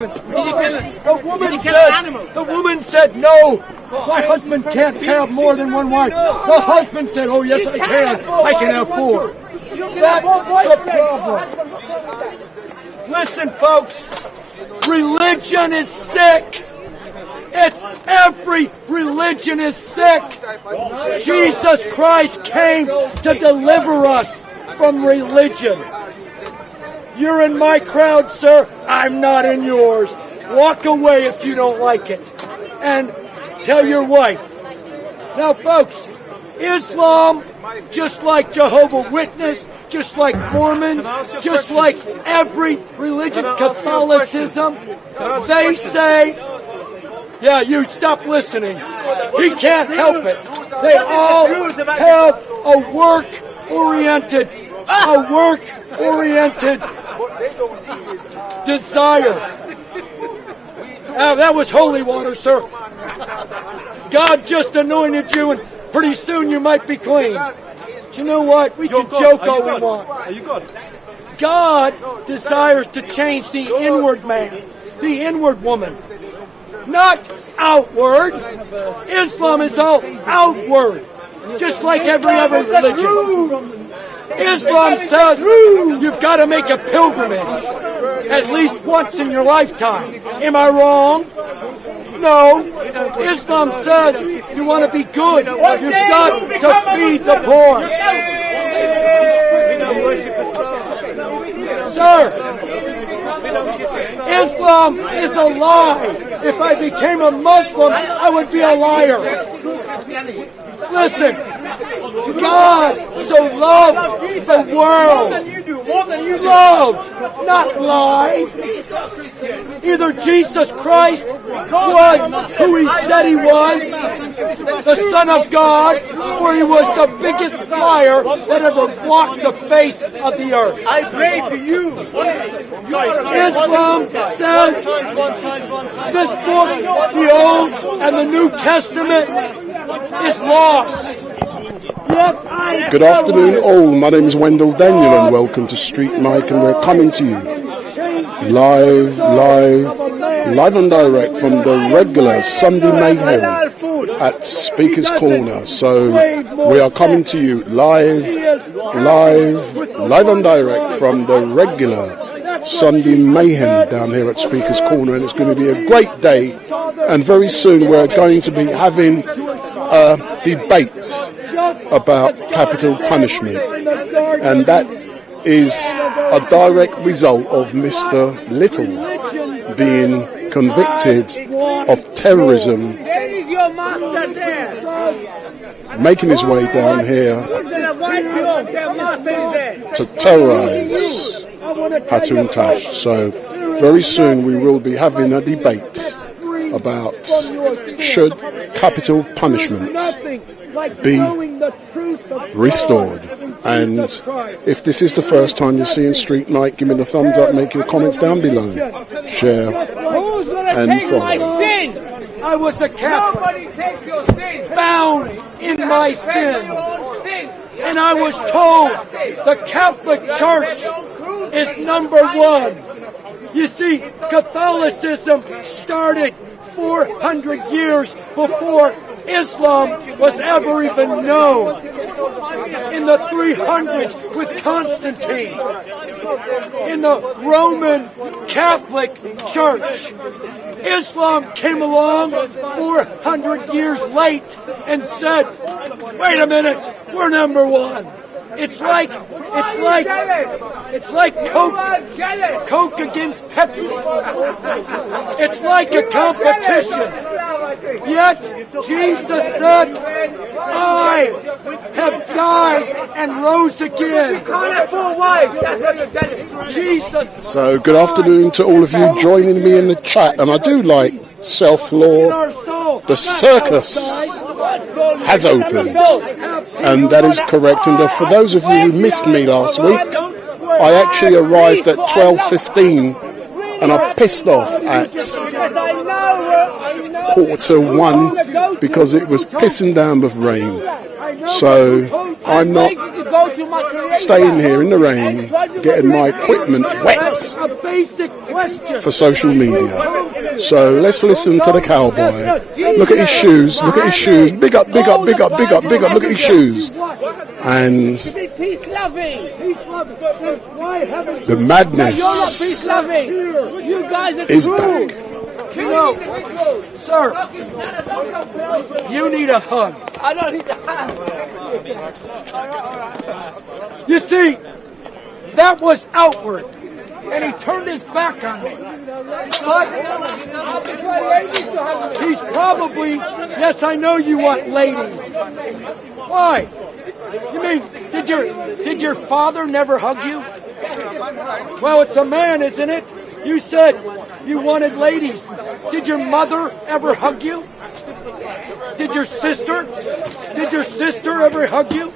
The woman said, no, my husband can't have more than one wife. The husband said, oh yes I can. I can have four. That's the problem. Listen folks, religion is sick. Every religion is sick. Jesus Christ came to deliver us from religion. You're in my crowd, sir. I'm not in yours. Walk away if you don't like it. And tell your wife. Now, folks, Islam, just like Jehovah's Witness, just like Mormons, just like every religion, Catholicism, they say, yeah, you stop listening. He can't help it. They all have a work-oriented desire. That was holy water, sir. God just anointed you, and pretty soon you might be clean. But you know what? We can joke all we want. God desires to change the inward man, the inward woman, not outward. Islam is all outward, just like every other religion. Islam says you've got to make a pilgrimage at least once in your lifetime. Am I wrong? No. Islam says you want to be good, you've got to feed the poor. Sir, Islam is a lie. If I became a Muslim, I would be a liar. Listen, God so loved the world. Love, not lie. Either Jesus Christ was who he said he was, the Son of God, or he was the biggest liar that ever walked the face of the earth. I pray for you. Islam says this book, the Old and the New Testament, is lost. Good afternoon all, my name is Wendell Daniel and welcome to StreetMic, and we're coming to you live and direct from the regular Sunday Mayhem at Speaker's Corner. So we are coming to you live and direct from the regular Sunday Mayhem down here at Speaker's Corner, and it's going to be a great day, and very soon we're going to be having a debate about capital punishment, and that is a direct result of Mr. Little being convicted of terrorism, making his way down here to terrorize Hatun Tash. So very soon we will be having a debate about should capital punishment be restored. And if this is the first time you're seeing StreetMic, give me the thumbs up, make your comments down below, share and follow. I was a Catholic, found in my sins, and I was told the Catholic Church is number one. You see, Catholicism started 400 years before Islam was ever even known. In the 300s with Constantine, in the Roman Catholic Church, Islam came along 400 years late and said, wait a minute, we're number one. It's like Coke against Pepsi. It's like a competition. Yet Jesus said, I have died and rose again. Jesus. So good afternoon to all of you joining me in the chat, and I do like self-law. The circus has opened, and that is correct. And for those of you who missed me last week, I actually arrived at 12:15 and I pissed off at 1:15 because it was pissing down with rain. So I'm not staying here in the rain, getting my equipment wet A basic question. for social media. So let's listen to the cowboy. Look at his shoes, look at his shoes. Big up, big up, big up, big up, big up. Look at his shoes. And the madness is back. You know, sir, you need a hug. I don't need a hug. You see, that was outward, and he turned his back on me. But he's probably, yes, I know you want ladies. Why? You mean, did your father never hug you? Well, it's a man, isn't it? You said you wanted ladies. Did your mother ever hug you? Did your sister ever hug you?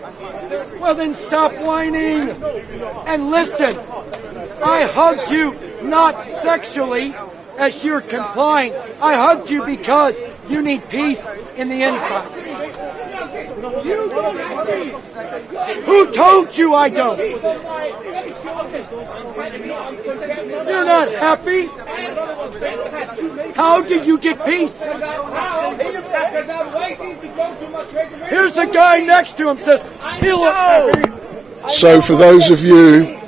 Well, then stop whining and listen. I hugged you not sexually, as you're complying. I hugged you because you need peace in the inside. Who told you I don't? You're not happy? How do you get peace? Here's a guy next to him says, he looks happy. So for those of you,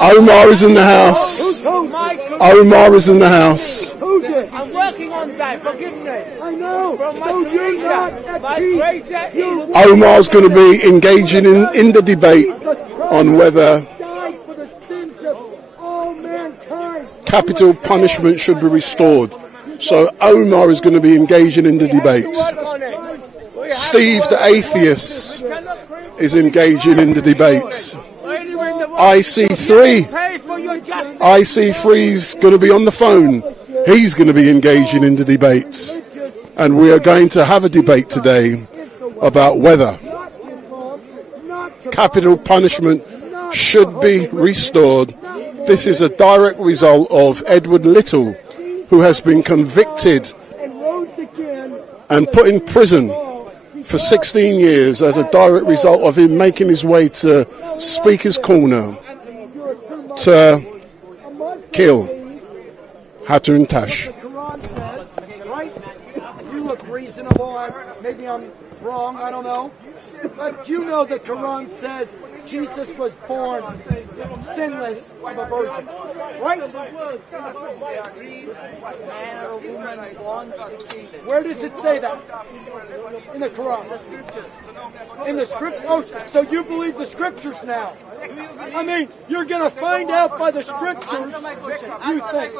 Omar is in the house. Omar is in the house. I'm working on that, forgive me. I know. So you're not at peace. Omar's going to be engaging in the debate on whether capital punishment should be restored. So Omar is going to be engaging in the debate. Steve the atheist is engaging in the debate. IC3 is going to be on the phone. He's going to be engaging in the debate. And we are going to have a debate today about whether capital punishment should be restored. This is a direct result of Edward Little, who has been convicted and put in prison for 16 years as a direct result of him making his way to Speaker's Corner to kill Hatun Tash. You look reasonable. Maybe I'm wrong. I don't know. But you know the Quran says Jesus was born sinless of a virgin. Right? Where does it say that? In the Quran. In the script. Oh, so you believe the scriptures now? I mean, you're going to find out by the scriptures. You think.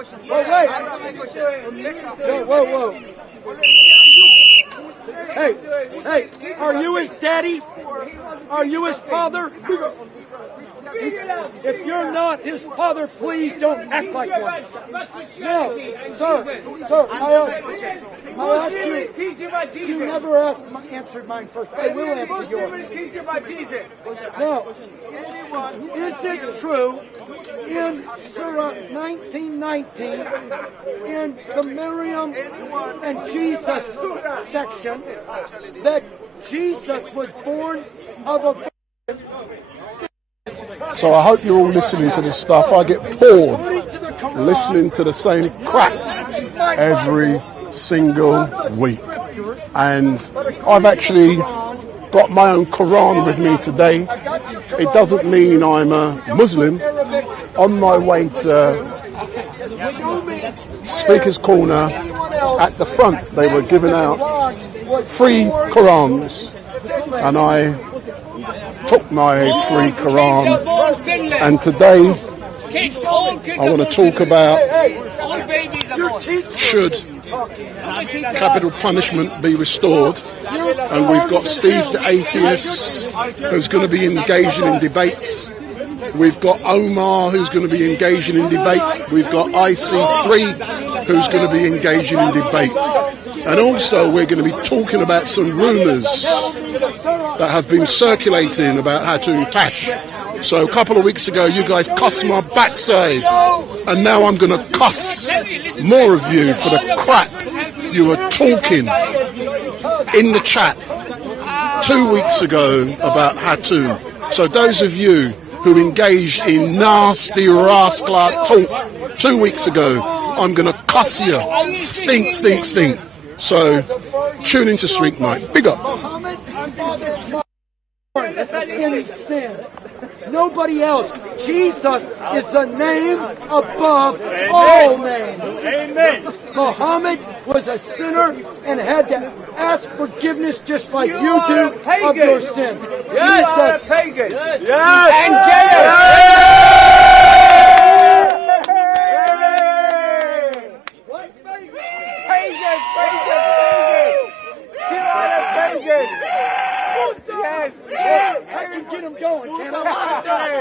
Oh, wait. Whoa. Hey, are you his daddy? Are you his father? If you're not his father, please don't act like one. No, sir, I asked you. You never answered mine first. I will answer yours. No. Is it true in Surah 1919, in the Miriam and Jesus section, that Jesus was born of a virgin? So I hope you're all listening to this stuff. I get bored listening to the same crap every single week. And I've actually got my own Quran with me today. It doesn't mean I'm a Muslim. On my way to Speaker's Corner, at the front they were giving out free Qurans, and I took my free Quran, and today I want to talk about should capital punishment be restored. And we've got Steve the atheist, who's going to be engaging in debates. We've got Omar, who's going to be engaging in debate. We've got IC3, who's going to be engaging in debate. And also we're going to be talking about some rumours that have been circulating about Hatun Tash. So a couple of weeks ago you guys cussed my backside, and now I'm going to cuss more of you for the crap you were talking in the chat 2 weeks ago about Hatun. So those of you who engaged in nasty rascal talk 2 weeks ago, I'm going to cuss you. Stink, stink, stink. So tune into StreetMic. Big up. In sin. Nobody else. Jesus is the name above all names. Amen. Muhammad was a sinner and had to ask forgiveness just like you do of your sin. Yes, Jesus. pagan. Yes. And jail. Pagan, pagan, pagan. You are a pagan. Yes. I can get him going, can I?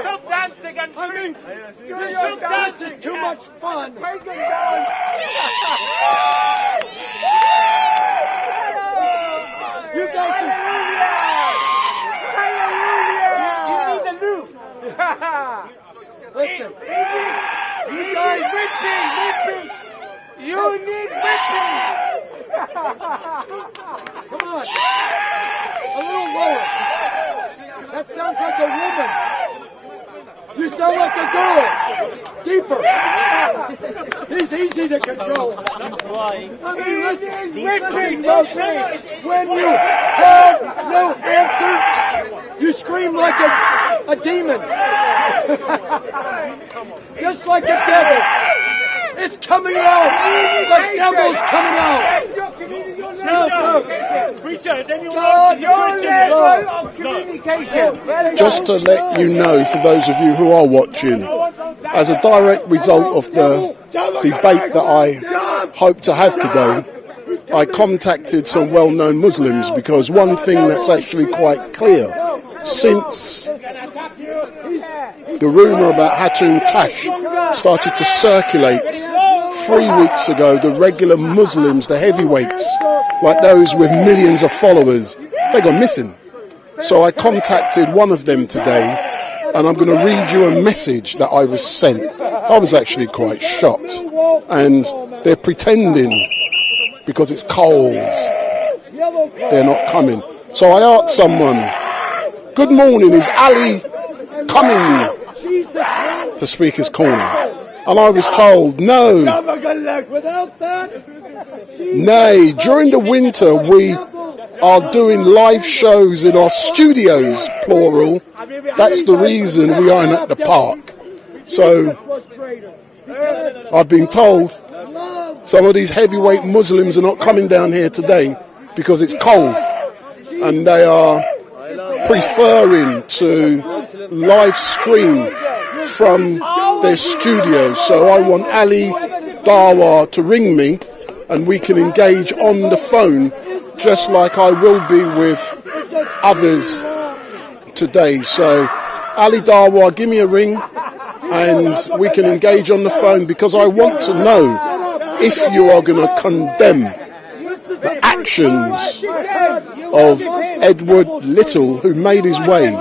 Stop dancing and free. This is too much fun. Pagan dance. You guys are... Listen, you guys... Whipping. You need whipping. Come on. A little lower. That sounds like a woman. You sound like a girl. Deeper. He's easy to control. I mean, listen. When you have no answer, you scream like a demon. Just like a devil. It's coming out. The devil's coming out. Preacher, is anyone communication? Just to let you know, for those of you who are watching, as a direct result of the debate that I hope to have today, I contacted some well-known Muslims, because one thing that's actually quite clear, since the rumour about Hatun Tash started to circulate 3 weeks ago, the regular Muslims, the heavyweights, like those with millions of followers, they got missing. So I contacted one of them today, and I'm going to read you a message that I was sent. I was actually quite shocked. And they're pretending, because it's cold, they're not coming. So I asked someone, good morning, is Ali coming to Speaker's Corner? And I was told, no. Nay, during the winter we are doing live shows in our studios, plural. That's the reason we aren't at the park. So I've been told some of these heavyweight Muslims are not coming down here today because it's cold, and they are preferring to live stream from their studios. So I want Ali Dawa to ring me, and we can engage on the phone just like I will be with others today. So Ali Dawa, give me a ring and we can engage on the phone, because I want to know if you are going to condemn the actions of Edward Little, who made his way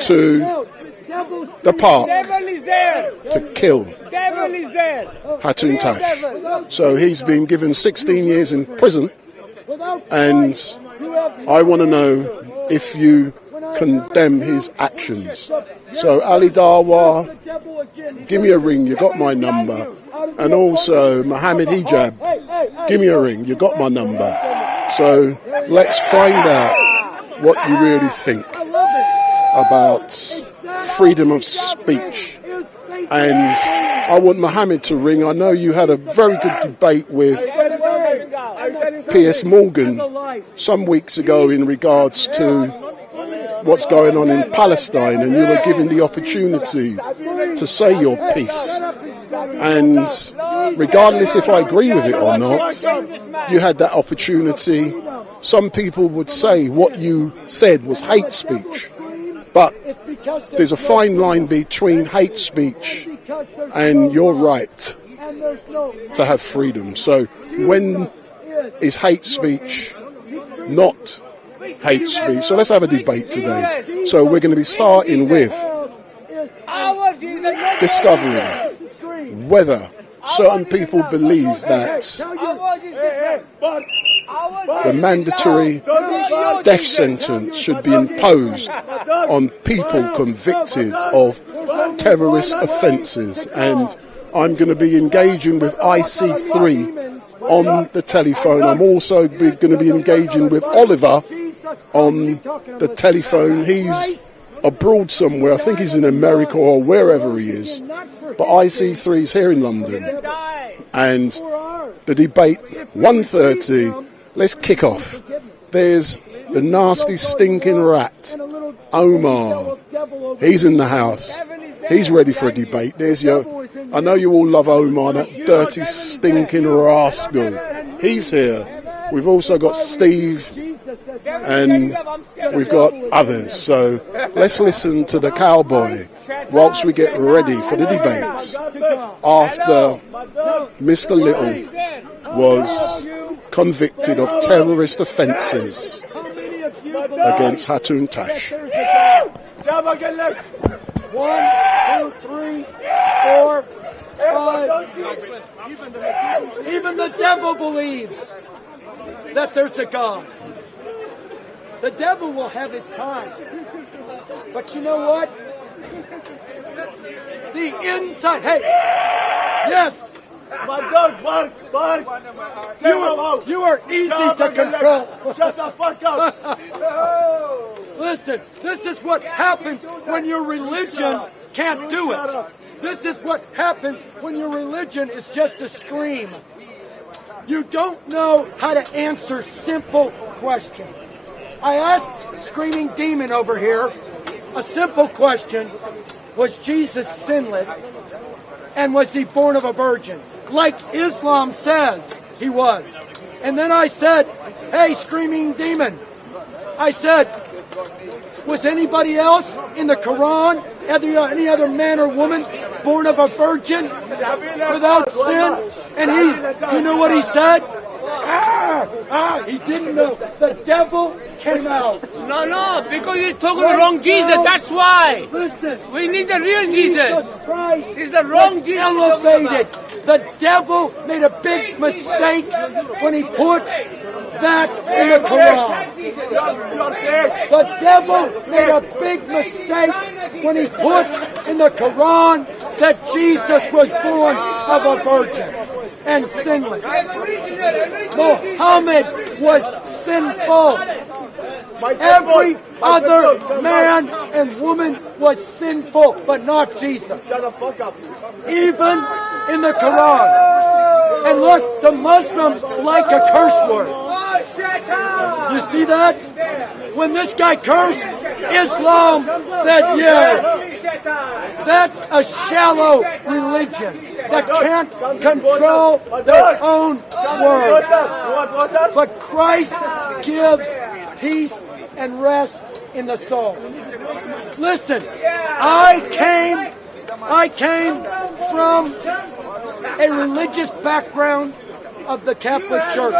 to the park to kill Hatun Tash. So he's been given 16 years in prison, and I want to know if you condemn his actions. So Ali Dawa, give me a ring, you got my number. And also Mohammed Hijab, give me a ring, you got my number. So let's find out what you really think about freedom of speech. And I want Mohammed to ring. I know you had a very good debate with P.S. Morgan some weeks ago in regards to what's going on in Palestine, and you were given the opportunity to say your piece. And regardless if I agree with it or not, you had that opportunity. Some people would say what you said was hate speech, but there's a fine line between hate speech and your right to have freedom. So when is hate speech not hate speech? So let's have a debate today. So we're going to be starting with discovering whether certain people believe that the mandatory death sentence should be imposed on people convicted of terrorist offences. And I'm going to be engaging with IC3 on the telephone. I'm also going to be engaging with Oliver on the telephone. He's abroad somewhere. I think he's in America or wherever he is. But IC3 is here in London. And the debate, 1:30, let's kick off. There's the nasty stinking rat, Omar. He's in the house. He's ready for a debate. There's your, I know you all love Omar, that dirty stinking rascal. He's here. We've also got Steve and we've got others. So let's listen to the cowboy whilst we get ready for the debates after Mr. Little was convicted of terrorist offences against Hatun Tash. 1, 2, 3, 4, 5. Even the devil believes that there's a God. The devil will have his time. But you know what? The inside, hey, yes. My God, Mark. You are easy to control. Shut the fuck up. Listen, this is what happens when your religion can't do it. This is what happens when your religion is just a scream. You don't know how to answer simple questions. I asked Screaming Demon over here a simple question. Was Jesus sinless? And was he born of a virgin? Like Islam says he was. And then I said, hey, Screaming Demon. I said, was anybody else in the Quran, any other man or woman, born of a virgin without sin? And you know what he said? He didn't know. The devil came out. No, because you're talking the wrong Jesus, that's why. Listen. We need the real Jesus. Christ It's the wrong Jesus. Elevated. The devil made a big mistake when he put that in the Quran. The devil made a big mistake when he put in the Quran that Jesus was born of a virgin and sinless. Muhammad was sinful. Every other man and woman was sinful, but not Jesus. Even in the Quran. And look, some Muslims like a curse word. You see that? When this guy cursed, Islam said yes. That's a shallow religion that can't control their own word. But Christ gives peace and rest in the soul. Listen, I came from a religious background of the Catholic Church.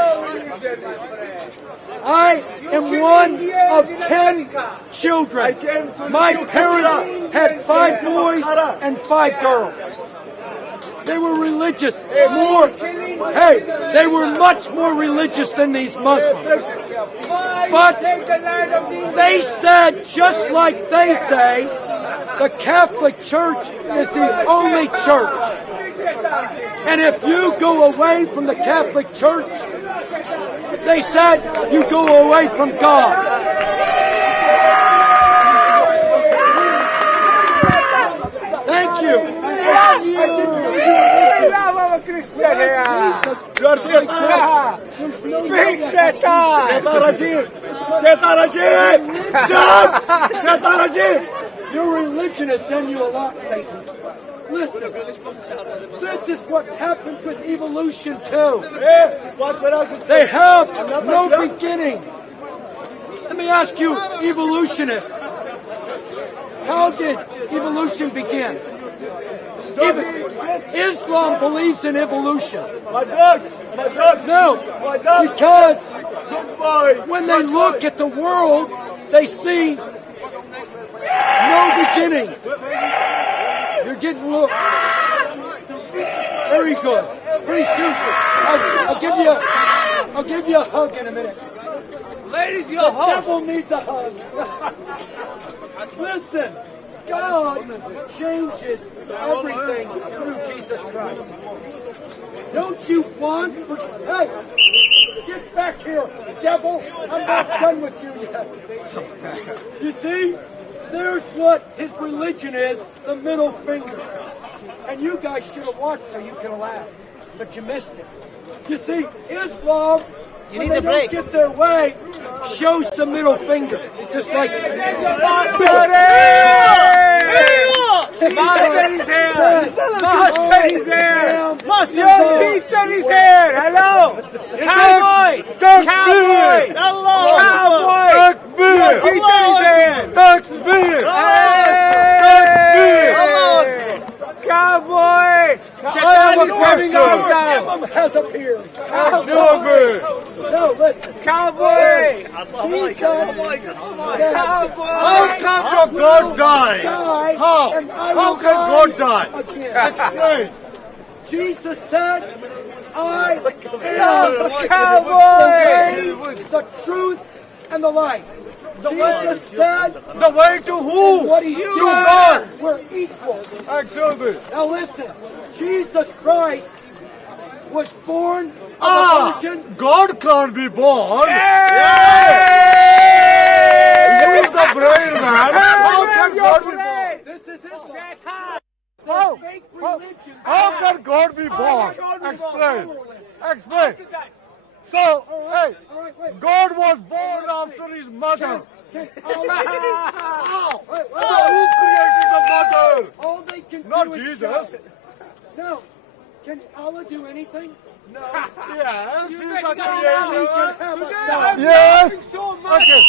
I am one of 10 children. My parents had 5 boys and 5 girls. They were religious. They were much more religious than these Muslims. But they said, just like they say, the Catholic Church is the only church. And if you go away from the Catholic Church, they said you go away from God. Thank you. Your religion has done you a lot, Satan. Listen, this is what happens with evolution too. They have no beginning. Let me ask you, evolutionists, how did evolution begin? Islam believes in evolution. No, because when they look at the world, they see no beginning. You're getting look. Very good. pretty soon, I'll give you a hug in a minute. Ladies, your The host. devil needs a hug. Listen, God changes everything through Jesus Christ. Don't you want? Hey, get back here, devil! I'm not done with you yet. You see, there's what his religion is, the middle finger. And you guys should have watched so you could have laughed, but you missed it. You see, Islam, when they don't get their way, shows the middle finger, just like. Master is here! Master is here! Your teacher is here! Hello! Cowboy! Cowboy! Hello! Cowboy! Your teacher is here! Takbir! Hello! Cowboy! Shaitan is coming out now! Imam has appeared. Cowboy! No, listen. Cowboy! Jesus Cowboy! How come your God died? How? and I How will can God die? again. Explain. Jesus said, I am No, the cowboy! way, the truth, and the light. Jesus said, The way to who? what he To did, God. we're equal. Explain. Now listen, Jesus Christ was born of a virgin. God can't be born. Use the brain, man. How can God be born? This is Islam. How? Fake religions. How can God be born? Explain. Explain. So, hey, All right, wait. God was born after his mother. How? Wait. Who created the mother? All they can Not do is Jesus. shout. No. Can Allah do anything? No. Yes, he's the Allah can creator. have a Today son. I'm Yes. laughing so much. Okay.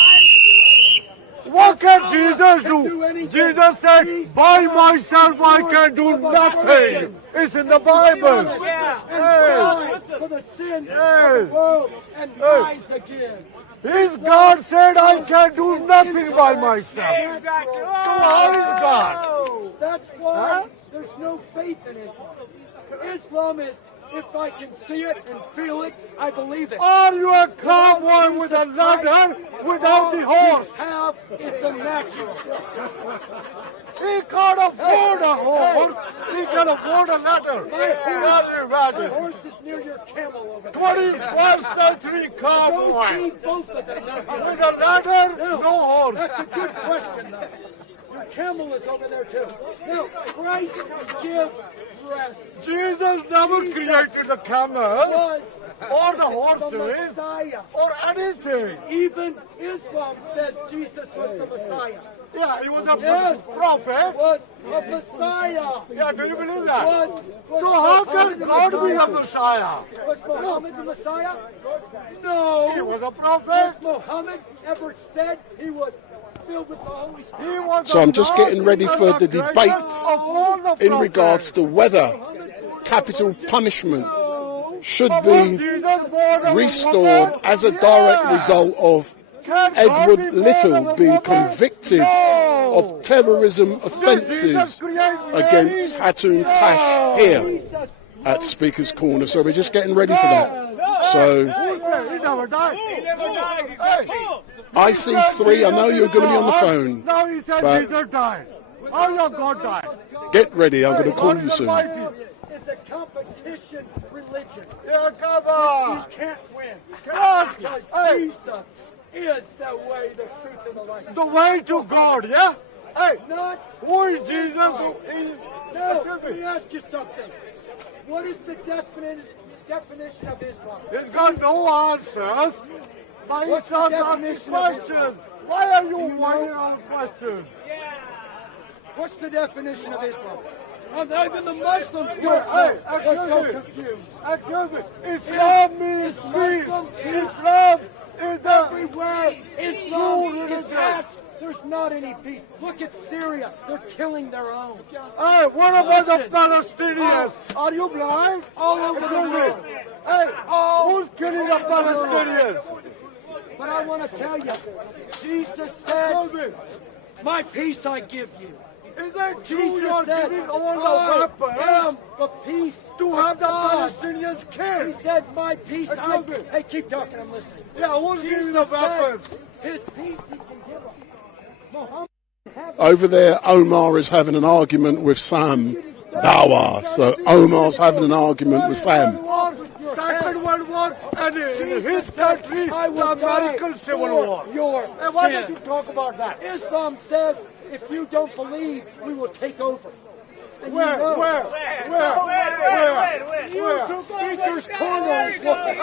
What can Jesus do do? anything. Jesus said, by myself I can do nothing. It's in the Bible. And Hey. died for the sin of Hey. the world and rise again. His God said, I can do nothing by myself. Exactly. So how is God? That's why there's no faith in Islam. Islam is, if I can see it and feel it, I believe it. Are you a cowboy with a ladder without the horse? Have is the natural. He can't afford a horse. He can afford a ladder. Can you The imagine? horse is near your camel over there. 21st century Don't cowboy. feed both of them. With a ladder, no horse. That's a good question, though. Your camel is over there, too. Now, Christ gives rest. Jesus never created the camel Was or the the horses Messiah. or anything. Even Islam says Jesus was the Messiah. Yeah, he was a Yes. prophet. Was a Messiah. Yeah, do you believe that? Was So how can Muhammad the God be a Messiah? Messiah? Was Muhammad the Messiah? He No. was a Has prophet. Muhammad ever said he was filled with the Holy Spirit? He was So I'm just getting ready for the greatest debate of all the in prophets. regards to whether capital punishment should But was be Jesus born of a restored woman? as a direct Yeah. result of Can God Edward be born Little of a being woman? convicted No. of terrorism Jesus offences created against Mary? Hatun Tash here Jesus at Speaker's Corner. So we're just getting ready for that. So He never died. He never died. I see three. I know you're going to be on the phone. Now he said but- Jesus died. How your God died? Get ready. I'm going to call God you is soon. Almighty. is a competition religion. Yeah, come You on. can't win. Yes. Because Hey, Jesus is the way, the truth, and the life. the way to God, yeah? Hey, Not who is Jesus? No, let me ask you something. What is the definition of Islam? He's got no answers. But he What's the starts asking definition of questions. Why are you whining on questions? What's the definition of Islam? Even the Muslims don't know. Hey, They're so excuse me. confused. Excuse me. Islam means Is peace. Muslim is Islam is the everywhere. Islam is religion. that. There's not any peace. Look at Syria. They're killing their own. Hey, what about the Listen. Palestinians? Are you blind? All over the Excuse me. world. Hey, who's killing the Palestinians? But I want to tell you, Jesus said, Excuse me. my peace I give you. Is that true? Jesus You're said, giving all the I weapons am the peace to of have the God. Palestinians He killed. said, my peace, Excuse me. hey, keep talking, I'm listening. Yeah, who's giving the Jesus weapons? said, his peace he can give us. Muhammad Over there, Omar is having an argument with Sam Dawa. So Omar's having an argument with Sam. Second World War, and in his country, I will the American Civil War. Your And why sin. don't you talk about that? Islam says, if you don't believe, we will take over. And you Where? know, Where? Speaker's corner is what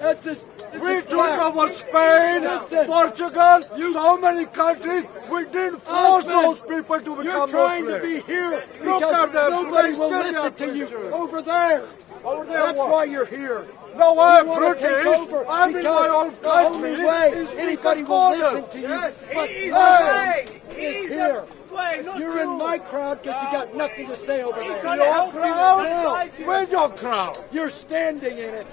That's just, We took over Spain, Listen. Portugal, so many countries. We didn't force Osman, those people to you're become trying Muslim. to be here Look because at them. nobody They will still listen have to you Christians. over there. Over there That's what? why you're here. No, You I'm wanna take British. over I'm in because my own the only country. way It's anybody because will border. listen to you but Hey. is here. You're in my crowd because you got nothing to say over there. Your Now, crowd? Where's your crowd? you're standing in it.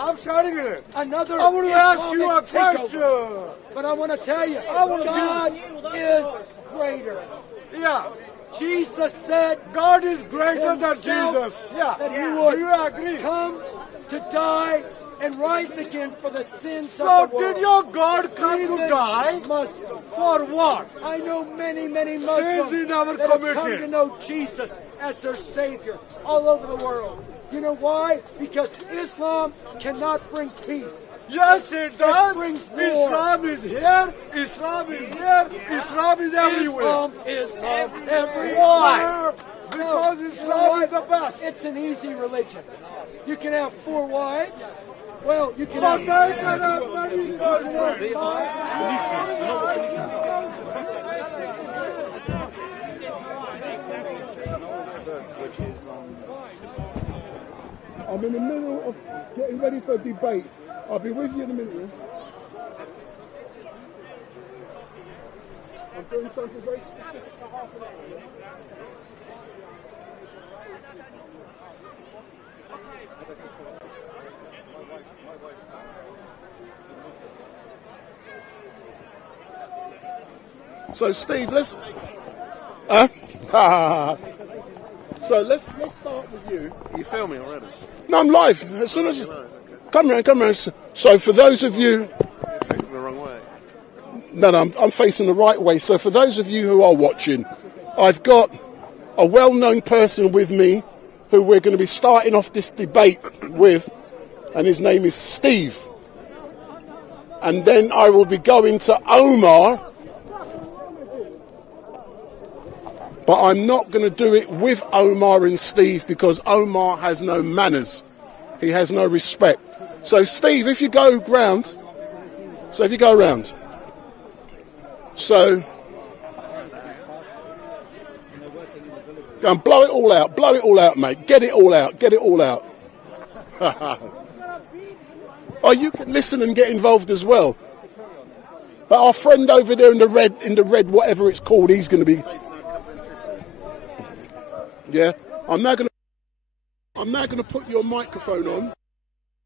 I'm starting it. Another I want to ask you a Islamic question. takeover. But I want to tell you, I wanna God is greater. Yeah. Jesus said God is greater than himself Jesus. Yeah. that he Do would you agree? come to die and rise again for the sins So of the world. did your God come to Even die? Muslims. For what? I know many Muslims Sins he never that have come committed. to know Jesus as their Savior all over the world. You know why? Because Islam cannot bring peace. Yes, it does. brings war. Islam is here. Islam is here. Islam is everywhere. Islam everywhere. Why? Because No, Islam you know is the what? best. It's an easy religion. You can have 4 wives. Well, you can But have... they can have many girlfriends. I'm in the middle of getting ready for a debate. I'll be with you in a minute. Yeah? I'm doing something very specific for half an hour. So Steve, let's so let's start with you. Are you filming already? No, I'm live. As soon as come around. So for those of you, Facing the wrong way. no, I'm facing the right way. So for those of you who are watching, I've got a well-known person with me who we're going to be starting off this debate with, and his name is Steve. And then I will be going to Omar. But I'm not going to do it with Omar and Steve because Omar has no manners. He has no respect. So Steve, if you go round, so go and blow it all out, mate. Get it all out. Oh, you can listen and get involved as well. But our friend over there in the red, whatever it's called, he's going to be. Yeah, I'm now going to put your microphone on.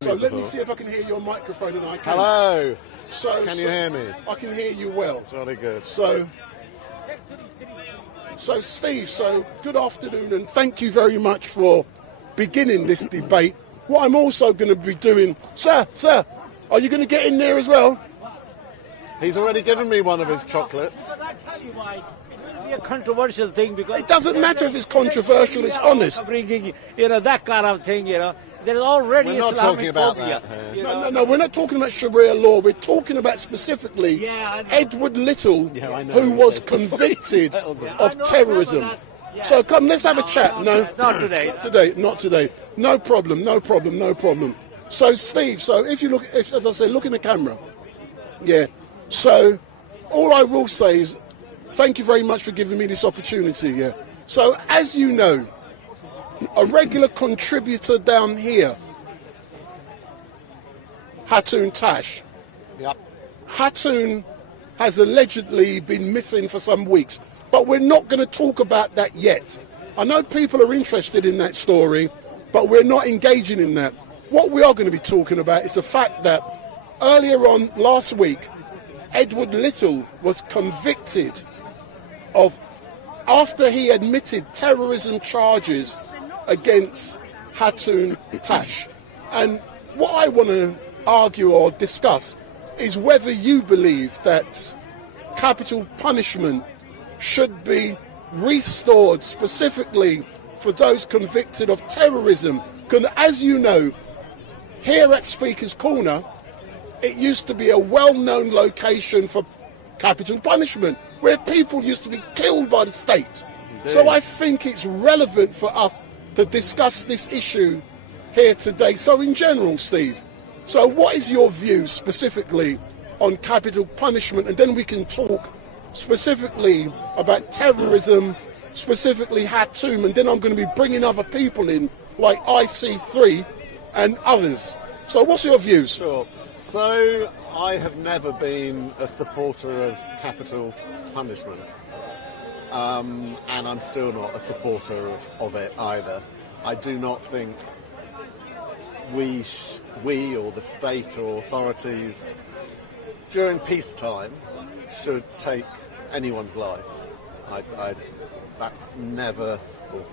So let me see if I can hear your microphone, and I can. Hello. So Can you hear me? I can hear you well. Jolly good. So Steve, good afternoon, and thank you very much for beginning this debate. What I'm also going to be doing, sir, are you going to get in there as well? He's already given me one of his chocolates. But I tell you why, it will be a controversial thing because It doesn't matter if it's controversial, it's honest. bringing, that kind of thing, There's already We're not Islamic talking about phobia, that you No, know. we're not talking about Sharia law. We're talking about specifically Yeah, I know. Edward Little, I know. who was It's convicted I know, of terrorism. I remember that. Yeah. So come, let's have a chat. No, Not today. not today. No problem. So Steve, if you look, as I say, look in the camera. Yeah. So all I will say is thank you very much for giving me this opportunity. Yeah. So as you know, a regular contributor down here, Hatun Tash. Yep. Hatun has allegedly been missing for some weeks, but we're not going to talk about that yet. I know people are interested in that story, but we're not engaging in that. What we are going to be talking about is the fact that earlier on last week, Edward Little was convicted of after he admitted terrorism charges against Hatun Tash. And what I want to argue or discuss is whether you believe that capital punishment should be restored specifically for those convicted of terrorism. Because as you know, here at Speaker's Corner, it used to be a well-known location for capital punishment, where people used to be killed by the state. Indeed. So I think it's relevant for us to discuss this issue here today. So in general, Steve, so what is your view specifically on capital punishment? And then we can talk specifically about terrorism, specifically Hatun, and then I'm going to be bringing other people in, like IC3 and others. So what's your views? Sure. So I have never been a supporter of capital punishment, and I'm still not a supporter of it either. I do not think we or the state or authorities during peacetime should take anyone's life. That's never,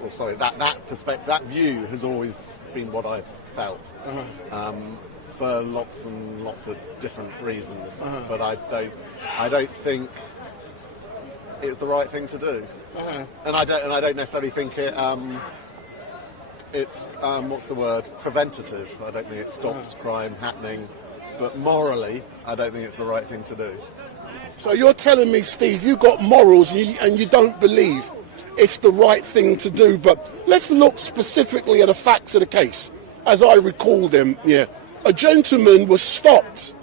or sorry, that perspective, that view has always been what I've felt. For lots and lots of different reasons, but I don't think it's the right thing to do, and I don't necessarily think it's what's the word, preventative. I don't think it stops crime happening, but morally, I don't think it's the right thing to do. So you're telling me, Steve, you've got morals and you don't believe it's the right thing to do. But let's look specifically at the facts of the case, as I recall them. Yeah. A gentleman was stopped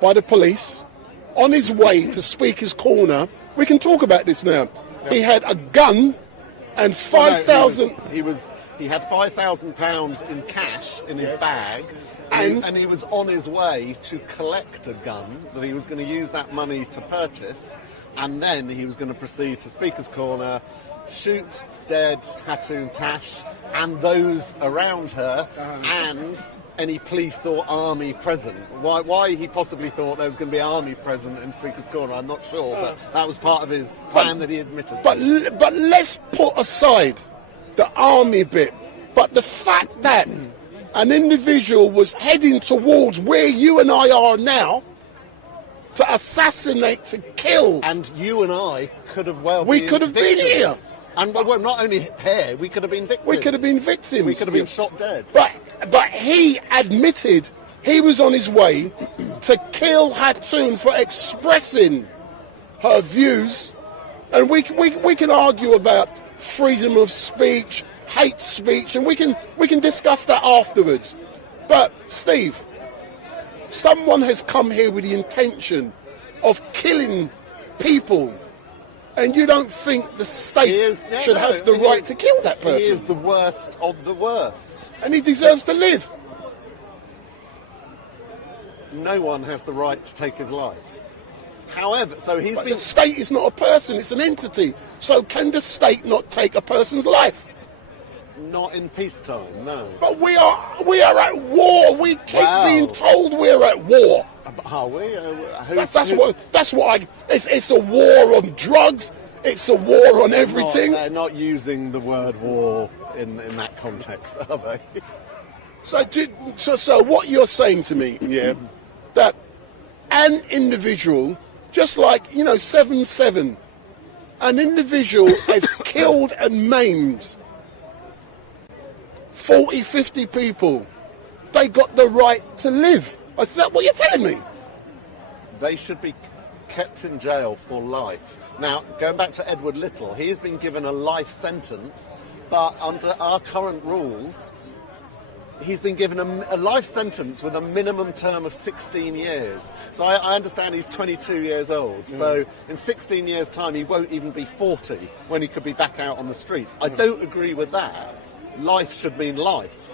by the police on his way to Speaker's Corner. We can talk about this now. Yep. He had a gun and 5,000... He had £5,000 in cash in his bag, and he was on his way to collect a gun that he was going to use that money to purchase, and then he was going to proceed to Speaker's Corner, shoot dead Hatun Tash and those around her, and any police or army present. Why he possibly thought there was going to be army present in Speaker's Corner, I'm not sure, but that was part of his plan that he admitted. But let's put aside the army bit, but the fact that an individual was heading towards where you and I are now to assassinate, to kill. And you and I could have we could have been here. And well, not only here, we could have been victims. We could have been victims. We could have been shot dead. But he admitted he was on his way to kill Hatun for expressing her views. And we can argue about freedom of speech, hate speech, and we can discuss that afterwards. But Steve, someone has come here with the intention of killing people, and you don't think the state should have the right to kill that person? He is the worst of the worst. And he deserves to live. No one has the right to take his life. However, so he's been... The state is not a person, it's an entity. So can the state not take a person's life? Not in peacetime, no. But we are at war. We keep being told we're at war. Are we? It's a war on drugs. It's a war on everything. They're not using the word war in that context, are they? So what you're saying to me, that an individual, just like 7/7, an individual has killed and maimed 40, 50 people. They got the right to live. Is that what you're telling me? They should be kept in jail for life. Now, going back to Edward Little, he has been given a life sentence, but under our current rules, he's been given a life sentence with a minimum term of 16 years. So I understand he's 22 years old. So in 16 years' time, he won't even be 40 when he could be back out on the streets. I don't agree with that. Life should mean life.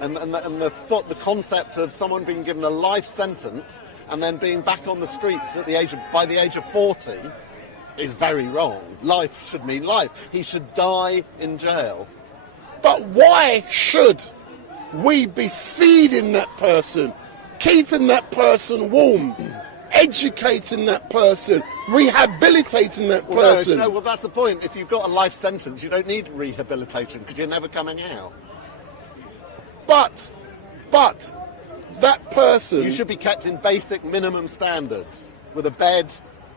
And the concept of someone being given a life sentence and then being back on the streets by the age of 40 is very wrong. Life should mean life. He should die in jail. But why should we be feeding that person, keeping that person warm educating that person, rehabilitating that person. No, well, that's the point. If you've got a life sentence, you don't need rehabilitation because you're never coming out. But that person... You should be kept in basic minimum standards with a bed,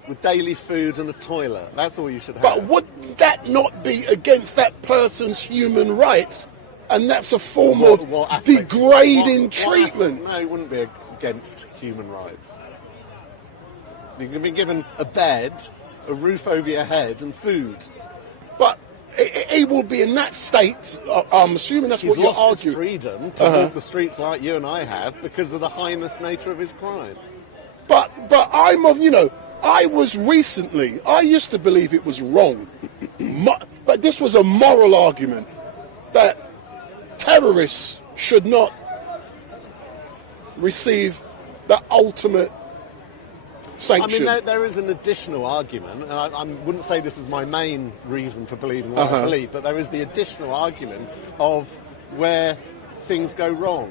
with daily food and a toilet. That's all you should have. But would that not be against that person's human rights? And that's a form of degrading treatment. No, it wouldn't be against human rights. You can be given a bed, a roof over your head and food. But he will be in that state, I'm assuming that's what you're arguing. He's lost his freedom to walk the streets like you and I have because of the heinous nature of his crime. But I'm of, I used to believe it was wrong. But this was a moral argument that terrorists should not receive the ultimate sanction. I mean, there is an additional argument, and I wouldn't say this is my main reason for believing what I believe, but there is the additional argument of where things go wrong.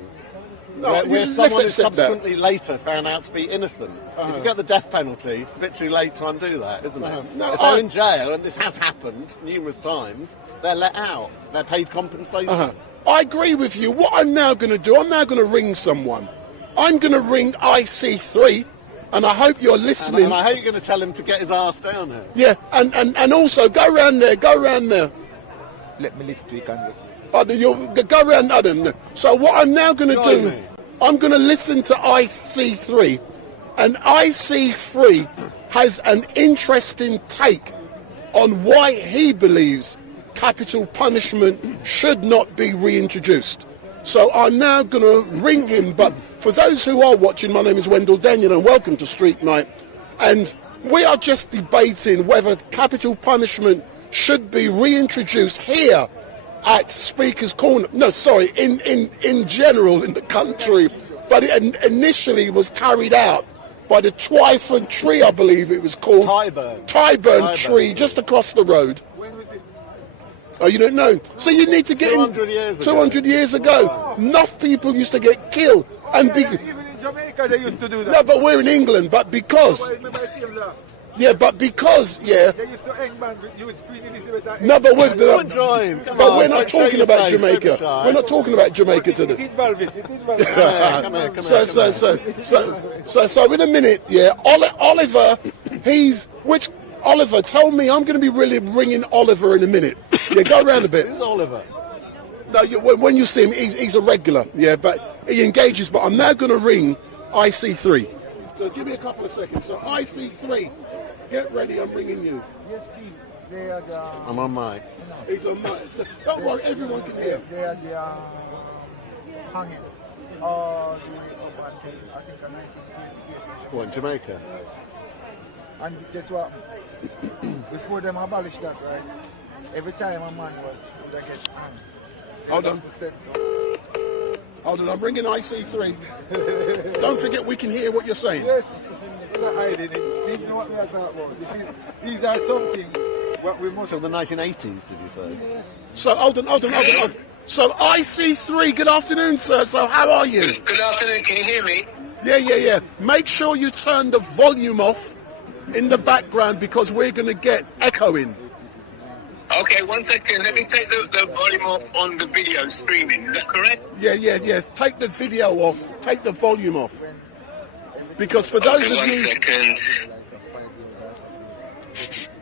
Where someone is subsequently later found out to be innocent. If you get the death penalty, it's a bit too late to undo that, isn't it? If they're in jail, and this has happened numerous times, they're let out. They're paid compensation. I agree with you. What I'm now going to do, I'm now going to ring someone. I'm going to ring IC3, and I hope you're listening. And I hope you're going to tell him to get his ass down here. Yeah, and also go round there. Let me listen to you, Go round Adam. So what I'm now going to do, I'm going to listen to IC3, and IC3 has an interesting take on why he believes capital punishment should not be reintroduced. So I'm now going to ring him, but for those who are watching, my name is Wendell Daniel and welcome to Street Night, and we are just debating whether capital punishment should be reintroduced here at Speaker's Corner. No, sorry, in general in the country, but it initially was carried out by the Twyford Tree, I believe it was called. Tyburn Tree, just across the road. When was this? Oh, you don't know? So you need to get 200 years ago. 200 years ago. Enough people used to get killed. And Even in Jamaica they used to do that. no, but we're in England, but because... Yeah, but because, yeah... They used to hang man, use Queen Elizabeth. No, but we're not Show talking your about face, don't be Jamaica. shy. We're not talking about Jamaica today. It involved it. Come here. So in a minute, yeah, Oliver, Oliver, tell me, I'm going to be really ringing Oliver in a minute. Yeah, go around a bit. Who's Oliver? No, when you see him, he's a regular, yeah, but he engages, but I'm now going to ring IC3. So give me a couple of seconds. So IC3, get ready, I'm ringing you. Yes, Steve. They are the... I'm on mic. He's on mic. Don't worry, everyone can hear. They are the hanging. I think in 1988. What, in Jamaica? And guess what? Before them abolish that, right? Every time a man would get hanged. Hold on. Hold on, I'm ringing IC3. Don't forget we can hear what you're saying. Yes, we're not hiding it. Steve, you know what we are talking about. These are something what we must... Till the 1980s, did you say? Yes. So hold on. So IC3, good afternoon, sir. So how are you? Good afternoon, can you hear me? Yeah. Make sure you turn the volume off in the background because we're going to get echoing. Okay, 1 second. Let me take the volume off on the video streaming. Is that correct? Yeah. Take the video off. Take the volume off. Because for those of you... 1 second.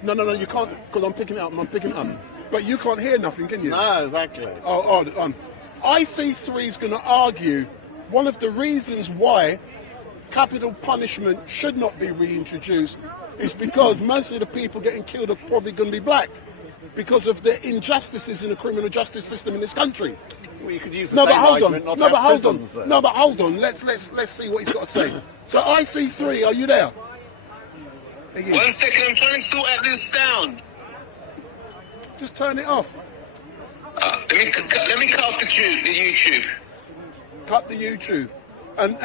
No, you can't, because I'm picking it up. But you can't hear nothing, can you? No, exactly. IC3 is going to argue one of the reasons why capital punishment should not be reintroduced is because most of the people getting killed are probably going to be black because of the injustices in the criminal justice system in this country. Well, you could use the same argument not to have prisons then. No, but hold on. Let's see what he's got to say. So IC3, are you there? 1 second, I'm trying to sort out this sound. Just turn it off. Let me cut off the YouTube. Cut the YouTube.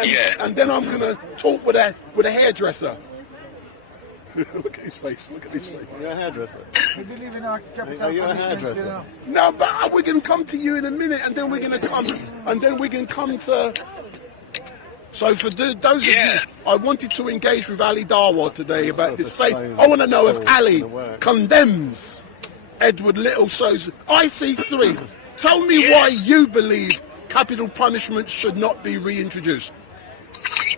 Yeah. And then I'm going to talk with a hairdresser. Look at his face. You're a hairdresser. We believe in our capital Are you a punishment, hairdresser? you know. No, but we're going to come to you in a minute, and then we're going to come to So for those of you, I wanted to engage with Ali Darwar today about this. I want to know if Ali condemns Edward Little. So I see 3. Tell me why you believe capital punishment should not be reintroduced.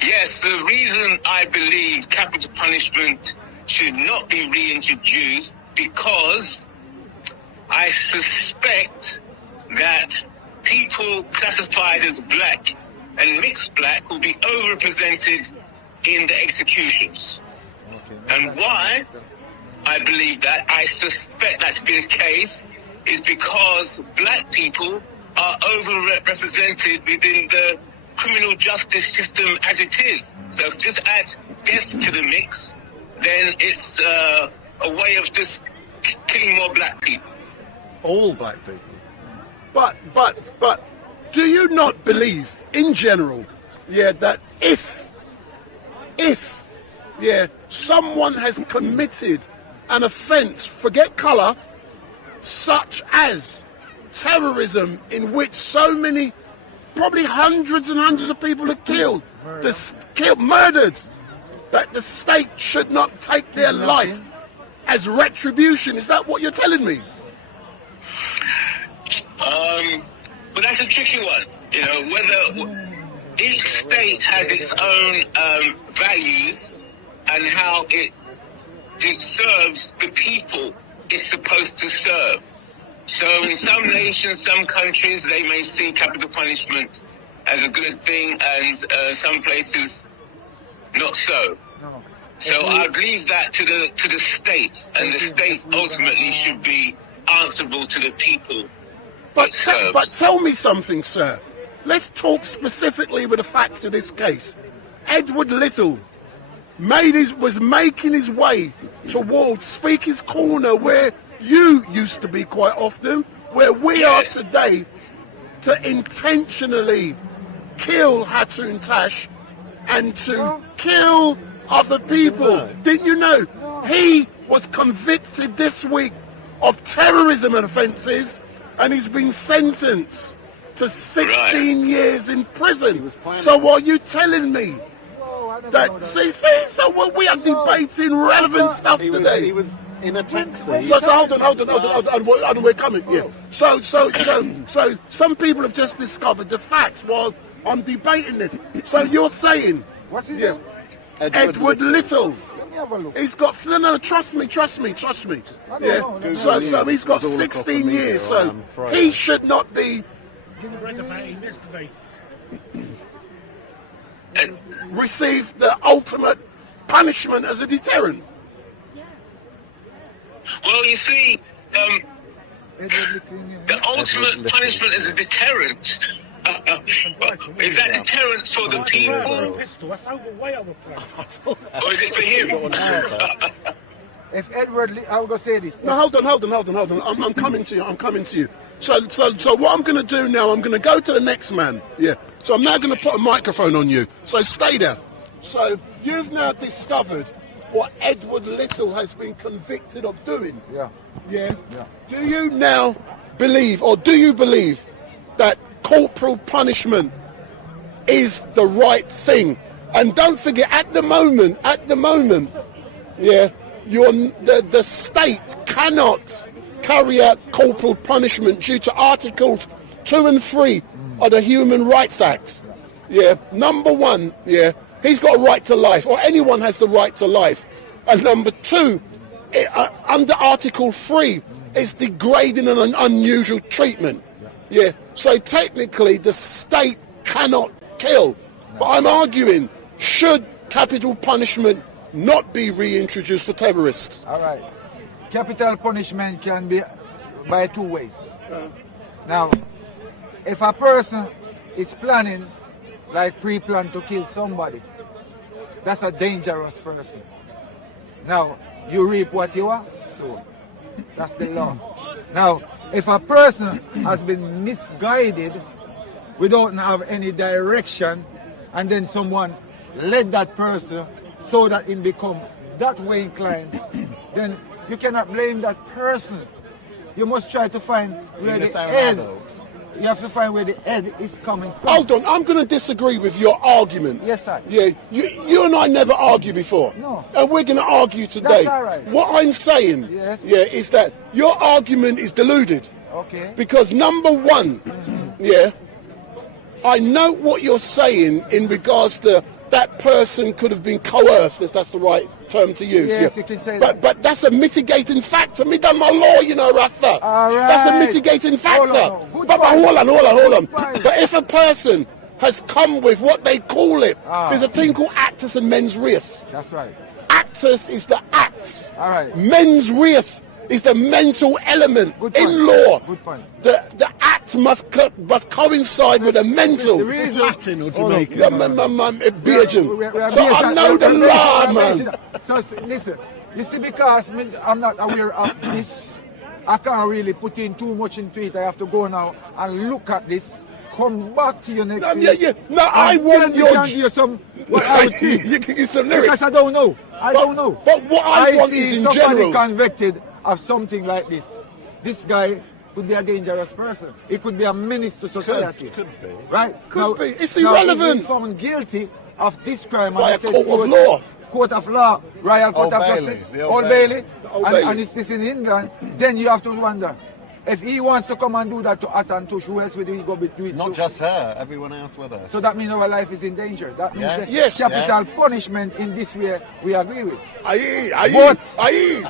Yes, the reason I believe capital punishment should not be reintroduced because I suspect that people classified as black and mixed black will be overrepresented in the executions. And why I believe that, I suspect that to be the case, is because black people are overrepresented within the criminal justice system as it is. So if just add death to the mix, then it's a way of just killing more black people. All black people. But do you not believe, in general, that if someone has committed an offence, forget colour, such as terrorism, in which so many, probably hundreds and hundreds of people are killed, murdered, that the state should not take their life as retribution? Is that what you're telling me? But that's a tricky one. You know, whether each state has its own values and how it serves the people it's supposed to serve. So in some nations, some countries, they may see capital punishment as a good thing, and some places not so. So I'd leave that to the state, and the state ultimately should be answerable to the people. But tell me something, sir. Let's talk specifically with the facts of this case. Edward Little was making his way towards Speaker's Corner, where you used to be quite often, where we are today, to intentionally kill Hatun Tash and to kill other people. Didn't you know? He was convicted this week of terrorism offences, and he's been sentenced to 16 years in prison. So are you telling me that, so we are debating relevant stuff today? He was in a taxi. So hold on, we're coming, So some people have just discovered the facts while I'm debating this. So you're saying, what's his name? Edward Little. He's got, no, trust me. Yeah. So he's got 16 years, so he should not be receive the ultimate punishment as a deterrent. Well, you see, the ultimate punishment as a deterrent, is that deterrent for the people, or is it for him? If Edward, I will go say this. No, hold on. I'm coming to you. So what I'm going to do now, I'm going to go to the next man. Yeah. So I'm now going to put a microphone on you. So stay there. So you've now discovered what Edward Little has been convicted of doing. Yeah. Do you now believe, or do you believe, that corporal punishment is the right thing? And don't forget, at the moment, the state cannot carry out corporal punishment due to Articles 2 and 3 of the Human Rights Act. Yeah, number 1, he's got a right to life, or anyone has the right to life. And number 2, under Article 3, it's degrading and unusual treatment. Yeah, so technically the state cannot kill. But I'm arguing, should capital punishment not be reintroduced for terrorists? All right. Capital punishment can be by 2 ways. Now, if a person is planning, like pre-plan to kill somebody, that's a dangerous person. Now, you reap what you are, so that's the law. Now, if a person has been misguided without have any direction, and then someone led that person so that it become that way inclined, then you cannot blame that person. You must try to find where the end. You have to find where the head is coming from. Hold on, I'm going to disagree with your argument. Yes, sir. Yeah, you and I never argued before. No. And we're going to argue today. That's all right. What I'm saying, Yes. yeah, is that your argument is deluded. Okay. Because number one, yeah, I know what you're saying in regards to that person could have been coerced, if that's the right term to use. Yes, yeah. you can say but, that. But that's a mitigating factor. Me done my law, you know, Rafa. All right. That's a mitigating factor. Hold on. But hold on. Good point. But if a person has come with what they call it, there's a thing called actus and mens reus. That's right. Actus is the act. All right. Mens reus is the mental element. Good point. In law. Good point. The act must coincide with the mental. The reason, Latin or Jamaican? Yeah, Belgium. So I know the law, man. So listen, you see, because I'm not aware of this, I can't really put in too much into it. I have to go now and look at this. Come back to you next week. Yeah. No, I want your. Can give you some. What I would think. You can give some lyrics. Because I don't know. I don't know. But what I want see is in somebody general. convicted of something like this. This guy could be a dangerous person. He could be a menace to society. Could be. Right? Could be. It's now irrelevant. He's been found guilty of this crime. By and a I said court of law. Court of law, Royal Court Old of Bailey, Justice, the Old Old Bailey. Bailey, Old Bailey. and it's this in England. Then you have to wonder, if he wants to come and do that to Hatun, Tash, who else will he go do it Not to? just her, everyone else with her. So that means our life is in danger. That means Yes. that Yes. capital Yes. punishment in this way we agree with. Aye.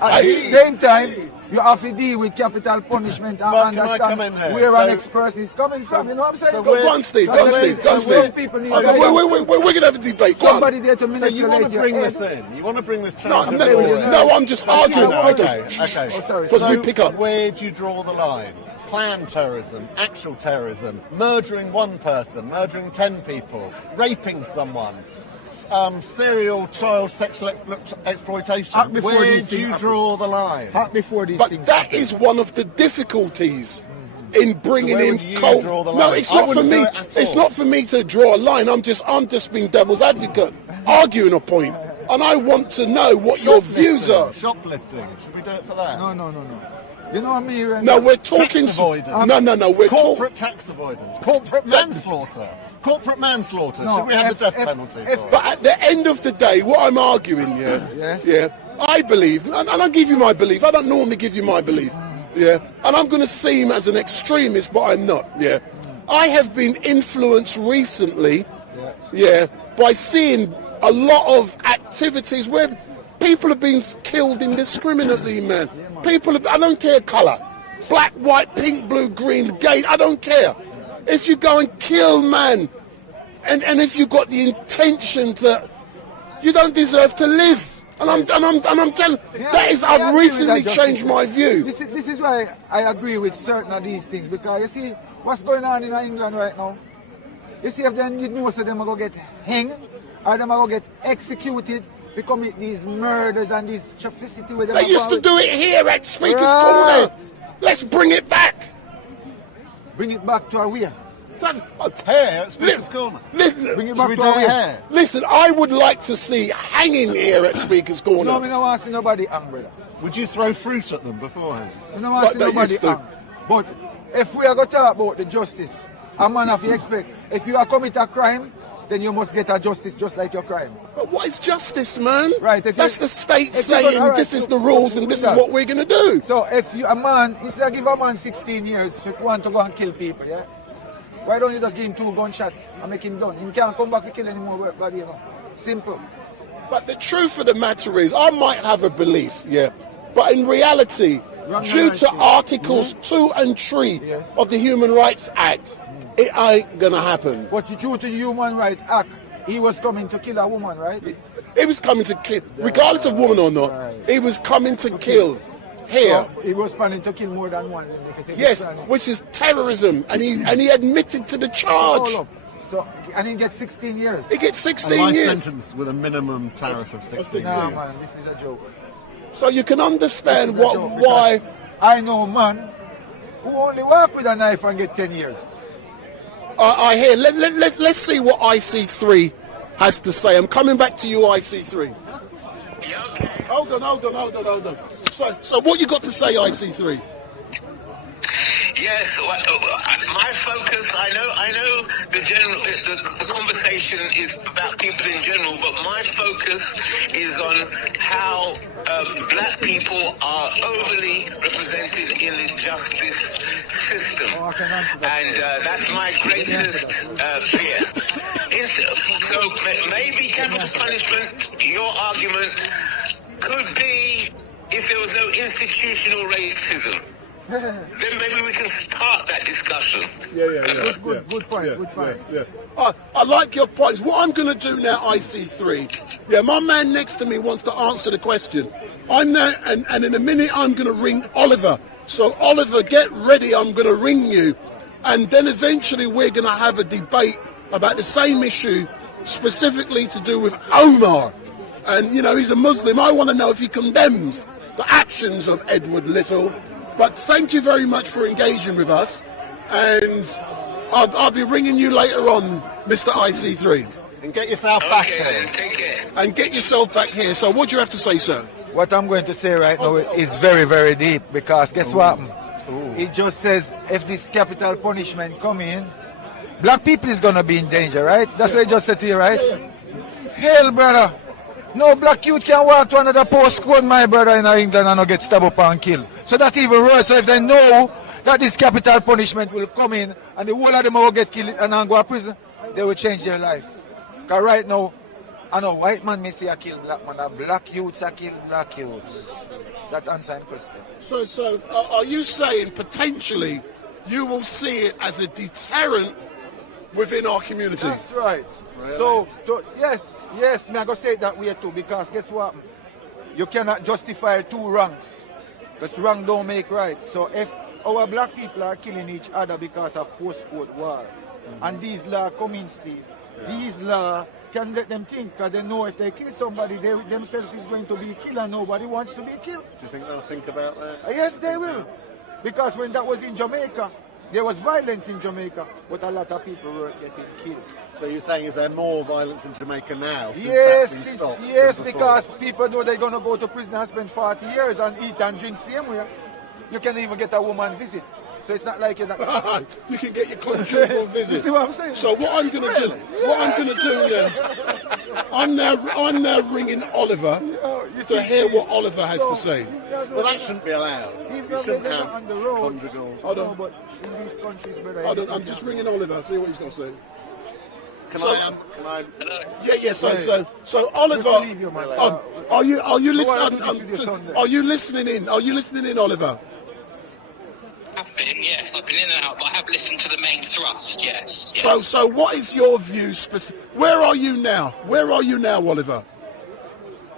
At the same time, you have to deal with capital punishment and But can I come in understand here? where an So- ex-person is coming from. You know what I'm saying? so Go on, Steve. So Go on, when- Steve. Go on, so when Steve. people need Okay, guidance, we're going to have a debate. Go on. somebody there to So manipulate you want to your bring head. this in? You want to bring this No, charge I'm of not, law in? no, I'm just arguing. Okay. Oh, sorry. Because So we pick up. where do you draw the line? Planned terrorism, actual terrorism, murdering one person, murdering 10 people, raping someone, serial child sexual exploitation. Before Where these do you things draw the line? Before these But things that happen. is one of the difficulties in bringing So where in would you cult. draw the No, line? it's I not for wouldn't me. do it at It's all. not for me to draw a line. I'm just being devil's advocate, arguing a point, and I want to know what your views are. Shoplifting. Should we do it for that? No. You know what I mean? No, we're talking. Tax avoidance. No. We're talking. Corporate tax avoidance. Corporate manslaughter. Corporate manslaughter. No, Should we have the death if- penalty if- for it? But at the end of the day, what I'm arguing, Yes. I believe, and I'll give you my belief. I don't normally give you my belief, and I'm going to seem as an extremist, but I'm not, I have been influenced recently, by seeing a lot of activities where people have been killed indiscriminately, man. I don't care colour, black, white, pink, blue, green, gay, I don't care. If you go and kill, man, and if you've got the intention to, you don't deserve to live. And I'm telling, I've recently changed my view. This is why I agree with certain of these things, because you see what's going on in England right now. You see, if they need most of them are going to get hanged, or them are going to get executed to commit these murders and these atrocity with them. They used to do it here at Speaker's Right. Corner. Let's bring it back. Bring it back to our way. Here at Speaker's Corner. Bring it Should back we to do our it way. here? Listen, I would like to see hanging here at Speaker's Corner. No, we don't want to see nobody hang, brother. Would you throw fruit at them beforehand? We don't want to see Like they nobody used to. hang. But if we are going to talk about the justice, a man have to expect, if you are commit a crime, then you must get a justice just like your crime. But what is justice, man? Right, if That's you- the state if you saying all right, this is so- the rules and this is what we're going to do. So if you, a man, instead of give a man 16 years, if you want to go and kill people, why don't you just give him 2 gunshots and make him done? He can't come back to kill any more work, you know. Simple. But the truth of the matter is, I might have a belief, but in reality, due to Articles 2 and 3 Yes. of the Human Rights Act, it ain't going to happen. But due to the Human Rights Act, he was coming to kill a woman, right? He was coming to kill, regardless of woman or not, he was coming to kill here. So he was planning to kill more than one. Because he was Yes, planning- which is terrorism, and he admitted to the charge. Hold up. So, and he gets 16 years. He gets A 16 life years. sentence with a minimum tariff of 16 Nah, years. man, this is a joke. So you can understand This is a joke why. because I know a man who only work with a knife and get 10 years. I hear. Let's see what IC3 has to say. I'm coming back to you, IC3. Hold on. So what you got to say, IC3? Yes, my focus. I know the conversation is about people in general, but my focus is on how black people are overly represented in the justice system, and that's my greatest fear. So maybe capital punishment. Your argument could be if there was no institutional racism. Then maybe we can start that discussion. Good point. Yeah. I like your points. What I'm going to do now, IC3, yeah, my man next to me wants to answer the question. I'm there, and in a minute I'm going to ring Oliver. So Oliver, get ready, I'm going to ring you. And then eventually we're going to have a debate about the same issue, specifically to do with Omar. And, you know, he's a Muslim. I want to know if he condemns the actions of Edward Little. But thank you very much for engaging with us, and I'll be ringing you later on, Mr. IC3. And get yourself back Okay, here. then, take care. And get yourself back here. So what do you have to say, sir? What I'm going to say right now is very, very deep, because guess what? It just says if this capital punishment come in, black people is going to be in danger, right? That's what I just said to you, right? Hell, brother. No black youth can walk to another postcode, my brother, in England and not get stabbed up and killed. So that's even worse. So if they know that this capital punishment will come in and the whole of them will get killed and go to prison, they will change their life. Because right now, I know white man may say I kill black man, and black youths I kill black youths. That answers the question. So are you saying potentially you will see it as a deterrent within our community? That's right. Really? So yes, me I go say it that way too, because guess what? You cannot justify two wrongs. Because wrong don't make right. So if our black people are killing each other because of postcode war, and these laws come in, Steve, these laws can let them think, because they know if they kill somebody, they themselves is going to be killed, and nobody wants to be killed. Do you think they'll think about that? Yes, they will. Because when that was in Jamaica, there was violence in Jamaica, but a lot of people were getting killed. So you're saying is there more violence in Jamaica now? Since that's been stopped yes, than before? because people know they're going to go to prison and spend 40 years and eat and drink same way. You can even get a woman visit. So it's not like you're not... You can get your conjugal visit. You see what I'm saying? So what I'm going to do, I'm now ringing Oliver to hear what Oliver has to say. Well, that shouldn't be allowed. You shouldn't have conjugal. Hold on. But in these countries, brother, Hold on, I'm just ringing Oliver, see what he's got to say. Can I? Yeah. So Oliver, are you listening? Are you listening in? Are you listening in, Oliver? I've been, yes. I've been in and out, but I have listened to the main thrust, yes. So what is your view? Where are you now? Where are you now, Oliver?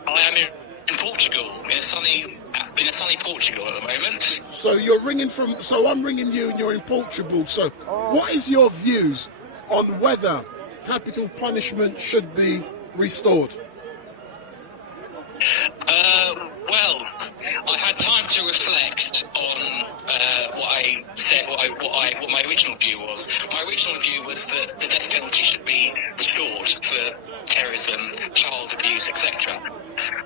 I am in Portugal, in a sunny Portugal at the moment. So you're ringing from. So I'm ringing you, and you're in Portugal. So what is your views on whether capital punishment should be restored? Well, I had time to reflect on what I said, what my original view was. My original view was that the death penalty should be restored for terrorism, child abuse, etc.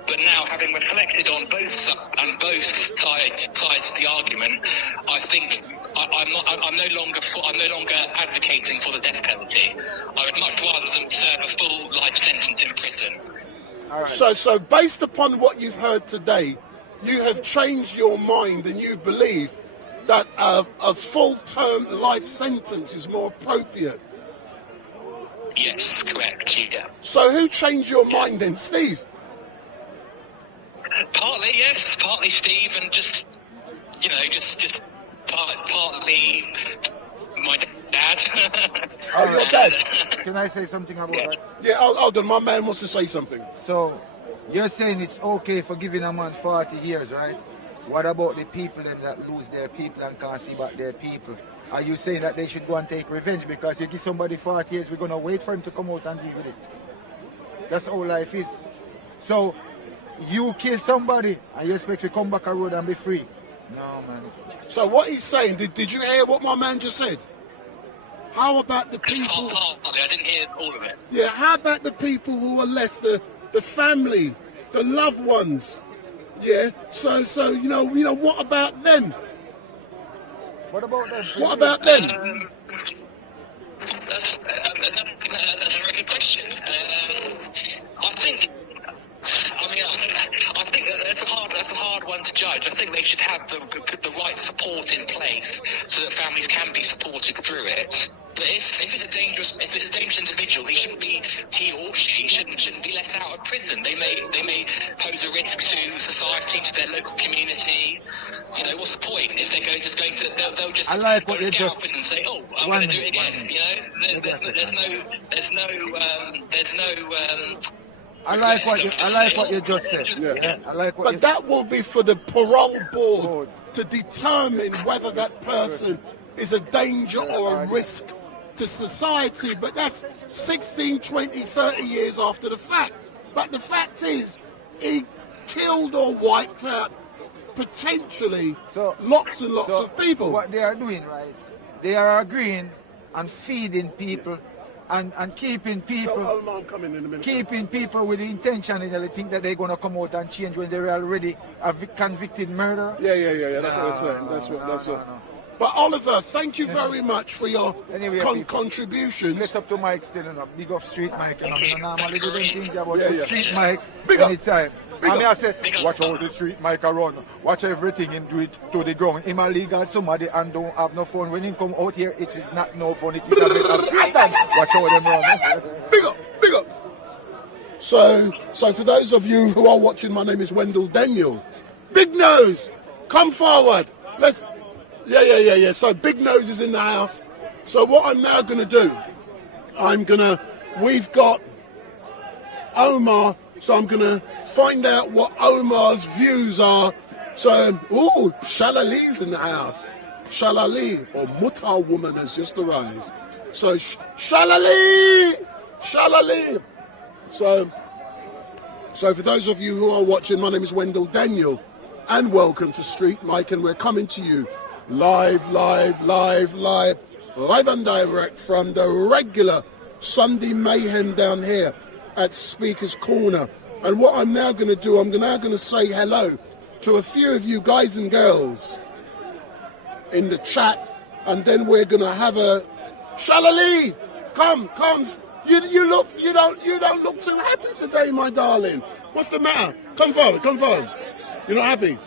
But now, having reflected on both sides of the argument, I think I'm no longer advocating for the death penalty. I would much rather them serve a full life sentence in prison. Right. So based upon what you've heard today, you have changed your mind and you believe that a full-term life sentence is more appropriate. Yes, correct. Yeah. So who changed your mind then, Steve? Partly, yes. Partly Steve, and just partly my dad. Oh, your dad? Can I say something about that? Yeah, hold on. My man wants to say something. So, you're saying it's okay for giving a man 40 years, right? What about the people them that lose their people and can't see back their people? Are you saying that they should go and take revenge because you give somebody 40 years, we're going to wait for him to come out and deal with it? That's how life is. So, you kill somebody and you expect to come back a road and be free? No, man. So what he's saying, did you hear what my man just said? How about the people... I didn't hear all of it. Yeah, how about the people who are left, the family, the loved ones? Yeah, so you know, what about them? What about them? What about them? That's a very good question. I think that's a hard one to judge. I think they should have the right support in place so that families can be supported through it. But if it's a dangerous individual, he or she shouldn't be let out of prison. They may pose a risk to society, to their local community. You know, what's the point if they're they'll just I like go what to you just scalping and say, oh, I'm going to do it again. You know, there's no. I like what you just said. Yeah. I like what But that will be for the parole board to determine whether that person is a danger or a risk to society. But that's 16, 20, 30 years after the fact. But the fact is, he killed or wiped out potentially lots and lots of people. What they are doing, right? They are agreeing and feeding people and keeping people keeping people with the intention and they think that they're going to come out and change when they're already a convicted murderer. Yeah. That's what I'm saying. That's what. But Oliver, thank you very much for your contributions. Bless up to Mike still, big up StreetMic. I normally do them things about StreetMic Big up. anytime. Big And up. I say, watch all the StreetMic around. Watch everything him do it to the ground. Him a legal somebody and don't have no fun. When he come out here, it is not no fun. It is a bit of Satan. Watch all them run. Big up. So for those of you who are watching, my name is Wendell Daniel. Big Nose, come forward. Let's. Yeah. So Big Nose is in the house. So what I'm now going to do, we've got Omar, so I'm going to find out what Omar's views are. So, Shalali's in the house. Shalali, or Mutar woman, has just arrived. So, Shalali. So for those of you who are watching, my name is Wendell Daniel, and welcome to StreetMic, and we're coming to you live and direct from the regular Sunday mayhem down here at Speaker's Corner. And what I'm now going to do, I'm now going to say hello to a few of you guys and girls in the chat, and then we're going to have a Shalali. Come. You don't look too happy today, my darling. What's the matter? Come forward. You're not happy?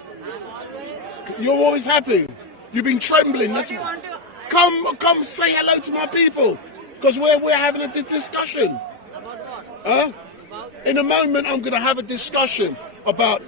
You're always happy. You've been trembling. Come say hello to my people, because we're having a discussion. About what? Huh? In a moment, I'm having a discussion about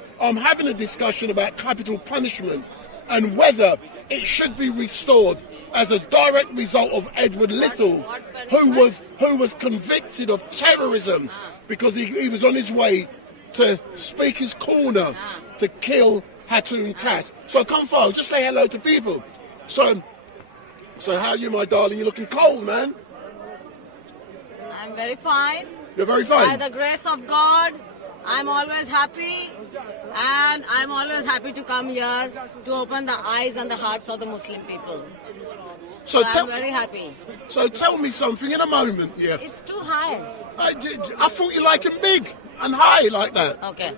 capital punishment and whether it should be restored as a direct result of Edward Little, who was convicted of terrorism because he was on his way to Speaker's Corner to kill Hatun Tash. So come forward, just say hello to people. So how are you, my darling? You're looking cold, man. I'm very fine. You're very fine. By the grace of God, I'm always happy, and I'm always happy to come here to open the eyes and the hearts of the Muslim people. So I'm very happy. So tell me something in a moment, yeah. It's too high. I thought you like it big and high like that. Okay.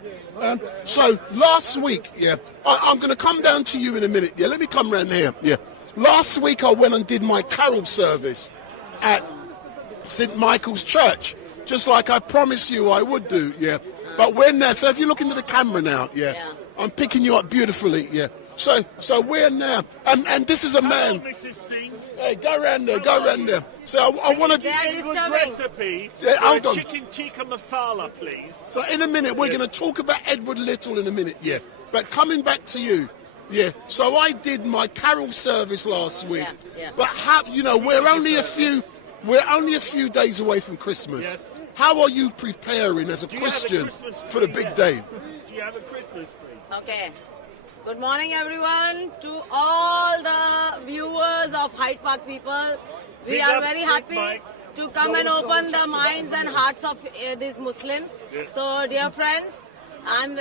So last week, yeah, I'm going to come down to you in a minute. Yeah, let me come round here. Yeah. Last week I went and did my carol service at St. Michael's Church, just like I promised you I would do, yeah. But we're now, so if you look into the camera now, yeah, I'm picking you up beautifully, yeah. So we're now, and this is a man. Hey, go around there. So I want to They are disturbing. Recipe for chicken tikka masala, please. So in a minute, we're going to talk about Edward Little in a minute, yeah. But coming back to you, yeah. So I did my carol service last week. Yeah. But we're only a few days away from Christmas. Yes. How are you preparing as a Christian for the big day? Do you have a Christmas tree? Okay. Good morning, everyone. To all the viewers of Hyde Park people, we are very happy to come and open the minds and hearts of these Muslims. Yes. So, dear friends, I'm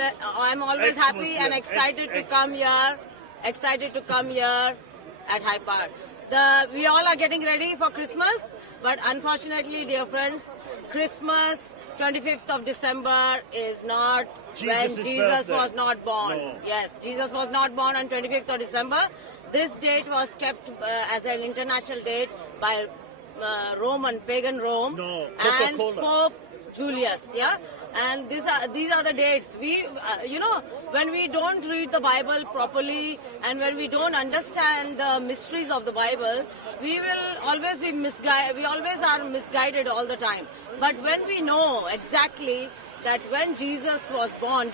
always happy and excited to come here. Excited to come here at Hyde Park. We all are getting ready for Christmas. But unfortunately, dear friends, Christmas, 25th of December, is not when Jesus was not born. No. Yes, Jesus was not born on 25th of December. This date was kept as an international date by pagan Rome, and Pope Julius. Yeah. And these are the dates. We, when we don't read the Bible properly and when we don't understand the mysteries of the Bible, we will always be misguided. We always are misguided all the time. But when we know exactly that when Jesus was born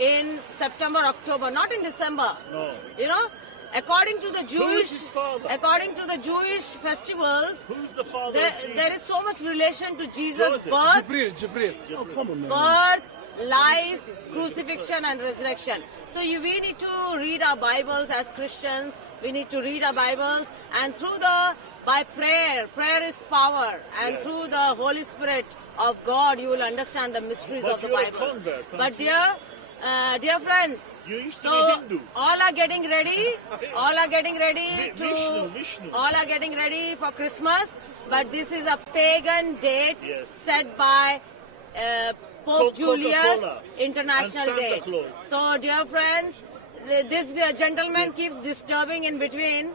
in September, October, not in December. No. According to the Jewish festivals, who's the father there is so much relation to Jesus' birth, life, crucifixion and resurrection. So we need to read our Bibles as Christians. We need to read our Bibles, and by prayer is power, and through the Holy Spirit of God you will understand the mysteries of the Bible. But dear friends, all are getting ready for Christmas, but this is a pagan date set by Pope Julius, international date. So dear friends, this gentleman keeps disturbing in between,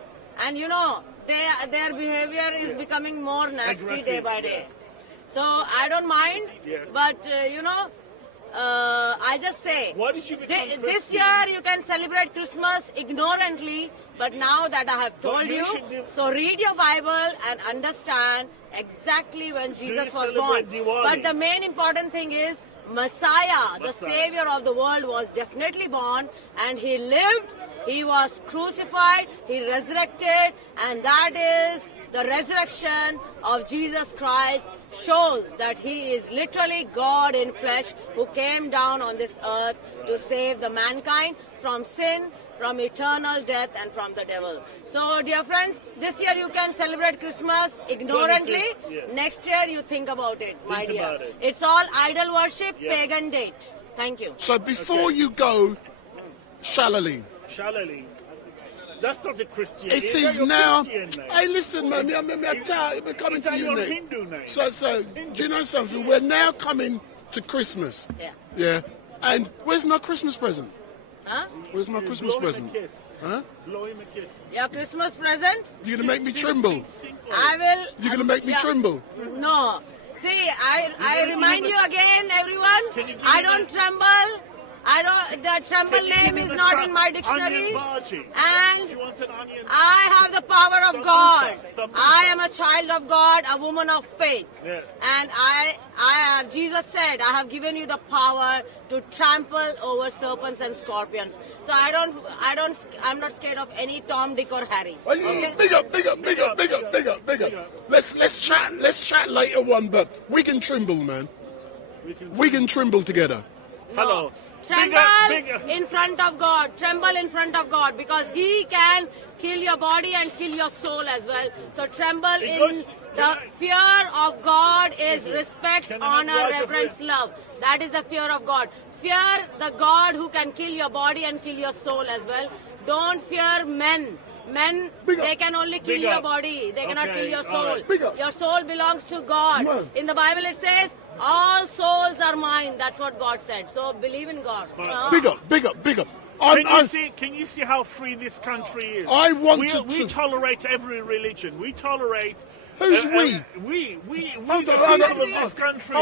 and their behavior is becoming more nasty day by day. So I don't mind, but I just say, this year you can celebrate Christmas ignorantly, but now that I have told you, so read your Bible and understand exactly when Jesus was born. But the main important thing is, Messiah, the Savior of the world, was definitely born, and He lived, He was crucified, He resurrected, and that is the resurrection of Jesus Christ shows that He is literally God in flesh who came down on this earth to save the mankind from sin, from eternal death, and from the devil. So, dear friends, this year you can celebrate Christmas ignorantly. Next year you think about it, my dear. It's all idol worship, pagan date. Thank you. So before you go, shallowly. That's not a Christian. It is now. Hey, listen, man. We're coming to you, mate. Hindu name. So, do you know something? We're now coming to Christmas. Yeah. And where's my Christmas present? Huh? Where's my Christmas present? Huh? Blow him a kiss. Your Christmas present? You're gonna make me tremble. I will. You're gonna make me tremble. No. See, I remind you again, everyone. I don't tremble. The tremble name is not in my dictionary, and I have the power of God. I am a child of God, a woman of faith, and Jesus said, I have given you the power to trample over serpents and scorpions. So I'm not scared of any Tom, Dick, or Harry. Okay? Big up. Let's chat later on, but we can tremble, man. We can tremble together. No. Hello. Tremble in front of God. Tremble in front of God, because He can kill your body and kill your soul as well. So tremble in the fear of God is respect, honor, reverence, love. That is the fear of God. Fear the God who can kill your body and kill your soul as well. Don't fear men. Men, they can only kill your body. They cannot kill your soul. Your soul belongs to God. In the Bible it says, all souls are mine. That's what God said. So believe in God. Big up. Can you see how free this country is? We tolerate every religion. We tolerate. Who's we? We the people of this country.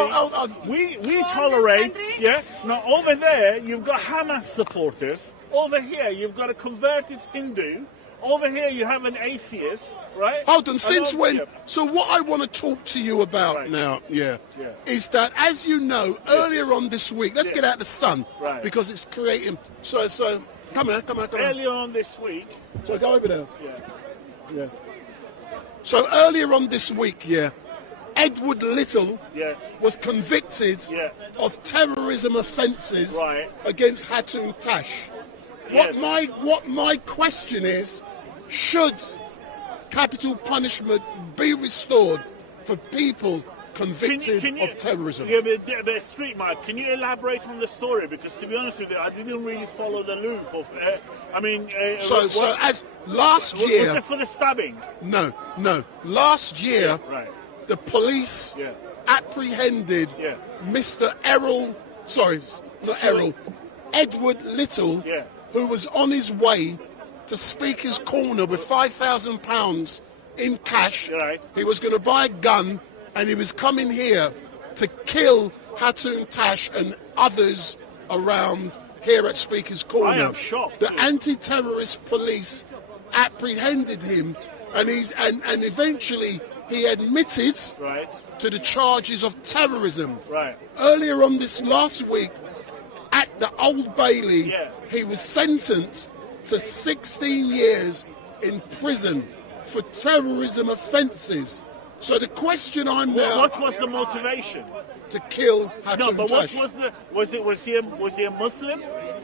We tolerate. Yeah. Now over there you've got Hamas supporters. Over here you've got a converted Hindu. Over here you have an atheist, right? Hold on, since when? So what I want to talk to you about now, is that, as you know, earlier on this week, let's get out the sun, because it's creating. So come on. Earlier on this week. So go over there. Yeah. So earlier on this week, Edward Little was convicted of terrorism offences against Hatun Tash. What my question is, should capital punishment be restored for people convicted of terrorism. Yeah, but StreetMic, can you elaborate on the story? Because to be honest with you, I didn't really follow the loop of. So as last year, was it for the stabbing? No. Last year, Right. the police apprehended Mr. Edward Little, who was on his way to Speaker's Corner with £5,000 in cash. Right. He was going to buy a gun, and he was coming here to kill Hatun, Tash, and others around here at Speaker's Corner. I am shocked. The anti-terrorist police apprehended him, and eventually he admitted to the charges of terrorism. Right. Earlier on this last week, at the Old Bailey, he was sentenced to 16 years in prison for terrorism offences. So the question I'm now... What was the motivation? To kill Hatun. No, but Tash. what was he a Muslim?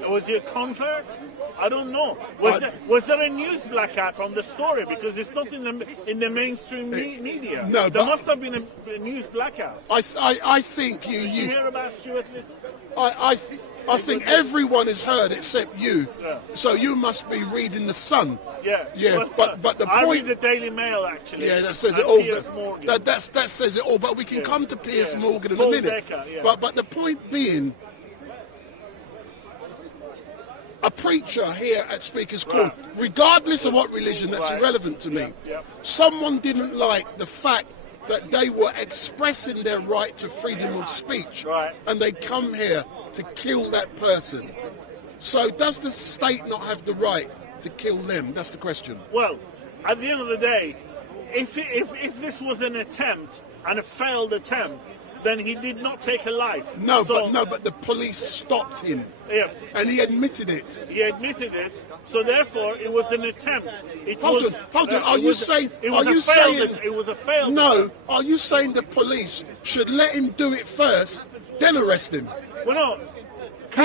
Was he a convert? I don't know. Was there a news blackout on the story? Because it's not in the mainstream media. No, there must have been a news blackout. I think you... Did you hear about Stuart Little? I think everyone has heard except you. Yeah. So you must be reading the Sun. Yeah. But the I point. read the Daily Mail actually. Yeah, that says it all. That says it all. But we can come to Piers Morgan in a minute. But the point being, a preacher here at Speaker's Corner, regardless of what religion, that's irrelevant to me. Someone didn't like the fact that they were expressing their right to freedom of speech, and they come here to kill that person. So does the state not have the right to kill them? That's the question. Well, at the end of the day, if this was an attempt and a failed attempt, then he did not take a life. But the police stopped him. Yeah. And he admitted it. He admitted it. So therefore, it was an attempt. Hold on. Are you saying it was a failed? No. Attempt. Are you saying the police should let him do it first, then arrest him? Well, no.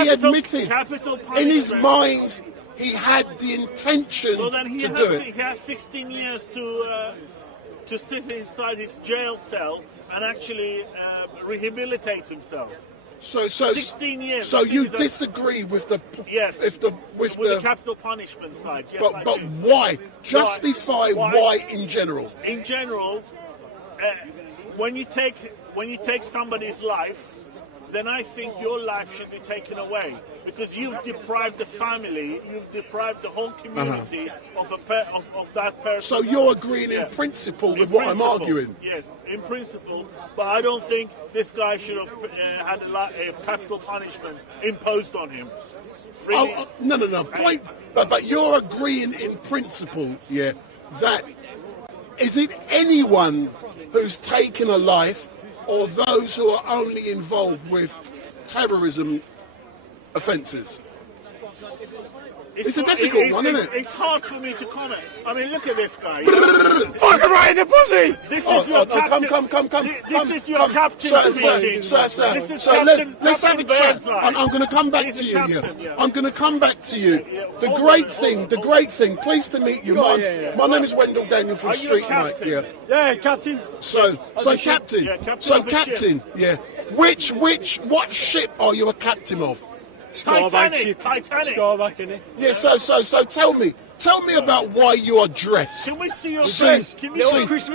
He admitted in his mind he had the intention so then to do it. He has 16 years to sit inside his jail cell and actually rehabilitate himself. So 16 years. So you disagree with the with the capital punishment side? Yes, but why? Justify why in general. In general, when you take somebody's life, then I think your life should be taken away because you've deprived the family, you've deprived the whole community of that person. So you're agreeing in principle with what I'm arguing? Yes, in principle, but I don't think this guy should have had a capital punishment imposed on him. Really? No. Point, but you're agreeing in principle, that is it anyone who's taken a life or those who are only involved with terrorism offences? It's a difficult one, isn't it? It's hard for me to comment. I mean, look at this guy. Fucking right in the pussy! This is your captain. Come. This is your captain speaking. Sir, let's have a chat. I'm going to come back to you here. I'm going to come back to you. The great thing, pleased to meet you. My name is Wendell Daniel from StreetMic here. Yeah, Captain. So Captain, what ship are you a captain of? Titanic. Scarback, innit? Yeah, so tell me about why you are dressed. Can we see your dress?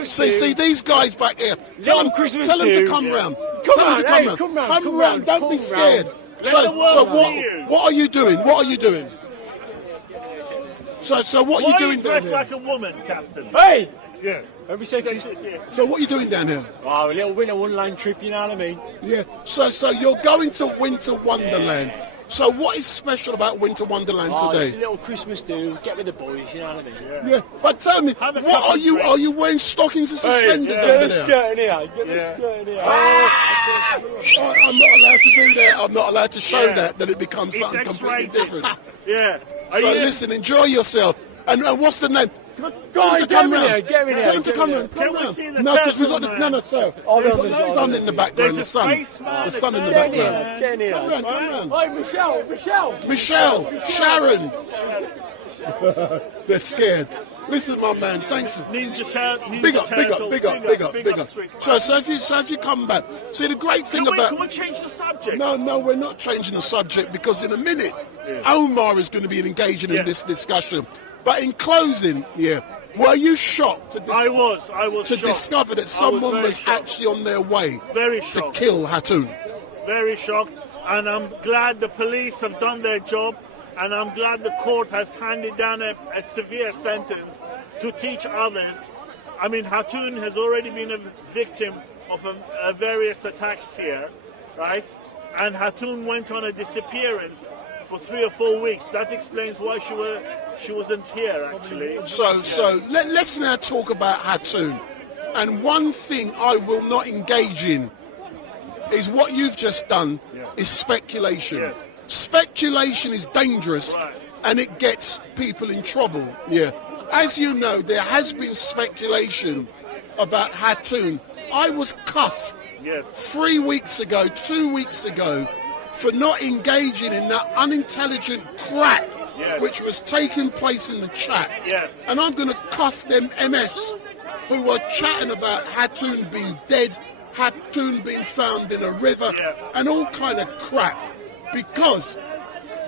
See these guys back here. Tell them to come round. Come round. Don't be scared. So what are you doing? So what are you doing down dressed here? like a woman, Captain? Hey! Yeah. Don't be sexist. So what are you doing down here? Oh, a little winter wonderland trip, you know what I mean? Yeah. So you're going to Winter Wonderland. Yeah. So what is special about Winter Wonderland today? It's a little Christmas do. Get with the boys, you know what I mean? Yeah. But tell me, what are you? Are you wearing stockings and suspenders over there? Get the skirt in here. Get the skirt in here. I'm not allowed to do that. I'm not allowed to show that it becomes something completely different. Yeah. So listen, enjoy yourself. And what's the name? Go on, get me here. Tell him to come round. No, because we've got the sir. We've got the sun in the background. The sun in the background. Get in here. Come round. Hey, Michelle. Sharon. They're scared. Listen, my man, thanks. Ninja Turtle. Big up. So if you come back, see the great thing Can about. we change the subject? No, we're not changing the subject because in a minute, Omar is going to be engaging in this discussion. But in closing, were you shocked to I was to shocked. discover that someone was actually on their way to kill Hatun? Very shocked, and I'm glad the police have done their job, and I'm glad the court has handed down a severe sentence to teach others. I mean, Hatun has already been a victim of various attacks here, right? And Hatun went on a disappearance for 3 or 4 weeks. That explains why she wasn't here, actually. So let's now talk about Hatun. And one thing I will not engage in is what you've just done is speculation. Yes. Speculation is dangerous, and it gets people in trouble. As you know, there has been speculation about Hatun. I was cussed 3 weeks ago, 2 weeks ago, for not engaging in that unintelligent crap which was taking place in the chat. And I'm going to cuss them MFs who are chatting about Hatun being dead, Hatun being found in a river, and all kind of crap, because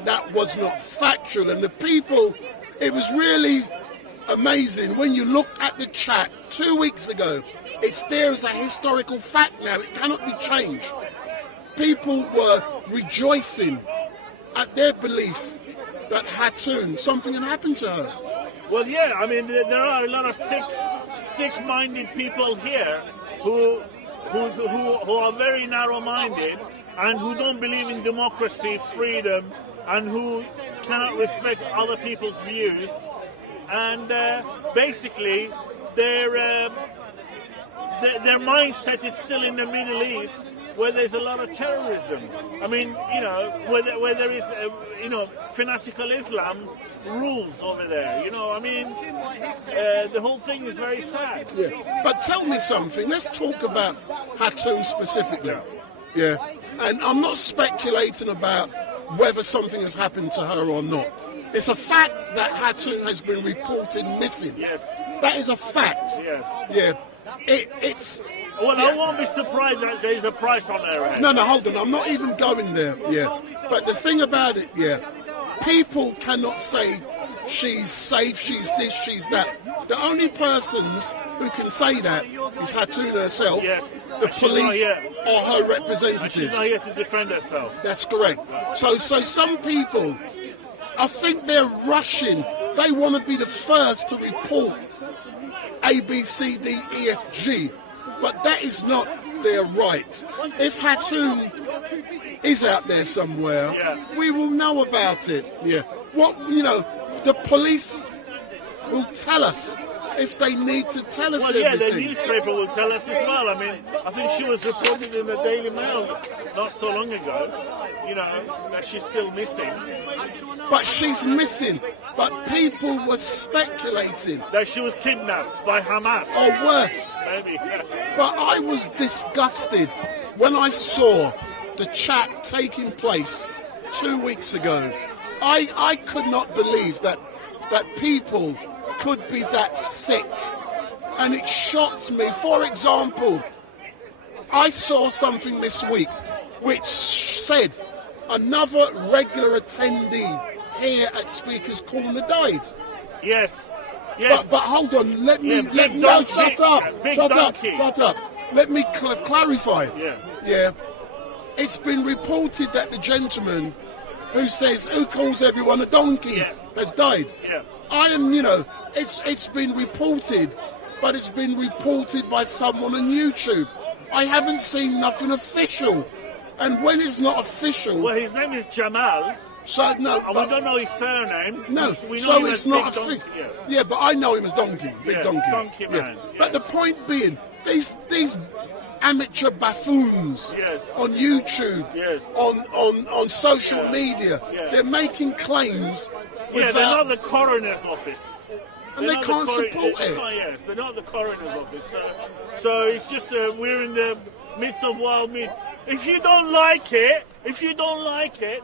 that was not factual. And the people, it was really amazing when you looked at the chat 2 weeks ago. It's there as a historical fact now. It cannot be changed. People were rejoicing at their belief that Hatun, something had happened to her. Well, I mean, there are a lot of sick-minded people here who are very narrow-minded and who don't believe in democracy, freedom, and who cannot respect other people's views. And basically, their mindset is still in the Middle East, where there's a lot of terrorism. I mean, where there is, fanatical Islam rules over there. I mean, the whole thing is very sad. But tell me something. Let's talk about Hatun specifically. And I'm not speculating about whether something has happened to her or not. It's a fact that Hatun has been reported missing. That is a fact. It's. Well, I won't be surprised that there's a price on her head. No, hold on. I'm not even going there. But the thing about it, people cannot say she's safe, she's this, she's that. The only persons who can say that is Hatun herself, the police, or her representatives. She's not here to defend herself. That's correct. So some people, I think they're rushing. They want to be the first to report A, B, C, D, E, F, G. But that is not their right. If Hatun is out there somewhere, we will know about it. The police will tell us if they need to tell us everything. The newspaper will tell us as well. I mean, I think she was reported in the Daily Mail not so long ago, that she's still missing. But she's missing. But people were speculating that she was kidnapped by Hamas. Or worse. Maybe. But I was disgusted when I saw the chat taking place 2 weeks ago. I could not believe that people could be that sick. And it shocked me. For example, I saw something this week which said another regular attendee here at Speaker's Corner died. Yes. But hold on, let me shut up. Let me clarify. It's been reported that the gentleman who calls everyone a donkey has died. I am, it's been reported, but it's been reported by someone on YouTube. I haven't seen nothing official. And when it's not official... Well, his name is Jamal. So, no... And we don't know his surname. No, we know so it's not official. Yeah, but I know him as Donkey. Big Donkey. Donkey man. But the point being, these amateur buffoons on YouTube, on social media, they're making claims they're not the coroner's office. And they can't support it. Yes, they're not the coroner's office. So it's just we're in the midst of wild meat. If you don't like it,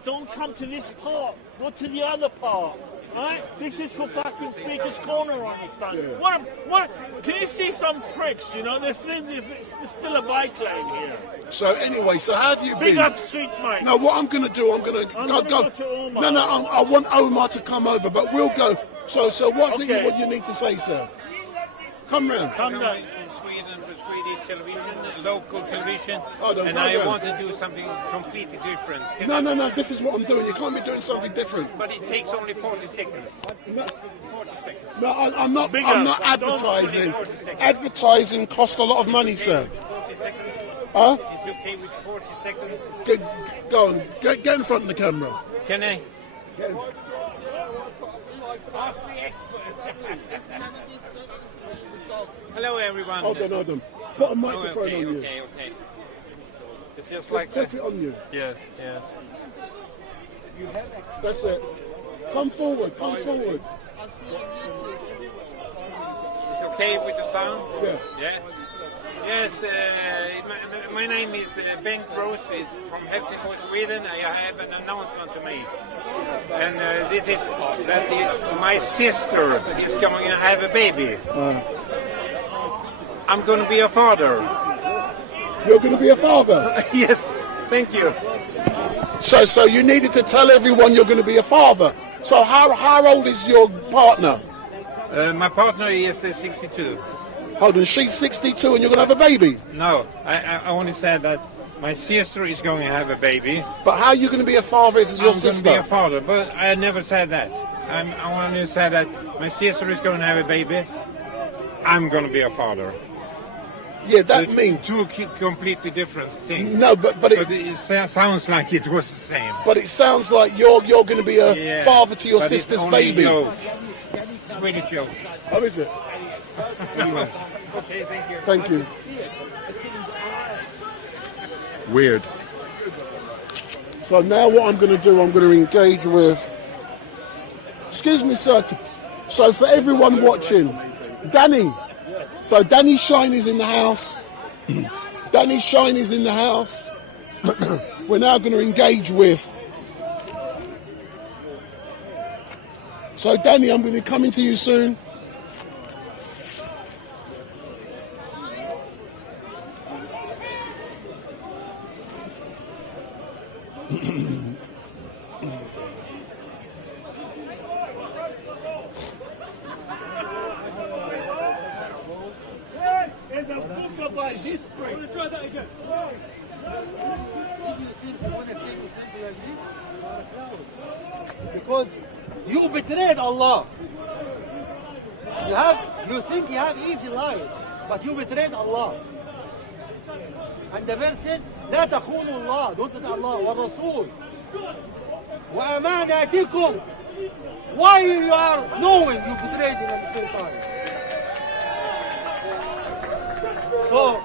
don't come to this part. Go to the other part. Right? This is for fucking Speaker's Corner on the sun. Yeah. What? Can you see some pricks? You know, there's still a bike lane here. So anyway, so how have you been? Big up StreetMic. No, what I'm going to do, I'm going to go. To Omar. No, I want Omar to come over, but we'll go. So what's it what you need to say, sir? Come round. Come down. Sweden for Swedish television, local television, And I want to do something completely different. No, this is what I'm doing. You can't be doing something different. But it takes only 40 seconds. No, I'm not advertising. Advertising costs a lot of money, sir. 40 seconds. Huh? It's okay with 40 seconds. Go on, get in front of the camera. Can I? Hello, everyone. Hold on. Put a microphone on you. Okay. It's just Let's put it on you. Yes. That's it. Come forward. It's okay with the sound? Yeah. Yes, my name is Bengt Rosqvist from Helsingborg, Sweden. I have an announcement to make. And that is my sister is going to have a baby. I'm going to be a father. You're going to be a father? Yes, thank you. So you needed to tell everyone you're going to be a father. So how old is your partner? My partner is 62. Hold on, she's 62 and you're going to have a baby? No, I only said that my sister is going to have a baby. But how are you going to be a father if it's your sister? I'm going to be a father, but I never said that. I only said that my sister is going to have a baby. I'm going to be a father. Yeah, that means two completely different things. No, but it sounds like it was the same. But it sounds like you're going to be a father to your sister's baby. Swedish joke. How is it? Anyway. Okay, thank you. Thank you. Weird. So now what I'm going to do, I'm going to engage with. Excuse me, sir. So for everyone watching, Danny. So Danny Shine is in the house. Danny Shine is in the house. We're now going to engage with. So Danny, I'm going to be coming to you soon. Because you betrayed Allah. You think you have easy life, but you betrayed Allah. And the verse said, لا تخونوا الله, don't betray Allah, والرسول وأماناتكم. Why you are knowing you betrayed him at the same time? So,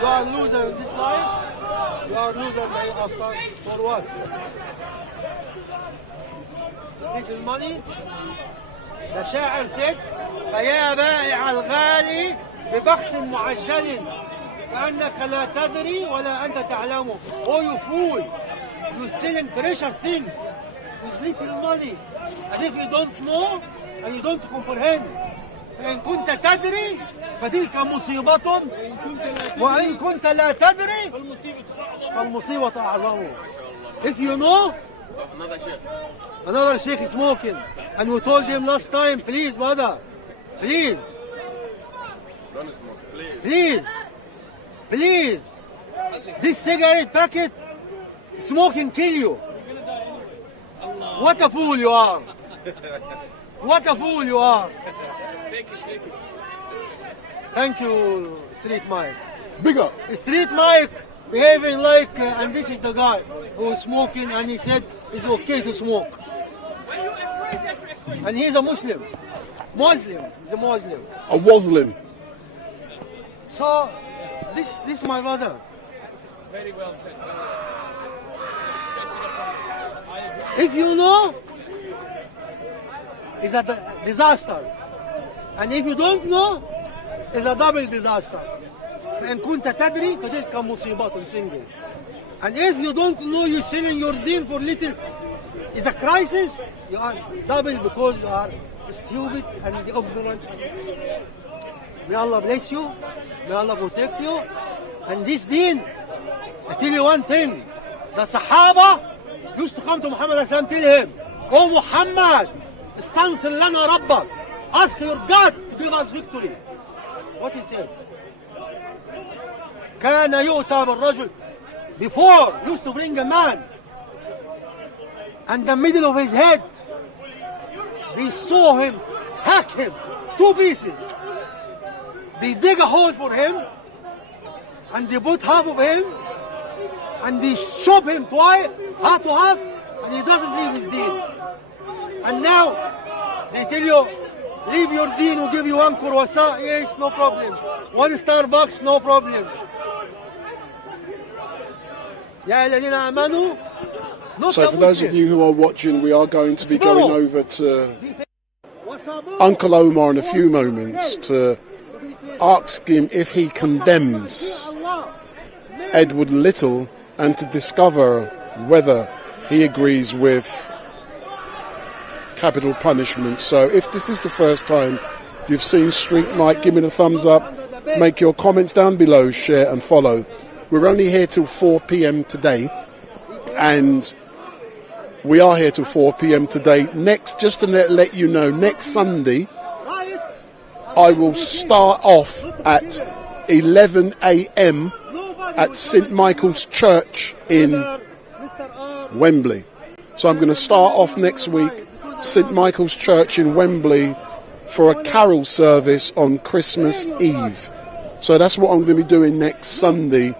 you are a loser in this life, you are a loser after, for what? Little money. The شاعر said, فيا بائع الغالي ببخس معجل كأنك لا تدري ولا أنت تعلمه. Oh, you fool! You selling precious things with little money, as if you don't know and you don't comprehend. فإن كنت تدري فتلك مصيبة وإن كنت لا تدري فالمصيبة أعظم. If you know, another sheikh is smoking, and we told him last time, please brother, please, Don't smoke, please, this cigarette packet, smoking kill you. What a fool you are. What a fool you are. Thank you, StreetMic. Big up. StreetMic behaving like, and this is the guy who is smoking, and he said it's okay to smoke. And he's a Muslim. He's a Muslim. A Muslim. So, this my brother. Very well said. If you know, it's a disaster. And if you don't know, it's a double disaster. فإن كنت تدري فتلك مصيبة single. And if you don't know, you're selling your deen for little is a crisis, you are double because you are stupid and ignorant. May Allah bless you. May Allah protect you. And this deen, I tell you one thing. The Sahaba used to come to Muhammad and tell him, "Oh Muhammad, استنصر لنا ربك. Ask your God to give us victory." What he said? كان يؤتى بالرجل. Before, used to bring a man, and the middle of his head, they saw him, hack him, 2 pieces. They dig a hole for him, and they put half of him, and they chop him twice, half to half, and he doesn't leave his deen. And now, they tell you, leave your deen, we'll give you 1 croissant, yes, no problem. 1 Starbucks, no problem. يا الذين آمنوا. So for those of you who are watching, we are going to be going over to Uncle Omar in a few moments to ask him if he condemns Edward Little and to discover whether he agrees with capital punishment. So if this is the first time you've seen StreetMic, give me the thumbs up, make your comments down below, share and follow. We're only here till 4 p.m. today, and we are here till 4 p.m. today. Next, just to let you know, next Sunday, I will start off at 11 a.m. at St. Michael's Church in Wembley. So I'm going to start off next week, St. Michael's Church in Wembley, for a carol service on Christmas Eve. So that's what I'm going to be doing next Sunday.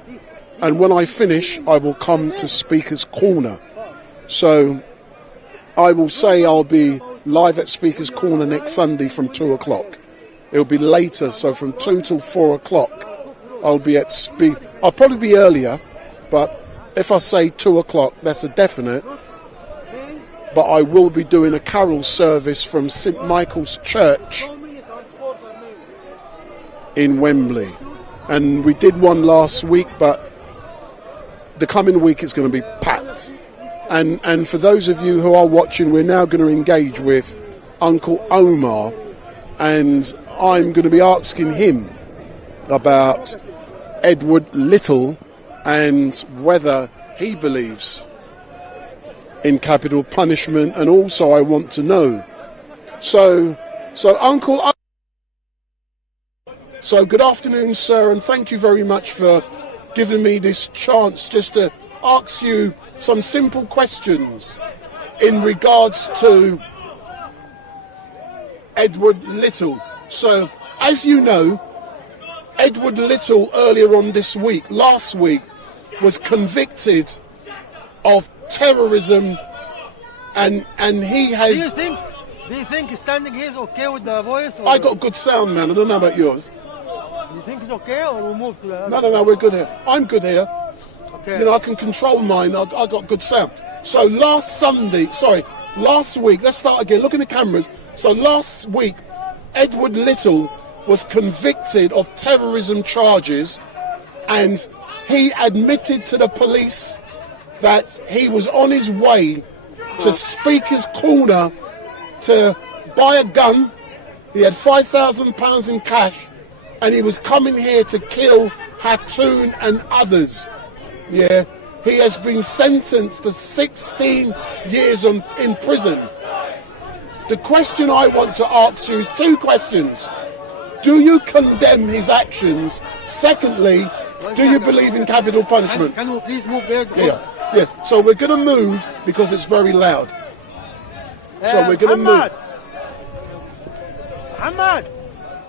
And when I finish, I will come to Speaker's Corner. So I will say I'll be live at Speaker's Corner next Sunday from 2 o'clock. It'll be later, so from 2 till 4 o'clock, I'll be at I'll probably be earlier, but if I say 2 o'clock, that's a definite. But I will be doing a carol service from St. Michael's Church in Wembley. And we did one last week, but the coming week is going to be packed. And for those of you who are watching, we're now going to engage with Uncle Omar, and I'm going to be asking him about Edward Little and whether he believes in capital punishment, and also I want to know. So Uncle, so good afternoon, sir, and thank you very much for giving me this chance just to ask you some simple questions in regards to Edward Little. So, as you know, Edward Little earlier on this week, last week, was convicted of terrorism, and he has... Do you think standing here is okay with the voice? Or I got good sound, man. I don't know about yours. You think it's okay, or we move to the other? No, we're good here. I'm good here. Okay. You know, I can control mine. I got good sound. So last week, let's start again. Look in the cameras. So last week, Edward Little was convicted of terrorism charges, and he admitted to the police that he was on his way to Speaker's Corner to buy a gun. He had £5,000 in cash, and he was coming here to kill Hatun and others. Yeah, he has been sentenced to 16 years in prison. The question I want to ask you is 2 questions. Do you condemn his actions? Secondly, do you believe in capital punishment? Can you please move there? Yeah. So we're going to move because it's very loud. So we're going to move.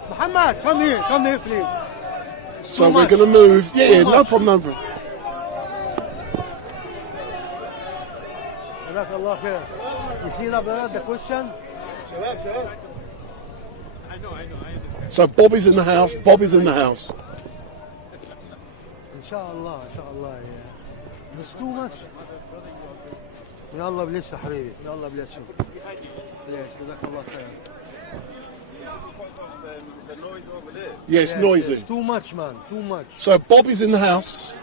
Muhammad, come here, please. So we're going to move. Yeah, no problem. You see the question? I know, I understand. So Bobby's in the house. Inshallah, yeah. It's too much. May Allah bless you, Habibi. May Allah bless you. Yes, jazakallah khair. The noise over there. Yeah, it's noisy. It's too much, man. Too much. So Bobby's in the house.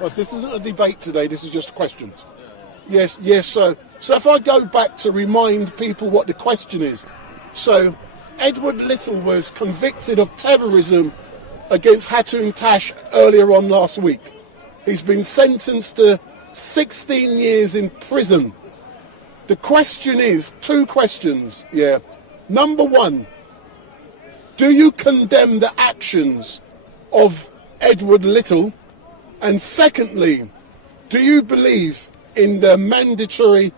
But this isn't a debate today, this is just questions. Yes, so if I go back to remind people what the question is. So, Edward Little was convicted of terrorism against Hatun Tash earlier on last week. He's been sentenced to 16 years in prison. The question is, two questions, yeah. Number one, do you condemn the actions of Edward Little? And secondly, do you believe in the mandatory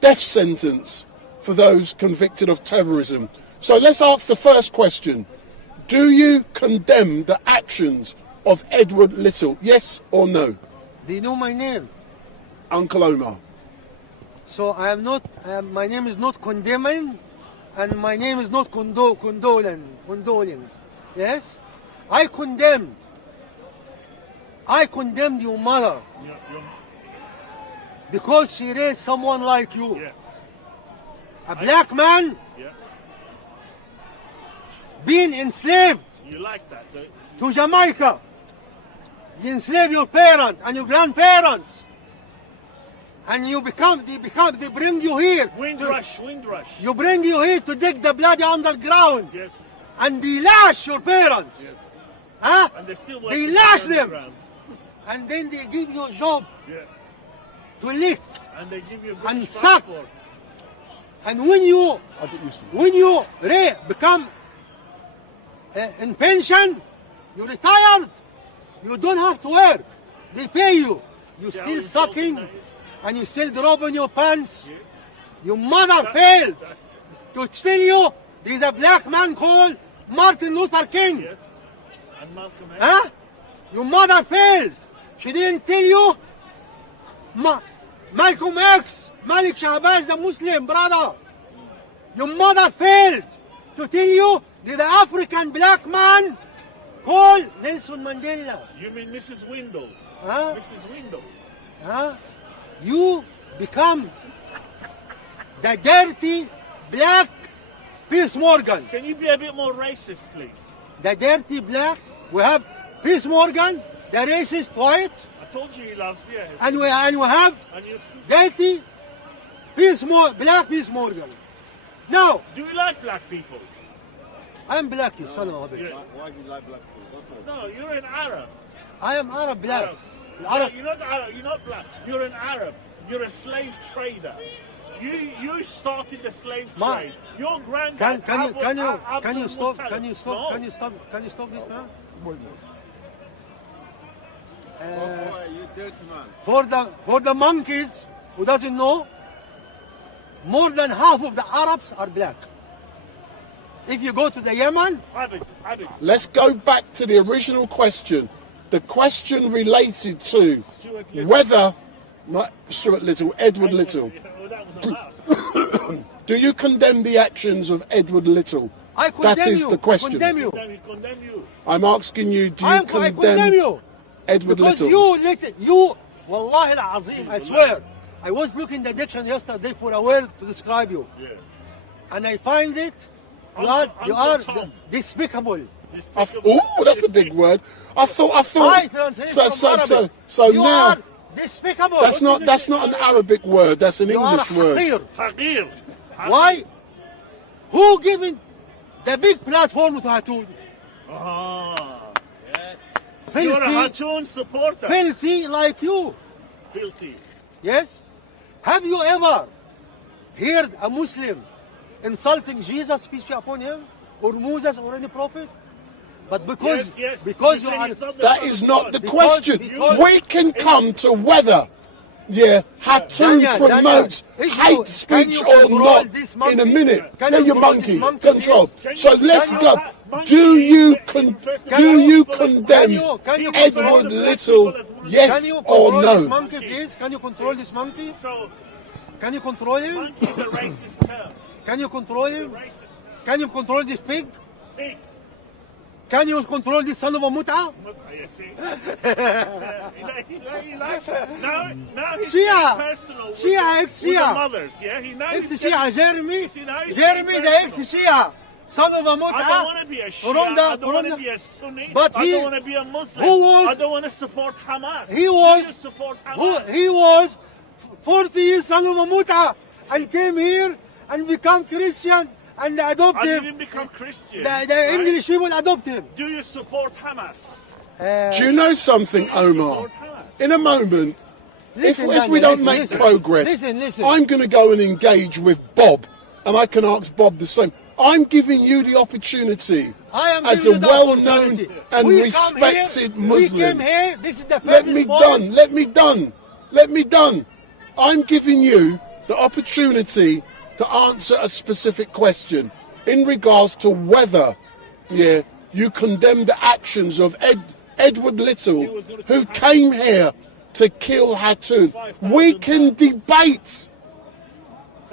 death sentence for those convicted of terrorism? So let's ask the first question. Do you condemn the actions of Edward Little? Yes or no? Do you know my name? Uncle Omar. So I am not, my name is not condemning, and my name is not condoling. Yes? I condemned your mother because she raised someone like you. A black man being enslaved to Jamaica. You enslave your parents and your grandparents. And they bring you here. Wind rush. You bring you here to dig the bloody underground. Yes. And they lash your parents. Yes. Huh? And they lash them. And then they give you a job to lick and they give you and suck. And when you become in pension, you retired, you don't have to work. They pay you. You still sucking and you still dropping your pants. Your mother failed to tell you there's a black man called Martin Luther King. Yes. And Malcolm X. Huh? Your mother failed. She didn't tell you Malcolm X, Malik Shahbaz, the Muslim brother. Your mother failed to tell you there's an African black man called Nelson Mandela. You mean Mrs. Windle? Huh? Mrs. Windle. Huh? You become the dirty black Piers Morgan. Can you be a bit more racist, please? The dirty black, we have Piers Morgan, the racist white. I told you love, yeah. And we have dirty black Piers Morgan. Now, do you like black people? I'm black, you son of a bitch. Why do you like black people? No, you're an Arab. I am Arab black. Arab. You're not Arab. You're not black. You're an Arab. You're a slave trader. You started the slave trade. Your granddad. Can you stop? Can you stop this now? You dirty man. For the monkeys who doesn't know, more than half of the Arabs are black. If you go to the Yemen, let's go back to the original question. The question related to whether Stuart Little, Edward Little. Do you condemn the actions of Edward Little? I condemn that is you. the question. I condemn you. I'm asking you, do you condemn you. Edward because Little? You, Wallahi al-Azim, I swear, I was looking the dictionary yesterday for a word to describe you. Yeah. And I find it, you are despicable. Oh, that's a big word. I thought. So you now. Are despicable. That's not an Arabic word. That's an English word. Haqir. Why? Who given the big platform to Hatun? Yes. Filthy, you're a Hatun supporter. Filthy like you. Filthy. Yes. Have you ever heard a Muslim insulting Jesus, peace be upon him, or Moses, or any prophet? But because you are... That is not the question. We can come to whether, Hatun promotes hate speech or not in a minute. You monkey, control. So let's go. Do you condemn Edward Little, yes or no? Monkey, please? Can you control this monkey? Can you control him? Monkey is a racist term. Can you control him? Can you control this pig? Pig. Can you control this son of a mut'a? You see? He likes it. Now he's Shia. personal with Shia, ex-Shia. the mothers, yeah? He knows. Ex-Shia, Jeremy. See, now he's Jeremy is an ex-Shia. son of a I don't want to be a Shia. I don't want to be a Sunni. But I don't want to be a Muslim. I don't want to support Hamas. He was. Do you support Hamas? He was 40 years son of a mut'a and came here and become Christian and adopted him. I didn't become Christian. The English people adopt him. Do you support Hamas? Do you know something, Omar? In a moment, if we don't make progress, I'm going to go and engage with Bob, and I can ask Bob the same. I'm giving you the opportunity as a well-known and respected Muslim. We came here. This is the Let me done. Let me done. I'm giving you the opportunity to answer a specific question in regards to whether, you condemn the actions of Edward Little, who came here to kill Hatun. We can debate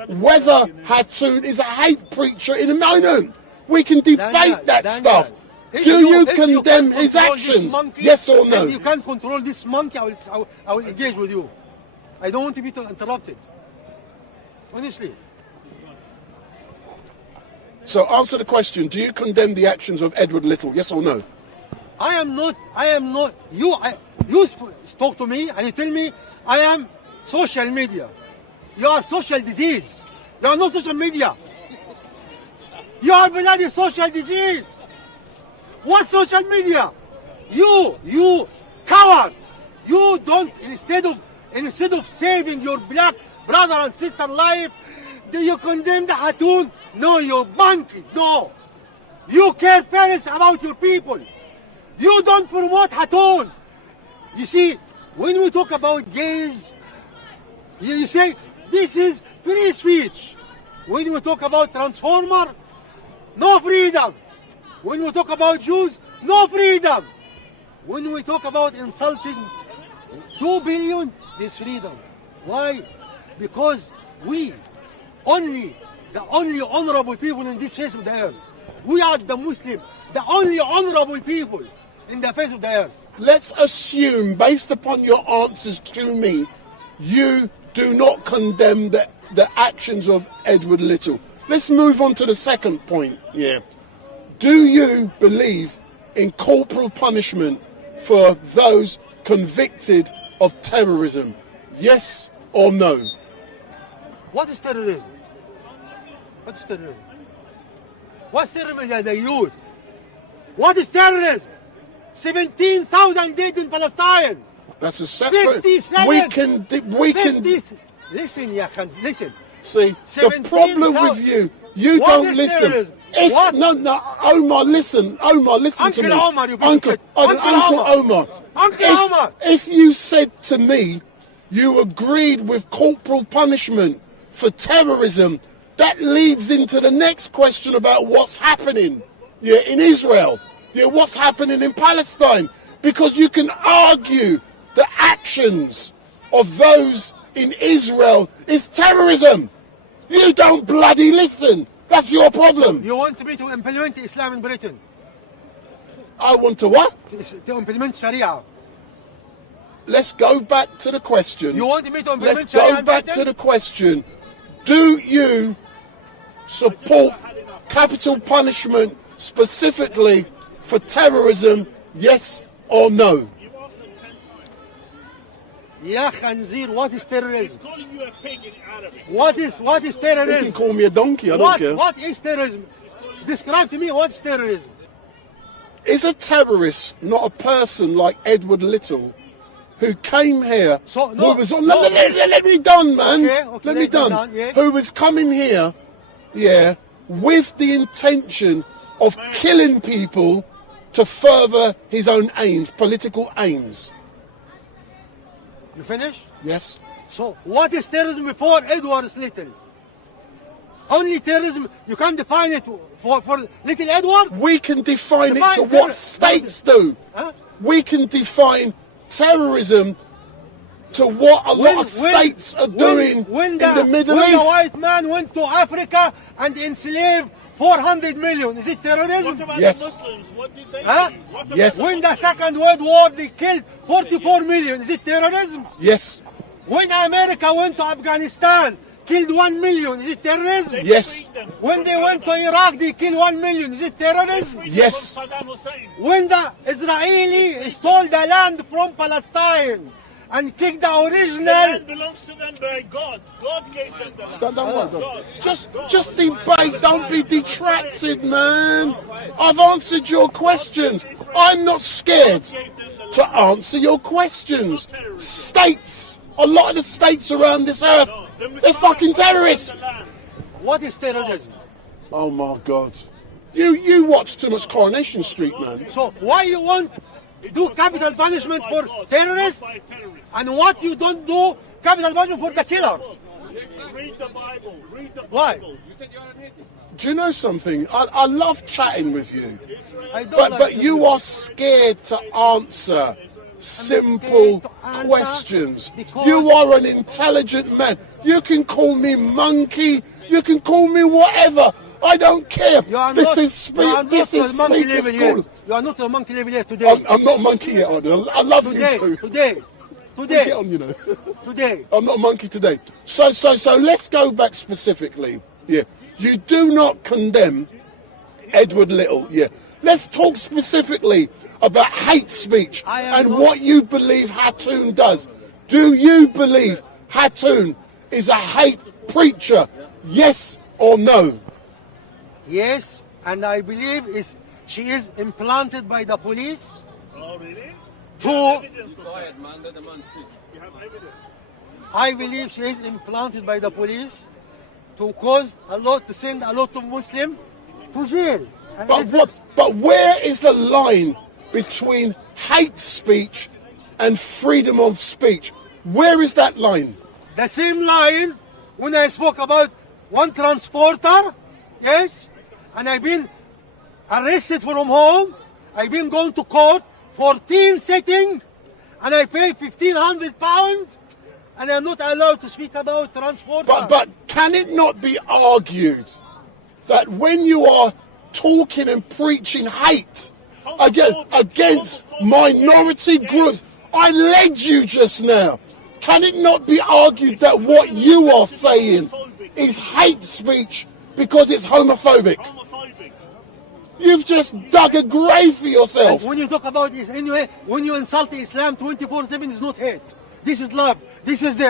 whether Hatun is a hate preacher in a moment. We can debate that stuff. Do you condemn his actions? Yes or no? If you can't control this monkey, I will engage with you. I don't want to be interrupted. Honestly. So answer the question. Do you condemn the actions of Edward Little? Yes or no? I am not. You talk to me and you tell me I am social media. You are social disease. You are not social media. You are bloody social disease. What social media? You coward. You don't, instead of saving your black brother and sister life, do you condemn the Hatun? No, you're monkey. No. You care first about your people. You don't promote Hatun. You see, when we talk about gays, you say this is free speech. When we talk about transformer, no freedom. When we talk about Jews, no freedom. When we talk about insulting 2 billion, there's freedom. Why? Because we, the only honorable people in this face of the earth. We are the Muslim, the only honorable people in the face of the earth. Let's assume, based upon your answers to me, you do not condemn the actions of Edward Little. Let's move on to the second point. Do you believe in corporal punishment for those convicted of terrorism? Yes or no? What is terrorism? What is terrorism? What's terrorism? The youth. What is terrorism? 17,000 dead in Palestine. That's a separate. 57. We can. Listen, ya Khan, listen. See, the problem with you don't listen. No, Omar, listen to me. Omar, Uncle Omar. If you said to me you agreed with corporal punishment for terrorism, that leads into the next question about what's happening in Israel. What's happening in Palestine. Because you can argue the actions of those in Israel is terrorism. You don't bloody listen. That's your problem. You want me to implement Islam in Britain? I want to what? To implement Sharia. Let's go back to the question. You want me to implement Let's Sharia go back to the question. Do you support capital punishment specifically for terrorism? Yes or no? Ya Khanzir, what is terrorism? He's calling you a pig in Arabic. What is terrorism? You can call me a donkey, I don't care. What is terrorism? Describe to me what's terrorism. Is a terrorist not a person like Edward Little, who came here, let me done, man. Okay, let me done. Who was coming here, with the intention of killing people to further his own aims, political aims. You finish? Yes. So, what is terrorism before Edward Little? Only terrorism, you can't define it for Little Edward? We can define it to what states do. Huh? We can define terrorism to what a lot of states are doing in the Middle East. When the white man went to Africa and enslaved 400 million, is it terrorism? What about Yes. the Muslims? What did they Huh? do? Yes. When the Second World War, they killed 44 million, is it terrorism? Yes. When America went to Afghanistan killed 1 million. Is it terrorism? Yes. When they went to Iraq, they killed 1 million. Is it terrorism? Yes. When the Israeli stole the land from Palestine and kicked the original. The land belongs to them by God. God gave them the land. Don't worry. Just debate. Don't be detracted, man. I've answered your questions. I'm not scared to answer your questions. States, a lot of the states around this earth, they're fucking terrorists. What is terrorism? Oh my God. You watch too much Coronation Street, man. So why you want to do capital punishment for terrorists and what you don't do capital punishment for the killer? Read the Bible. Read the Bible. Why? Do you know something? I love chatting with you. But But you are scared to answer simple questions. You are an intelligent man. You can call me monkey. You can call me whatever. I don't care. This is Speaker's Corner. You are not a monkey level yet today. I'm not monkey yet. I love today, you too. Today. Get on, you know. Today. I'm not a monkey today. So let's go back specifically. Yeah. You do not condemn Edward Little. Yeah. Let's talk specifically about hate speech and what you believe Hatun does. Do you believe Hatun is a hate preacher? Yes or no? Yes, and I believe she is implanted by the police. Oh, really? I believe she is implanted by the police to send a lot of Muslims to jail. But where is the line between hate speech and freedom of speech? Where is that line? The same line when I spoke about one transporter, yes, and I've been arrested from home. I've been going to court, 14 sitting, and I pay £1,500, and I'm not allowed to speak about transporter. But can it not be argued that when you are talking and preaching hate against minority groups, I led you just now. Can it not be argued that what you are saying is hate speech because it's homophobic? You've just dug a grave for yourself. And when you talk about this, anyway, when you insult Islam 24/7, is not hate. This is love. This is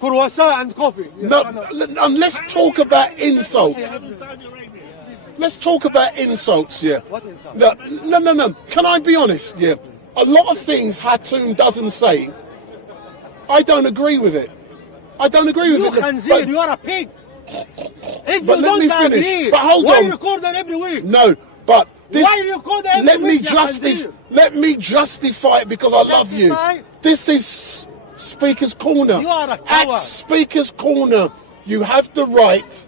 croissant and coffee. No, and let's talk about insults. Let's talk about insults, yeah. What insults? No. Can I be honest, yeah? A lot of things Hatun doesn't say, I don't agree with it. I don't agree with it. You khanzir, you are a pig. If But you let me don't finish. agree, But hold why on. you record them every week? No, but this, Why you record them every week? let me justify it because I love you. Justify? This is Speaker's Corner. You are a At coward. Speaker's Corner, you have the right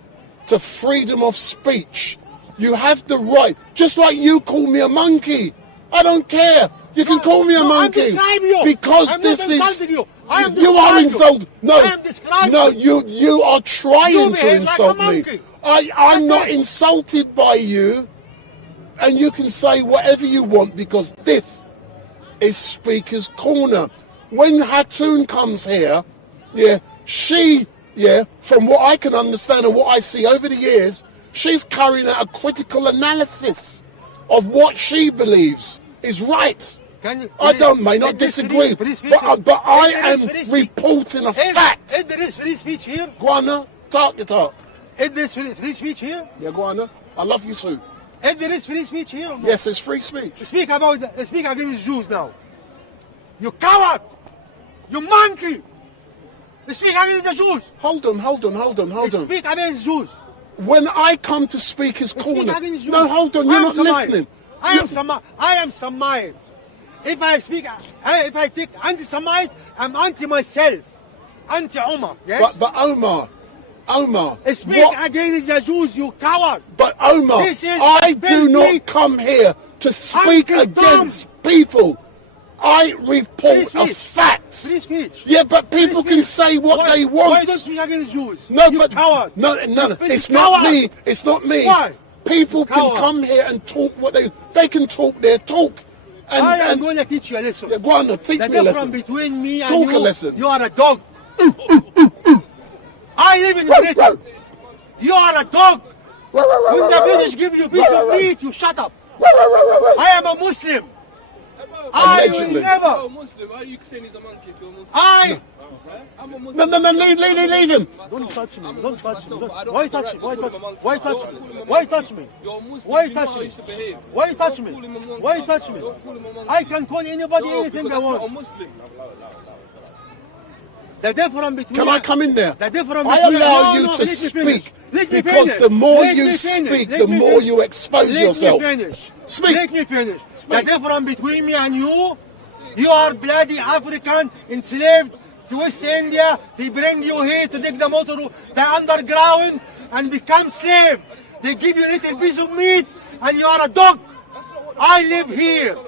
to freedom of speech. You have the right, just like you call me a monkey. I don't care. You can call me a monkey. I'm describing you. Because I'm this not is. insulting you. I am You are describing insulted. you. I am describing you are trying You to behave like a insult me. monkey. I'm That's not it. insulted by you, and you can say whatever you want because this is Speaker's Corner. When Hatun comes here, from what I can understand and what I see over the years, she's carrying out a critical analysis of what she believes is right. I may not disagree, but I am reporting a fact. Is there is free speech here? Guana, talk your talk. Is there free speech here? Yeah, Guana, I love you too. Is there is free speech here? Yes, it's free speech. Speak against Jews now. You coward! You monkey! Speak against the Jews! Hold on. Speak against Jews! When I come to Speaker's Corner, against Jews. no, hold on, you're not listening. I am Semite. If I take anti-Semite, I'm anti myself. Anti-Omar, yes? But Omar, Speak against the Jews, you coward! But Omar, I do not come here to speak against people. I report a fact. Free speech. Yeah, but people can say what they want. Why don't speak against Jews? No, you but coward. no, it's coward. not me. It's not me. Why? People can Coward. come here and talk what they can talk their talk. I am going to teach you a lesson. Yeah, go on, teach the me a difference lesson. between me and Talk you, a lesson. You are a dog. I live in Britain. You are a dog. When the British give you a piece of meat, you shut up. I am a Muslim. I will never. Muslim. Are you saying he's a monkey? No, leave him. Don't touch me. Don't touch me. Why touch me? Why touch me? Why touch me? Why touch me? Why touch me? Why touch me? Why touch me? I can call anybody anything I want. The difference between... Can I come in there? The difference I allow you to speak because the more you speak, the more you expose yourself. Speak. Let me finish. The difference between me and you are bloody African enslaved to West India. They bring you here to dig the underground and become slave. They give you a little piece of meat and you are a dog. I live here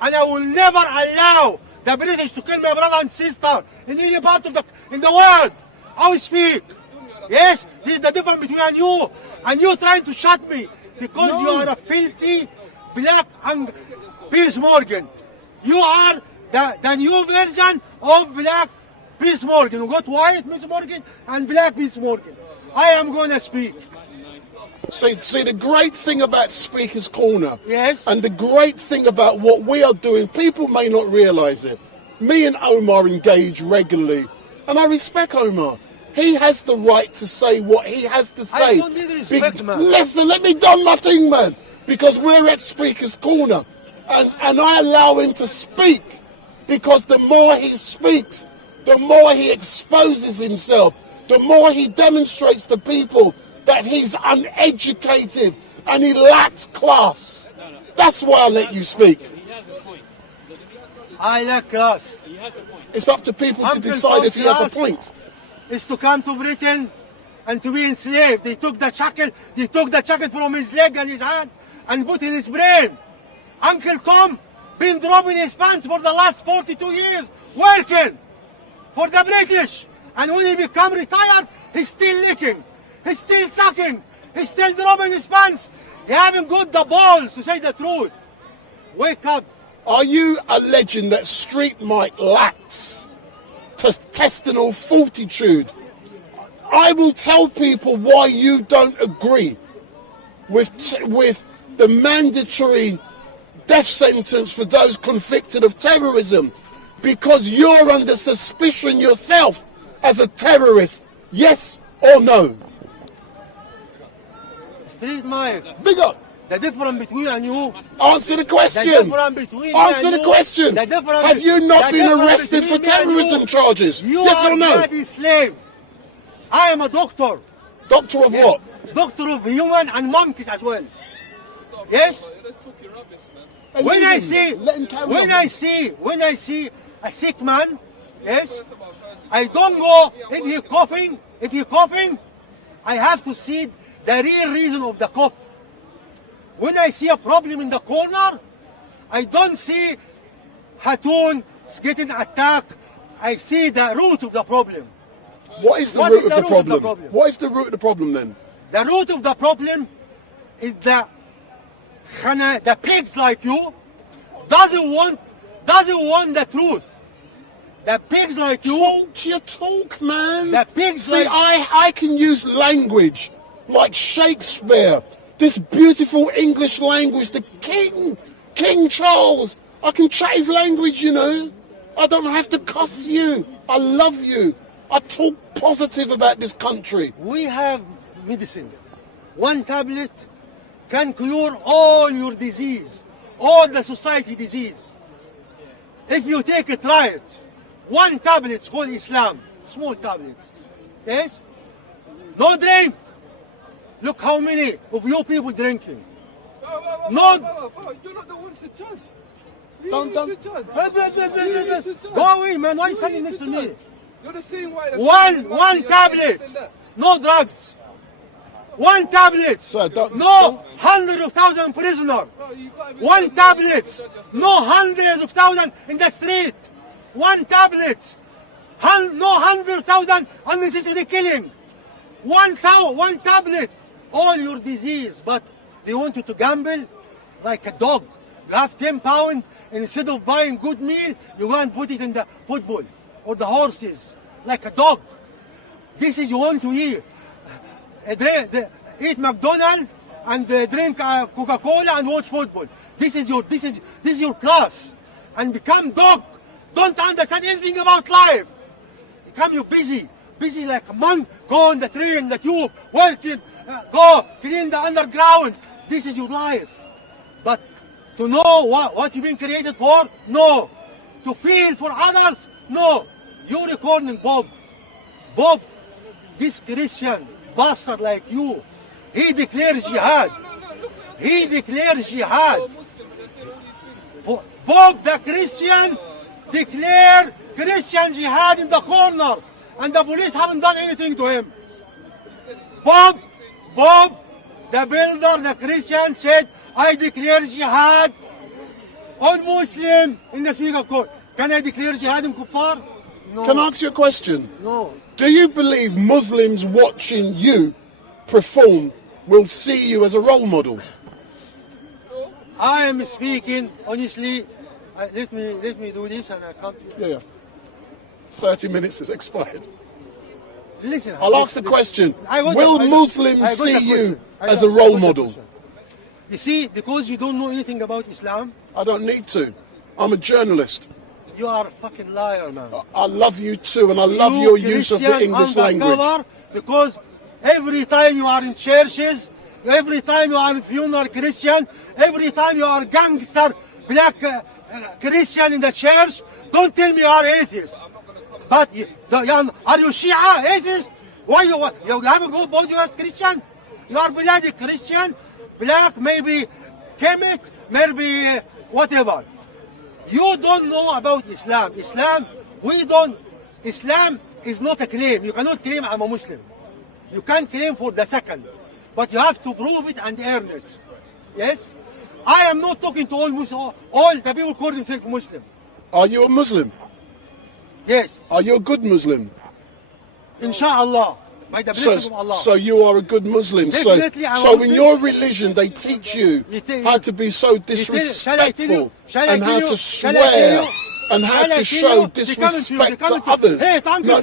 and I will never allow the British to kill my brother and sister in any part of in the world. I will speak. Yes, this is the difference between you and you trying to shut me because you are a filthy black and Piers Morgan. You are the new version of black Piers Morgan. We got white Piers Morgan and black Piers Morgan. I am going to speak. See, the great thing about Speaker's Corner, yes, and the great thing about what we are doing, people may not realise it. Me and Omar engage regularly, and I respect Omar. He has the right to say what he has to say. I don't need respect, man. Listen, let me do my thing, man. Because we're at Speaker's Corner, and I allow him to speak, because the more he speaks, the more he exposes himself, the more he demonstrates to people that he's uneducated and he lacks class. That's why I let you speak. I lack class. It's up to people to decide if he has a point. Is to come to Britain and to be enslaved. They took the shackle from his leg and his hand and put in his brain. Uncle Tom been dropping his pants for the last 42 years, working for the British. And when he become retired, he's still licking. He's still sucking. He's still dropping his pants. He haven't got the balls to say the truth. Wake up. Are you alleging that StreetMic lacks intestinal fortitude? I will tell people why you don't agree with the mandatory death sentence for those convicted of terrorism, because you're under suspicion yourself as a terrorist. Yes or no? StreetMic. Big up. The difference between and you. Answer the question. Answer the question. Have you not been arrested for terrorism charges? Yes or no? You are a slave. I am a doctor. Doctor of what? Doctor of human and monkeys as well. Yes. When I see a sick man, yes, I don't go if he coughing, I have to see the real reason of the cough. When I see a problem in the corner, I don't see Hatun getting attacked. I see the root of the problem. What is the root of the problem? What is the root of the problem then? The root of the problem is the pigs like you doesn't want the truth. The pigs like you. Talk, man. The pigs. See, I can use language like Shakespeare. This beautiful English language, the King Charles. I can chat his language, you know. I don't have to cuss you. I love you. I talk positive about this country. We have medicine. One tablet can cure all your disease, all the society disease. If you take it right, one tablet's called Islam, small tablets. Yes? No drink. Look how many of you people drinking. No. You're not the ones to judge. Don't. Go away, man. Why are you standing next to me? You're the same way. One tablet. No drugs. One tablet. Sir, no hundreds of thousands prisoners. One tablet. No hundreds of thousands in the street. One tablet. No hundreds of thousands unnecessary killing. One tablet. All your disease, but they want you to gamble like a dog. You have 10 pounds, and instead of buying good meal, you go and put it in the football or the horses, like a dog. This is you want to eat. Eat McDonald's and drink Coca-Cola and watch football. This is your class. And become dog. Don't understand anything about life. Become you busy like a monk. Go on the train, the tube, working, go clean the underground. This is your life. But to know what you've been created for? No. To feel for others? No. You're recording Bob. Bob, this Christian bastard like you, he declares jihad. He declares jihad. Bob the Christian declared Christian jihad in the corner, and the police haven't done anything to him. Bob, the builder, the Christian said, I declare jihad on Muslim in the Speaker Court. Can I declare jihad in Kuffar? No. Can I ask you a question? No. Do you believe Muslims watching you perform will see you as a role model? I am speaking honestly. Let me do this and I come to you. Yeah. 30 minutes has expired. Listen. I'll ask the question. Will Muslims see you as a role model? You see, because you don't know anything about Islam. I don't need to. I'm a journalist. You are a fucking liar, man. I love you too, and I love your use of the English language. Because every time you are in churches, every time you are in funeral Christian, every time you are gangster black Christian in the church, don't tell me you are atheist. But are you Shia, atheist? Why you haven't got body as Christian? You are bloody Christian, black, maybe Kemet, maybe whatever. You don't know about Islam. Islam is not a claim. You cannot claim I'm a Muslim. You can't claim for the second. But you have to prove it and earn it. Yes? I am not talking to all Muslims, all the people call themselves Muslim. Are you a Muslim? Yes. Are you a good Muslim? Inshallah. By the blessing of Allah. So you are a good Muslim. So in your religion they teach you how to be so disrespectful and how to swear and how to show disrespect to others. No,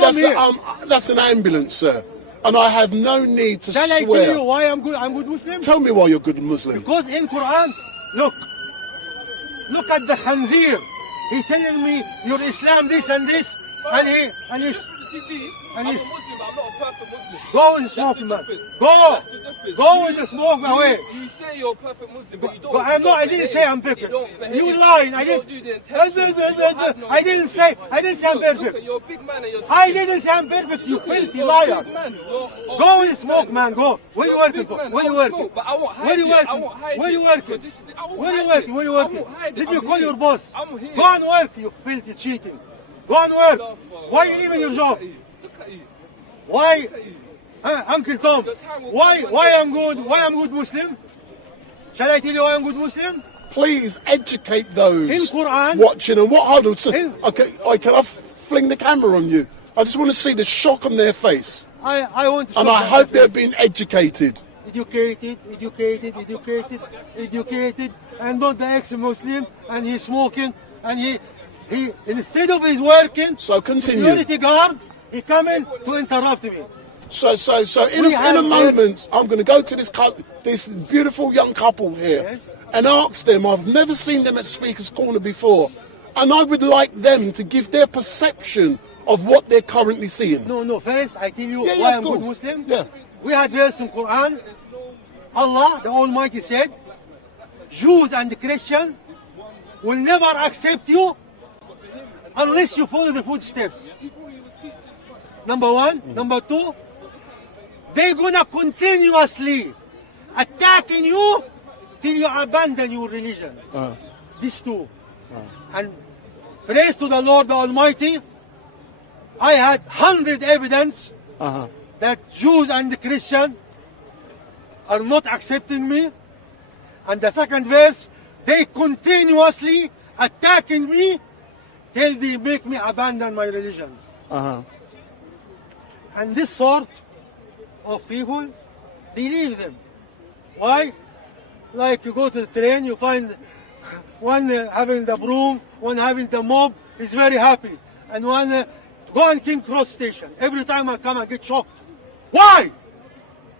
that's an ambulance, sir. And I have no need to swear. Shall I tell you why I'm good Muslim? Tell me why you're good Muslim. Because in Quran, look at the Khanzir. He telling me your Islam this and this, and he's I'm a Muslim, I'm not a perfect Muslim. Go and smoke, man. Go with the smoke away. You say you're a perfect Muslim, but you don't. I didn't say I'm perfect. You lying. I didn't say I'm perfect. You're a big man and you're I didn't say I'm perfect. You filthy liar. Go and smoke, man. Go. Where you working for? Where you working? Where you working? Where you working? Where you working? Where you working? Let me call your boss. Go and work, you filthy cheating. Go and work. Why you leaving your job? Why, Uncle Tom? Why I'm good Muslim? Shall I tell you why I'm good Muslim? Please educate those in Quran watching and what hold on. Okay, can I fling the camera on you? I just want to see the shock on their face. I want to. And I hope they're being educated. Educated, and not the ex-Muslim, and he's smoking, and he instead of his working, so continue. Security guard, he coming to interrupt me. So in a moment, I'm going to go to this beautiful young couple here and ask them. I've never seen them at Speaker's Corner before, and I would like them to give their perception of what they're currently seeing. No. First, I tell you why I'm good Muslim. Yeah. We had verse in Quran. Allah, the Almighty said, Jews and Christians will never accept you unless you follow the footsteps. Number one. Number two, they're gonna continuously attacking you till you abandon your religion. These two. And praise to the Lord the Almighty, I had 100 evidence that Jews and Christians are not accepting me. And the second verse, they continuously attacking me till they make me abandon my religion. And this sort of people, believe them. Why? Like you go to the train, you find one having the broom, one having the mop, is very happy. And one Go and King Cross Station. Every time I come, I get shocked. Why?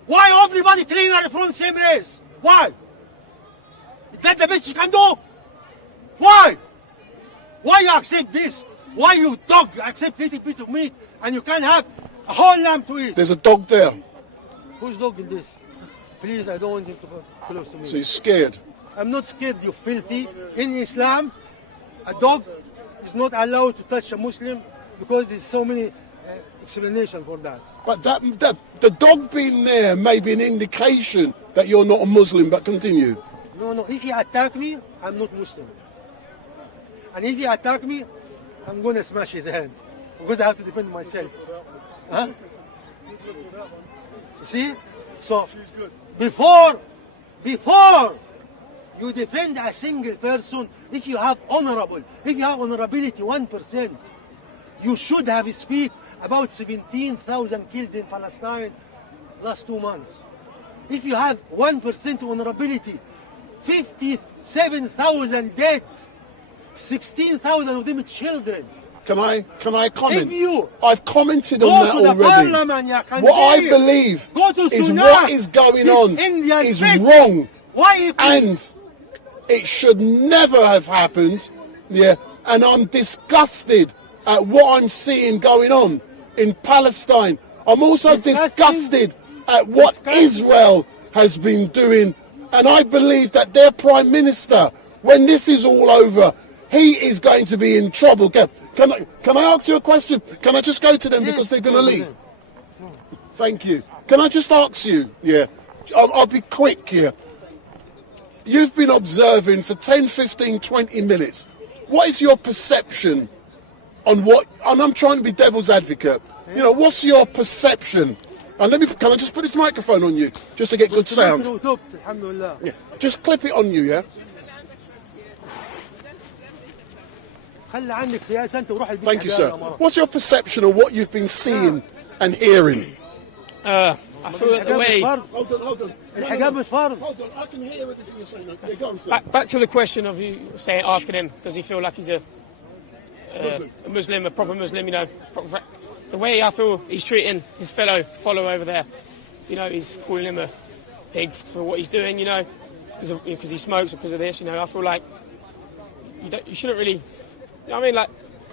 Why everybody cleaner from the same race? Why? Is that the best you can do? Why? Why you accept this? Why you dog accept little bit of meat and you can't have a whole lamb to eat? There's a dog there. Whose dog is this? Please, I don't want him to come close to me. So you're scared? I'm not scared, you filthy. In Islam, a dog is not allowed to touch a Muslim because there's so many explanations for that. But the dog being there may be an indication that you're not a Muslim, but continue. No, if he attack me, I'm not Muslim. And if he attack me, I'm going to smash his hand because I have to defend myself. Huh? See? So, before you defend a single person, if you have honorability 1%, you should have speak about 17,000 killed in Palestine last 2 months. If you have 1% honorability, 57,000 dead, 16,000 of them children. Can I comment? If you I've commented on that already. What I believe is what is going on is wrong. And it should never have happened. Yeah, and I'm disgusted at what I'm seeing going on in Palestine. I'm also disgusted at what Israel has been doing. And I believe that their Prime Minister, when this is all over, he is going to be in trouble. Can I ask you a question? Can I just go to them because they're going to leave? Thank you. Can I just ask you? Yeah, I'll be quick here. You've been observing for 10, 15, 20 minutes. What is your perception on what, and I'm trying to be devil's advocate, you know, what's your perception? And can I just put this microphone on you, just to get good sound? Yeah. Just clip it on you, yeah? Thank you, sir. What's your perception of what you've been seeing and hearing? I feel that the way... Hold on. Hold on, I can hear everything you're saying. Okay, go on, sir. Back to the question of you asking him, does he feel like he's a Muslim, a proper Muslim, you know? The way I feel he's treating his fellow follower over there, you know, he's calling him a pig for what he's doing, you know, because he smokes or because of this, you know. I feel like you shouldn't really, you know what I mean, like,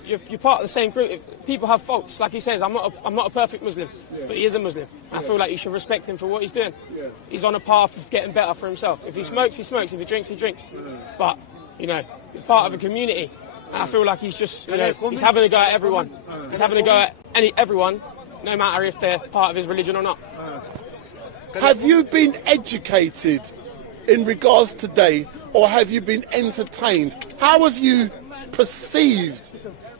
you're part of the same group. People have faults, like he says. I'm not a perfect Muslim, but he is a Muslim. I feel like you should respect him for what he's doing. He's on a path of getting better for himself. If he smokes, he smokes. If he drinks, he drinks. But, you know, you're part of a community. And I feel like he's just, you know, he's having a go at everyone. He's having a go at everyone, no matter if they're part of his religion or not. Have you been educated in regards to today, or have you been entertained? How have you perceived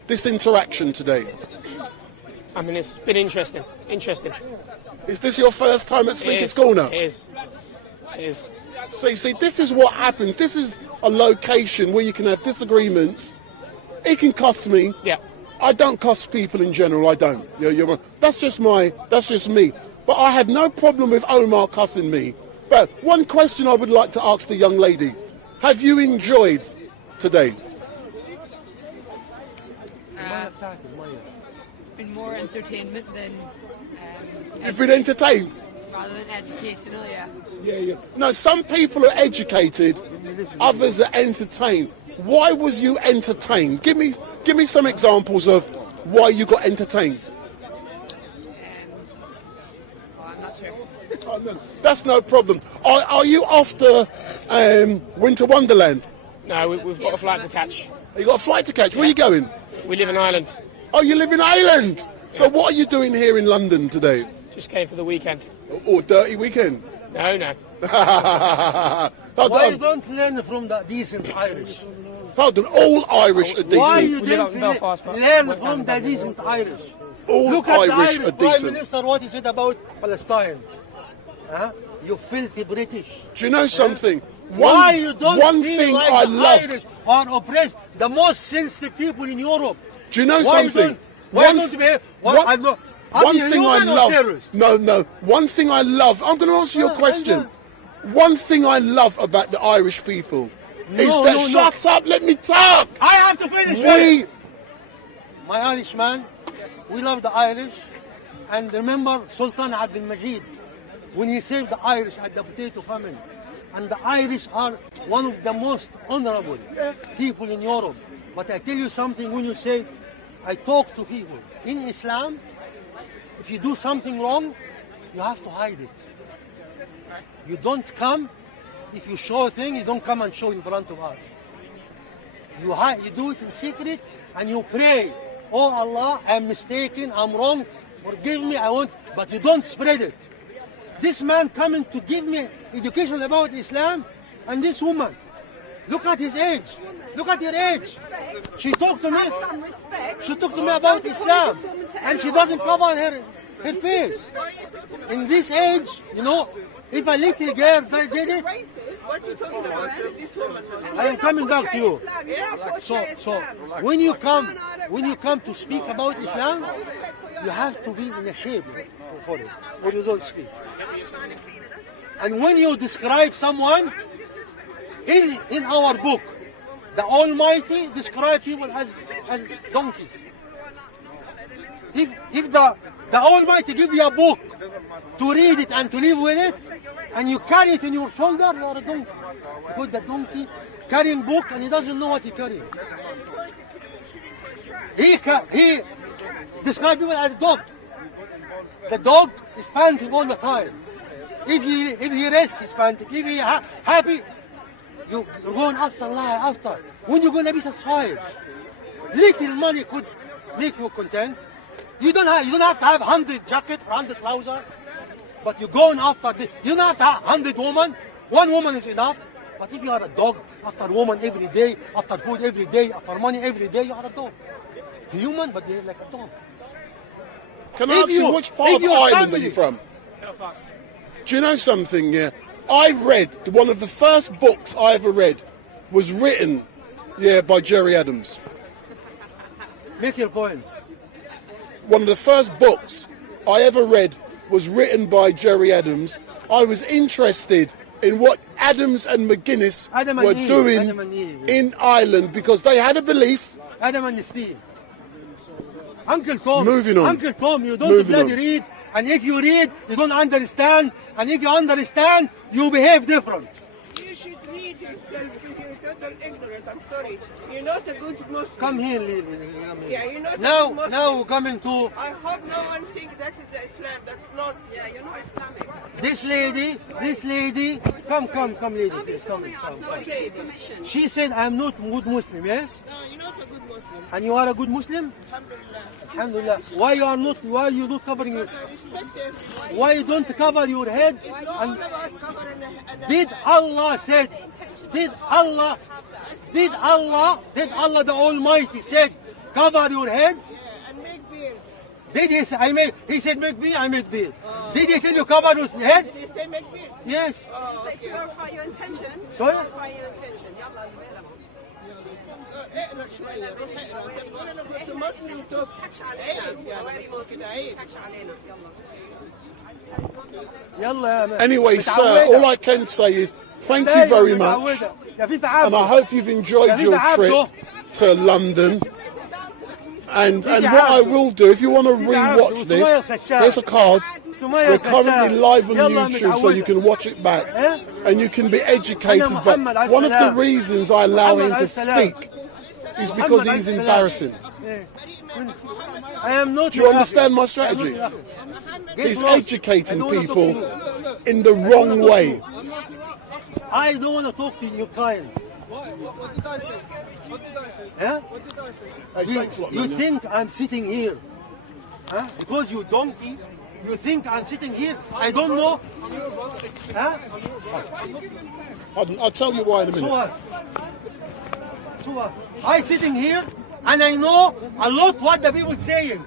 this interaction today? I mean, it's been interesting. Is this your first time at Speaker's Corner? It is. So you see, this is what happens. This is a location where you can have disagreements. It can cost me. Yeah. I don't cost people in general. I don't. That's just me. But I have no problem with Omar cussing me. But one question I would like to ask the young lady: have you enjoyed today? Been more entertainment than. You've been entertained. Rather than educational, yeah. Yeah. No, some people are educated, others are entertained. Why was you entertained? Give me some examples of why you got entertained. I'm not sure. Oh, no, that's no problem. Are you off to Winter Wonderland? No, we've got a flight to catch. You got a flight to catch? Where are you going? We live in Ireland. Oh, you live in Ireland? So what are you doing here in London today? Just came for the weekend. Oh, dirty weekend? No. Why you don't learn from the decent Irish? Hold on, all Irish are decent. Why you don't learn from the decent Irish? Look at the Irish Prime Minister, what he said about Palestine. Huh? You filthy British. Do you know something? Why you don't one feel thing like I the love. Irish are oppressed, the most sensitive people in Europe? Do you know why something? One thing I love. No. One thing I love. I'm going to answer your question. One thing I love about the Irish people is that. Shut up. Let me talk. I have to finish. My Irish man We love the Irish. And remember Sultan Abdul Majid, when he saved the Irish at the potato famine. And the Irish are one of the most honorable people in Europe. But I tell you something, when you say, I talk to people. In Islam, if you do something wrong, you have to hide it. You don't come, if you show a thing, you don't come and show in front of us. You do it in secret and you pray, oh Allah, I'm mistaken, I'm wrong, forgive me, but you don't spread it. This man coming to give me education about Islam, and this woman, look at his age, look at her age. She talked to me, about Islam, and she doesn't cover her face. In this age, you know, if a little girl did it, I am coming back to you. So when you come to speak about Islam, you have to be in a shape for it, or you don't speak. And when you describe someone, in our book, the Almighty describes people as donkeys. If the Almighty give you a book to read it and to live with it, and you carry it in your shoulder, you are a donkey. Because the donkey carrying book and he doesn't know what he's carrying. He describes people as a dog. The dog is panting all the time. If he rests, he's panting. If he happy, you're going after life, after. When you're going to be satisfied? Little money could make you content. You don't have to have 100 jacket or 100 trousers, but you're going after you don't have to have 100 women. One woman is enough. But if you are a dog, after woman every day, after food every day, after money every day, you are a dog. Human, but behave like a dog. Can I ask you, which part of Ireland are you from? Belfast. Do you know something? Yeah, I read one of the first books I ever read was written, by Gerry Adams. Make your point. One of the first books I ever read was written by Gerry Adams. I was interested in what Adams and McGuinness were doing in Ireland because they had a belief. Adam and Steve. Uncle Tom. Moving on. Uncle Tom, you don't bloody read. And if you read, you don't understand. And if you understand, you behave different. You should read yourself. You're total ignorant. I'm sorry. You're not a good Muslim. Come here, Lily. Yeah, you're not a good Muslim. Now we're coming to... I hope no one thinks that is Islam. That's not... Yeah, you're not Islamic. This lady, come, lady, please, come. She said, I'm not a good Muslim, yes? No, you're not a good Muslim. And you are a good Muslim? Alhamdulillah. Why are you not covering your... Why you don't cover your head? And did Allah the Almighty said, cover your head? And make beard. Did he say, he said make beard, I make beard. Did he tell you cover your head? Did he say make beard? Yes. Oh, okay. Purify your intention. Sorry? Purify your intention. Yalla, زبالة. اقرا شوية روح اقرا. مسلم تحكش علينا. غير مسلم تحكش علينا. يلا. Anyway, sir, all I can say is thank you very much. And I hope you've enjoyed your trip to London. And what I will do, if you want to re-watch this, there's a card. We're currently live on YouTube, so you can watch it back. And you can be educated. But one of the reasons I allow him to speak is because he's embarrassing. Do you understand my strategy? He's educating people in the wrong way. I don't want to talk to your client. What did I say? What did I say? Huh? What did I say? You think I'm sitting here? Huh? Because you donkey, you think I'm sitting here? I don't know. Huh? I'll tell you why in a minute. So what? I sitting here and I know a lot what the people saying.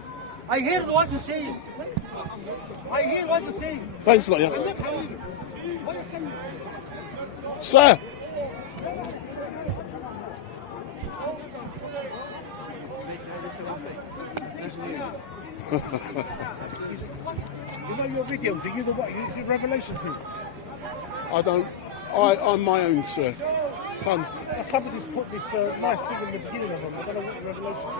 I hear what you're saying. Thanks a lot, yeah. Sir. You know your videos, are you the what? Is it Revelation too? I'm my own, sir. Somebody's put this nice thing in the beginning of them. I don't know what Revelation is.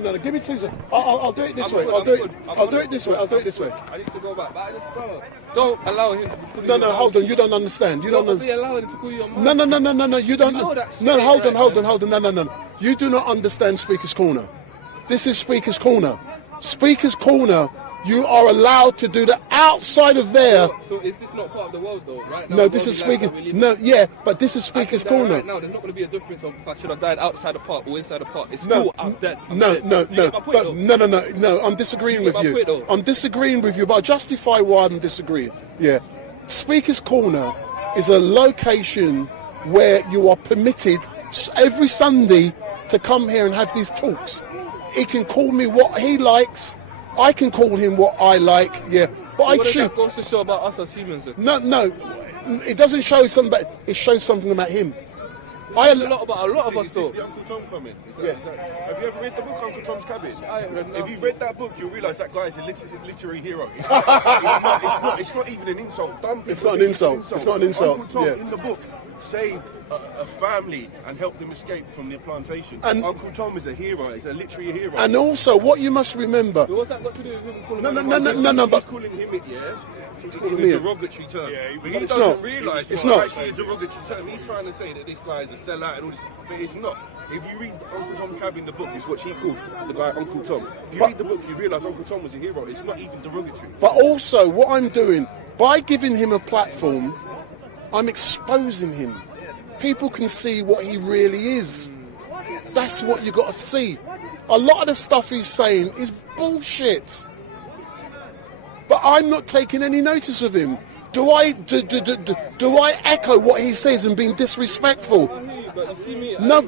No, give me 2 seconds. I'll do it this way. I'll do it this way. I need to go back. But I just, bro, don't allow him to call you. No, hold on. You don't understand. You don't understand. Allow him to call you your mum. No. You don't. No, hold on. No. You do not understand Speaker's Corner. This is Speaker's Corner. Speaker's Corner. You are allowed to do that outside of there. So is this not part of the world, though? Right now, No, this is Speaker. No, yeah, but this is Speaker's Corner. Right now, there's not going to be a difference of if I should have died outside the park or inside the park. It's No, still I'm dead. No. I'm disagreeing with you. I'm disagreeing with you, but I'll justify why I'm disagreeing. Yeah, Speaker's Corner is a location where you are permitted every Sunday to come here and have these talks. He can call me what he likes. I can call him what I like, yeah. But I choose. That goes to show about us as humans. No. It doesn't show something about. It shows something about him. A lot of us though. Is the Uncle Tom comment? Have you ever read the book Uncle Tom's Cabin? If you read that book, you'll realise that guy is a literary hero. It's not even an insult. It's not an insult. It's not an insult. Uncle Tom in the book saved a family and helped them escape from their plantation. And Uncle Tom is a hero. He's a literary hero. And also, what you must remember. What's that got to do with him calling No. But calling him it, yeah. He's calling him a derogatory term. But he doesn't realise it's not actually a derogatory term. He's trying to say that this guy is a sellout and all this, but it's not. If you read Uncle Tom Cabin, the book is what he called the guy Uncle Tom. If you read the book, you realise Uncle Tom was a hero. It's not even derogatory. But also, what I'm doing, by giving him a platform, I'm exposing him. People can see what he really is. That's what you got to see. A lot of the stuff he's saying is bullshit. But I'm not taking any notice of him. Do I echo what he says and being disrespectful? But you see me, No. I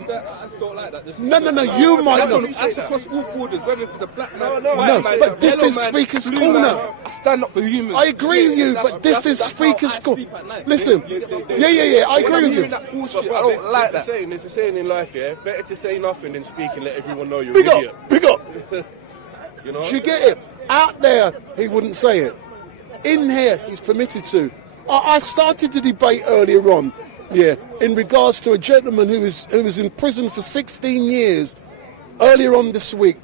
just don't like that. No, you might not. That's across all borders, whether it's a black man, No, white man, but this yellow is man, Speaker's blue Corner. man. I stand up for humans. I agree with you, but this is Speaker's Corner. Listen, yeah, I agree with you. That bullshit, I don't like that. There's a saying in life, yeah. Better to say nothing than speak and let everyone know you're Big an idiot. up. You know? Do you get it? Out there, he wouldn't say it. In here, he's permitted to. I started the debate earlier on, in regards to a gentleman who was in prison for 16 years earlier on this week.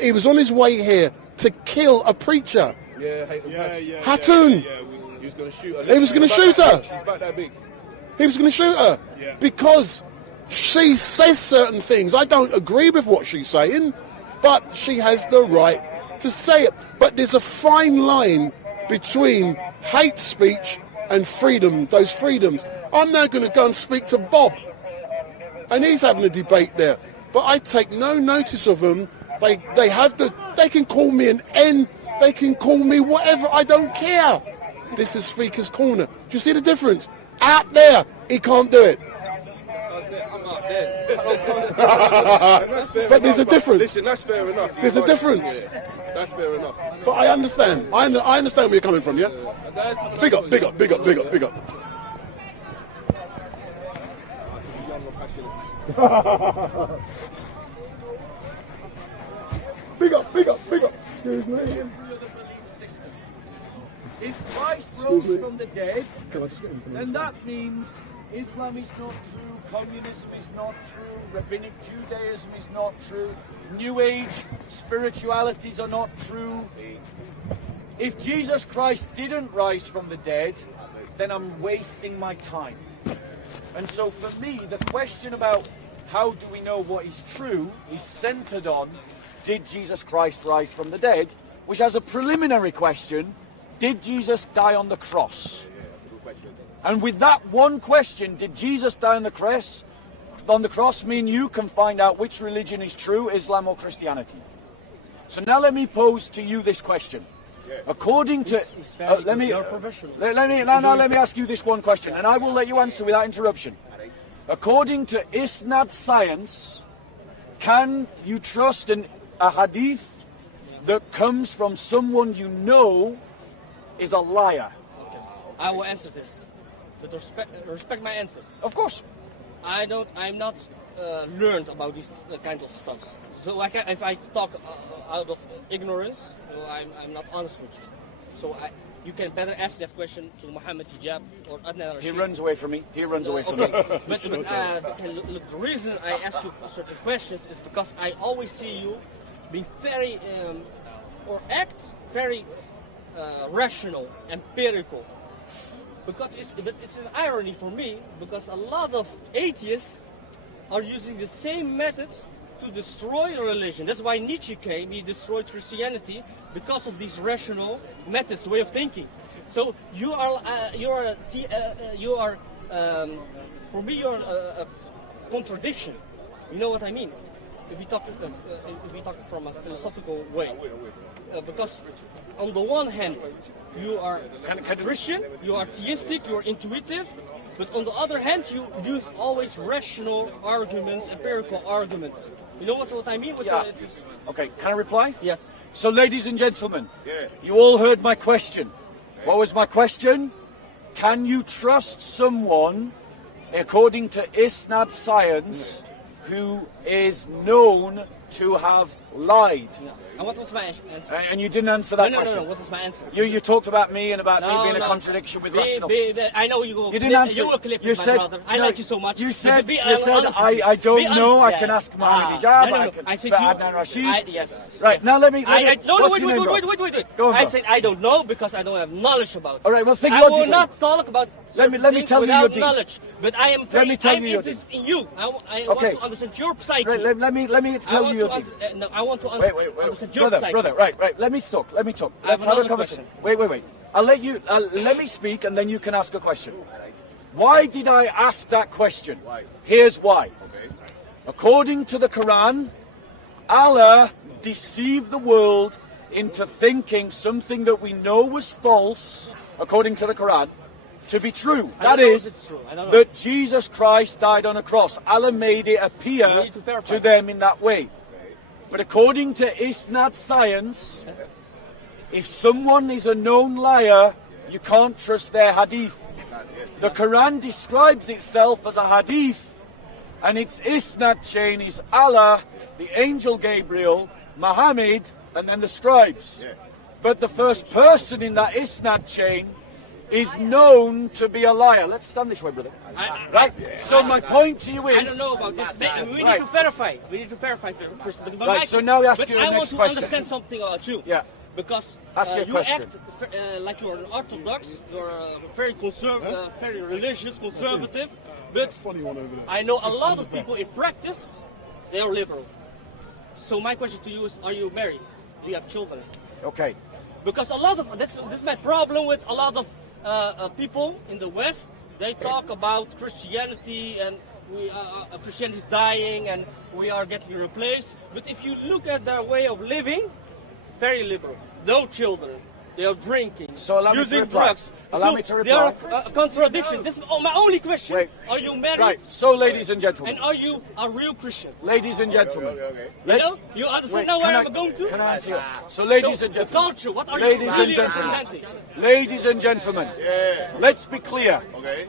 He was on his way here to kill a preacher. Hatun. He was going to shoot her. He was going to shoot her. She's about that big. He was going to shoot her because she says certain things. I don't agree with what she's saying, but she has the right to say it. But there's a fine line between hate speech and freedom, those freedoms. I'm now going to go and speak to Bob, and he's having a debate there. But I take no notice of them. They can call me an N, they can call me whatever, I don't care. This is Speaker's Corner. Do you see the difference? Out there, he can't do it. But there's a difference. Listen, that's fair enough. There's a difference. That's fair enough. But I understand. I understand where you're coming from, yeah? Big up. Big up. Excuse me. If Christ rose from the dead, then that means Islam is not true, communism is not true, rabbinic Judaism is not true, New Age spiritualities are not true. If Jesus Christ didn't rise from the dead, then I'm wasting my time. And so for me, the question about how do we know what is true is centered on, did Jesus Christ rise from the dead? Which has a preliminary question, did Jesus die on the cross? And with that one question, did Jesus die on the cross? Me and you can find out which religion is true, Islam or Christianity. So now let me pose to you this question. According to, let me ask you this one question, and I will let you answer without interruption. According to Isnad science, can you trust a hadith that comes from someone you know is a liar? Okay. I will answer this. But respect my answer. Of course. I'm not learned about this kind of stuff. So if I talk out of ignorance, I'm not honest with you. So you can better ask that question to Muhammad Hijab or another. He runs away from me. He runs away from me. But look, the reason I ask you certain questions is because I always see you be very or act very rational, empirical. Because it's an irony for me because a lot of atheists are using the same method to destroy religion. That's why Nietzsche came. He destroyed Christianity because of these rational methods, way of thinking. So for me, you're a contradiction. You know what I mean? If we talk from a philosophical way, because on the one hand, you are Christian, you are theistic, you are intuitive, but on the other hand, you use always rational arguments, empirical arguments. You know what I mean? Okay, can I reply? Yes. So, ladies and gentlemen, you all heard my question. What was my question? Can you trust someone, according to ISNAD science, who is known to have lied? And what was my answer? And you didn't answer that question. No. What was my answer? You talked about me and about me being a contradiction with rational. I know you will. You didn't answer. You will clip You with said, my brother. I like you so much. You said, I don't know. I can ask Mohammed Hijab. I said Adnan Rashid. Yes. Right, now let me. Wait. Go on, I said I don't know because I don't have knowledge about it. All right, well, think I logically. will not talk about Let me tell you your deal. knowledge. But I am Let me tell I'm you your interested in you. I want to understand your psyche. Right, let me tell you your deal. No, I want to understand your psyche. Brother, right. Let me talk. Let's have a conversation. Wait. I'll let you. Let me speak, and then you can ask a question. Why did I ask that question? Here's why. According to the Quran, Allah deceived the world into thinking something that we know was false, according to the Quran, to be true. That is, that Jesus Christ died on a cross. Allah made it appear to them in that way. But according to ISNAD science, if someone is a known liar, you can't trust their hadith. The Quran describes itself as a hadith, and its ISNAD chain is Allah, the angel Gabriel, Muhammad, and then the scribes. But the first person in that ISNAD chain is known to be a liar. Let's stand this way, brother. Right? So my point to you is... I don't know about this. We need to verify. We need to verify first. Right, so now we ask you the next question. I want to understand something about you. Yeah. Because you act like you're an orthodox, you're very conservative, very religious, conservative. But I know a lot of people in practice, they are liberal. So my question to you is, are you married? Do you have children? Okay. Because a lot of, this is my problem with a lot of people in the West. They talk about Christianity and Christianity is dying and we are getting replaced. But if you look at their way of living, very liberal. No children. They are drinking, using drugs. Allow me to reply. There are contradictions. This is my only question. Wait. Are you married? Right. So, ladies and gentlemen. And are you a real Christian? Ladies and gentlemen. You understand now where I'm going to? Can I answer you? So, ladies and gentlemen. Culture. What are ladies you and really gentlemen. representing? Ladies and gentlemen. Let's be clear.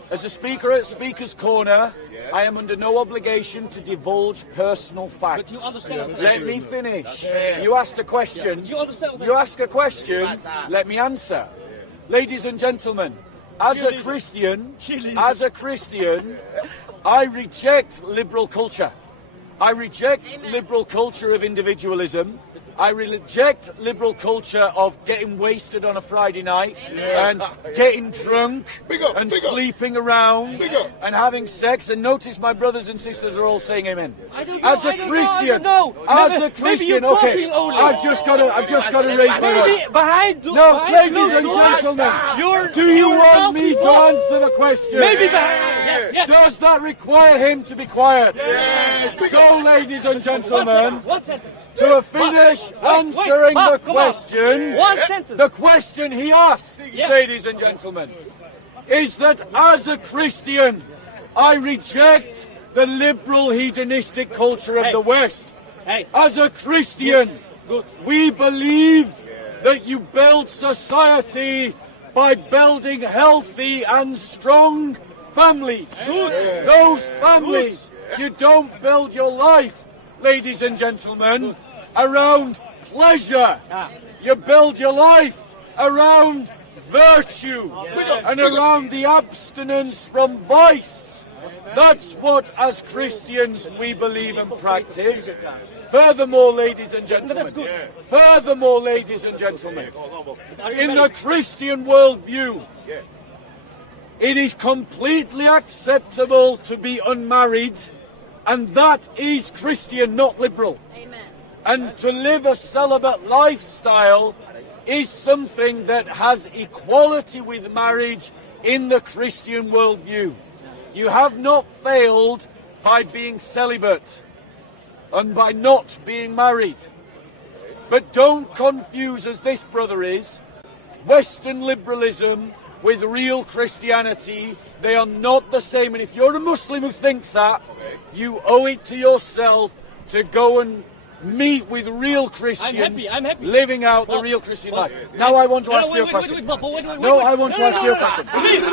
As a speaker at Speaker's Corner, I am under no obligation to divulge personal facts. But you understand Let me finish. You asked a question. You understand You ask a question. Let me answer. Ladies and gentlemen, as a Christian, I reject liberal culture. I reject liberal culture of individualism. I reject liberal culture of getting wasted on a Friday night and getting drunk and sleeping around and having sex. And notice my brothers and sisters are all saying amen. As a Christian, okay, I've just got to raise my voice. No, ladies and gentlemen, do you want me to answer the question? Yes. Does that require him to be quiet? Yes. So, ladies and gentlemen, to finish answering the question, the question he asked, ladies and gentlemen, is that as a Christian, I reject the liberal hedonistic culture of the West. As a Christian, we believe that you build society by building healthy and strong families. Those families, you don't build your life, ladies and gentlemen, around pleasure. You build your life around virtue and around the abstinence from vice. That's what, as Christians, we believe and practice. Furthermore, ladies and gentlemen, in the Christian worldview, it is completely acceptable to be unmarried, and that is Christian, not liberal. Amen. And to live a celibate lifestyle is something that has equality with marriage in the Christian worldview. You have not failed by being celibate and by not being married. But don't confuse, as this brother is, Western liberalism with real Christianity. They are not the same. And if you're a Muslim who thinks that, you owe it to yourself to go and meet with real Christians living out the real Christian life. Now I want to ask you a question. No, I want to ask you a question. Please.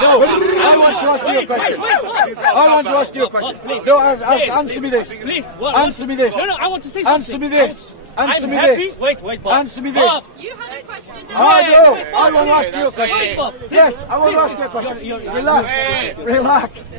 No, I want to ask you a question. I want to ask you a question. No, answer me this. Please. Answer me this. No, I want to say something. Answer me this. Answer me this. Wait, Bob. Answer me this. You had a question. I know. I want to ask you a question. Yes, I want to ask you a question. Relax.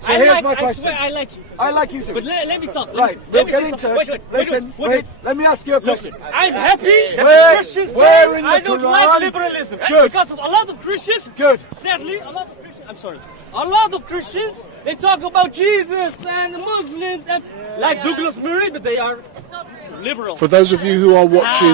So here's my question. I swear I like you. I like you too. But let me talk. Right, we'll get in touch. Listen, wait. Let me ask you a question. I'm happy Where- Christians where say in the I don't Quran- like liberalism. Good. Because of a lot of Christians, sadly, a lot of Christians, I'm sorry, a lot of Christians, they talk about Jesus and Muslims and like Douglas Murray, but they are liberal. For those of you who are watching,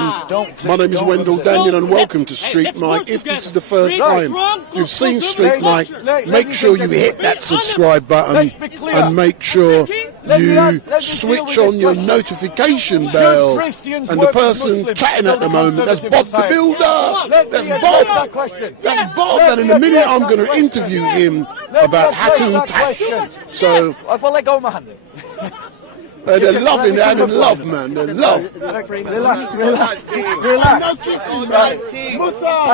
my name is Wendell Daniel and welcome to let's work StreetMic. If this is together. the first Create time strong, you've seen conservative StreetMic, culture. make sure you hit that subscribe button Let's be clear. and make sure Let me you deal with switch this on your question. notification Should bell. Christians And the work with person Muslims chatting to at the build a moment, that's conservative Bob the society? Builder. Let That's me address Bob. that question. That's Bob. Let And in me a minute, address I'm that going to question. interview him Let me about address Hatun that Tash. question. So Well, let go of my hand. they're loving, they're having love, man. They're love. Relax. I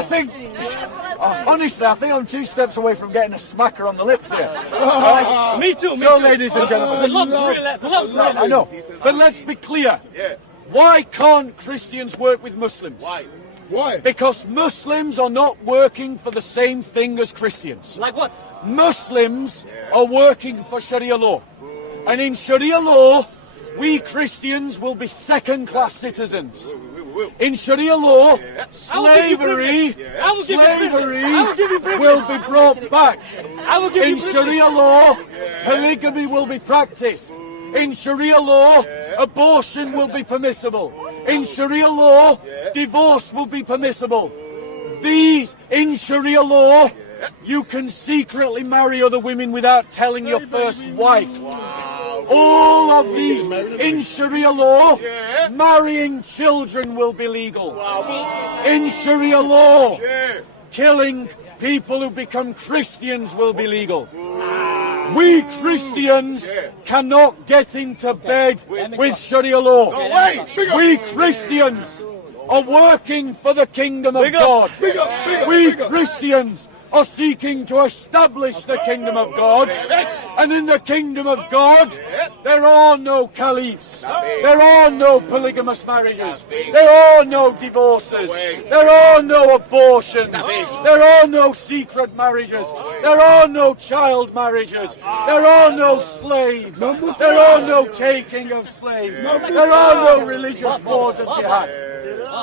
think, honestly, I think I'm 2 steps away from getting a smacker on the lips here. Me too. So, ladies and gentlemen, The love's real. I know, but let's be clear. Why can't Christians work with Muslims? Why? Because Muslims are not working for the same thing as Christians. Like what? Muslims are working for Sharia law. And in Sharia law, we Christians will be second-class citizens. In Sharia law, slavery will be brought back. In Sharia law, polygamy will be practiced. In Sharia law, abortion will be permissible. In Sharia law, divorce will be permissible. In Sharia law, you can secretly marry other women without telling your first wife. All of these, in Sharia law, marrying children will be legal. In Sharia law, killing people who become Christians will be legal. We Christians cannot get into bed with Sharia law. We Christians are working for the kingdom of God. We Christians are seeking to establish the kingdom of God. And in the kingdom of God, there are no caliphs. There are no polygamous marriages. There are no divorces. There are no abortions. There are no secret marriages. There are no child marriages. There are no slaves. There are no taking of slaves. There are no religious wars of jihad.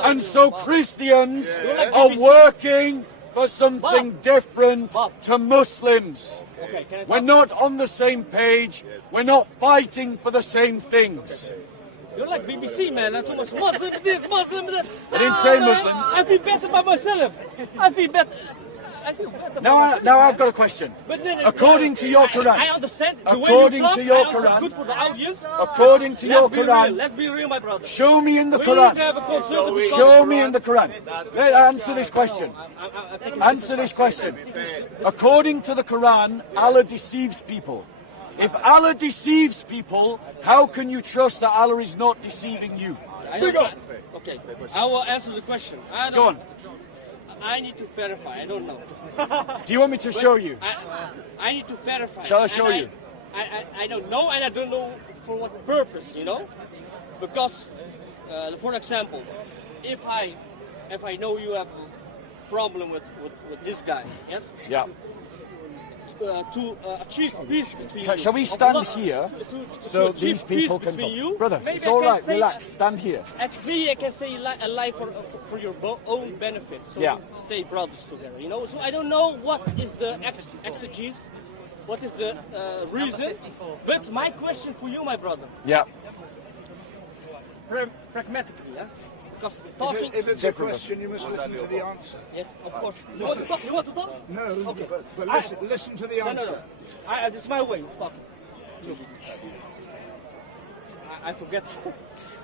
And so Christians are working for something different to Muslims. We're not on the same page. We're not fighting for the same things. You're like BBC, man. That's almost Muslim this, Muslim that. I didn't say Muslims. I feel better by myself. I feel better. Now I've got a question. According to your Quran, I understand. According to your Quran, it's good for the audience. According to your Quran, Let's be real, my brother. show me in the We need to have a Quran. conservative Show me in the Quran. Answer this question. Answer this question. According to the Quran, Allah deceives people. If Allah deceives people, how can you trust that Allah is not deceiving you? Okay, I will answer the question. Go on. I need to verify. I don't know. Do you want me to show you? I need to verify. Shall I show you? I don't know, and I don't know for what purpose, you know? Because, for example, if I if I know you have a problem with this guy, yes? Yeah. To achieve peace between you. Shall we stand here so these people can talk? Brother, it's all right. Relax. Stand here. And maybe I can say a lie for your own benefit, so Yeah. you stay brothers together. You know. So I don't know what is the exegesis, what is the reason, but my question for you, my brother. Yeah. Pragmatically, yeah. Because talking if it's a question, you must listen to the answer. Yes, of course. You want to talk? You want to talk? No, Okay. but listen to the answer. No. This is my way of talking. I forget.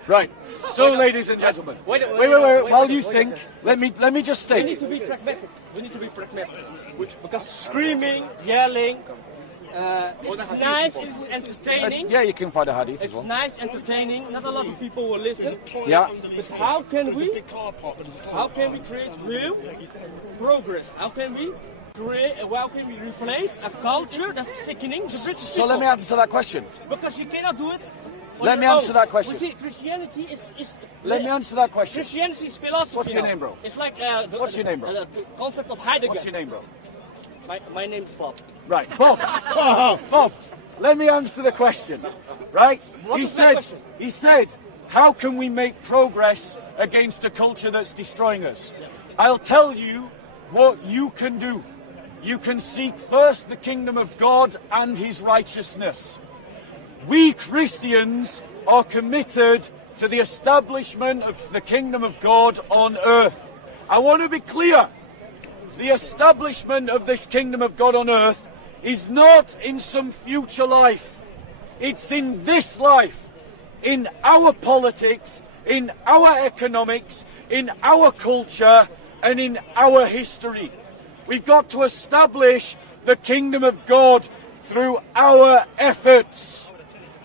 Right. So, ladies and gentlemen, wait. While you think, let me just We state. need to be pragmatic. Because screaming, yelling, it's nice, it's entertaining. Yeah, you can find a hadith as It's well. nice, entertaining. Not a lot of people will listen. Yeah. But how can we create real progress? How can we replace a culture that's sickening the British So people? let me answer that question. Because you cannot do it. on Let me your answer own. that question. You see, Christianity is. Let me answer that question. Christianity is philosophy. What's your now. name, bro? It's like What's your name, bro? The concept of Heidegger. What's your name, bro? My name's Bob. Right, Bob. Bob, let me answer the question. Right? What He is that said, question? how can we make progress against a culture that's destroying us? I'll tell you what you can do. You can seek first the kingdom of God and his righteousness. We Christians are committed to the establishment of the kingdom of God on earth. I want to be clear. The establishment of this kingdom of God on earth is not in some future life. It's in this life, in our politics, in our economics, in our culture, and in our history. We've got to establish the kingdom of God through our efforts.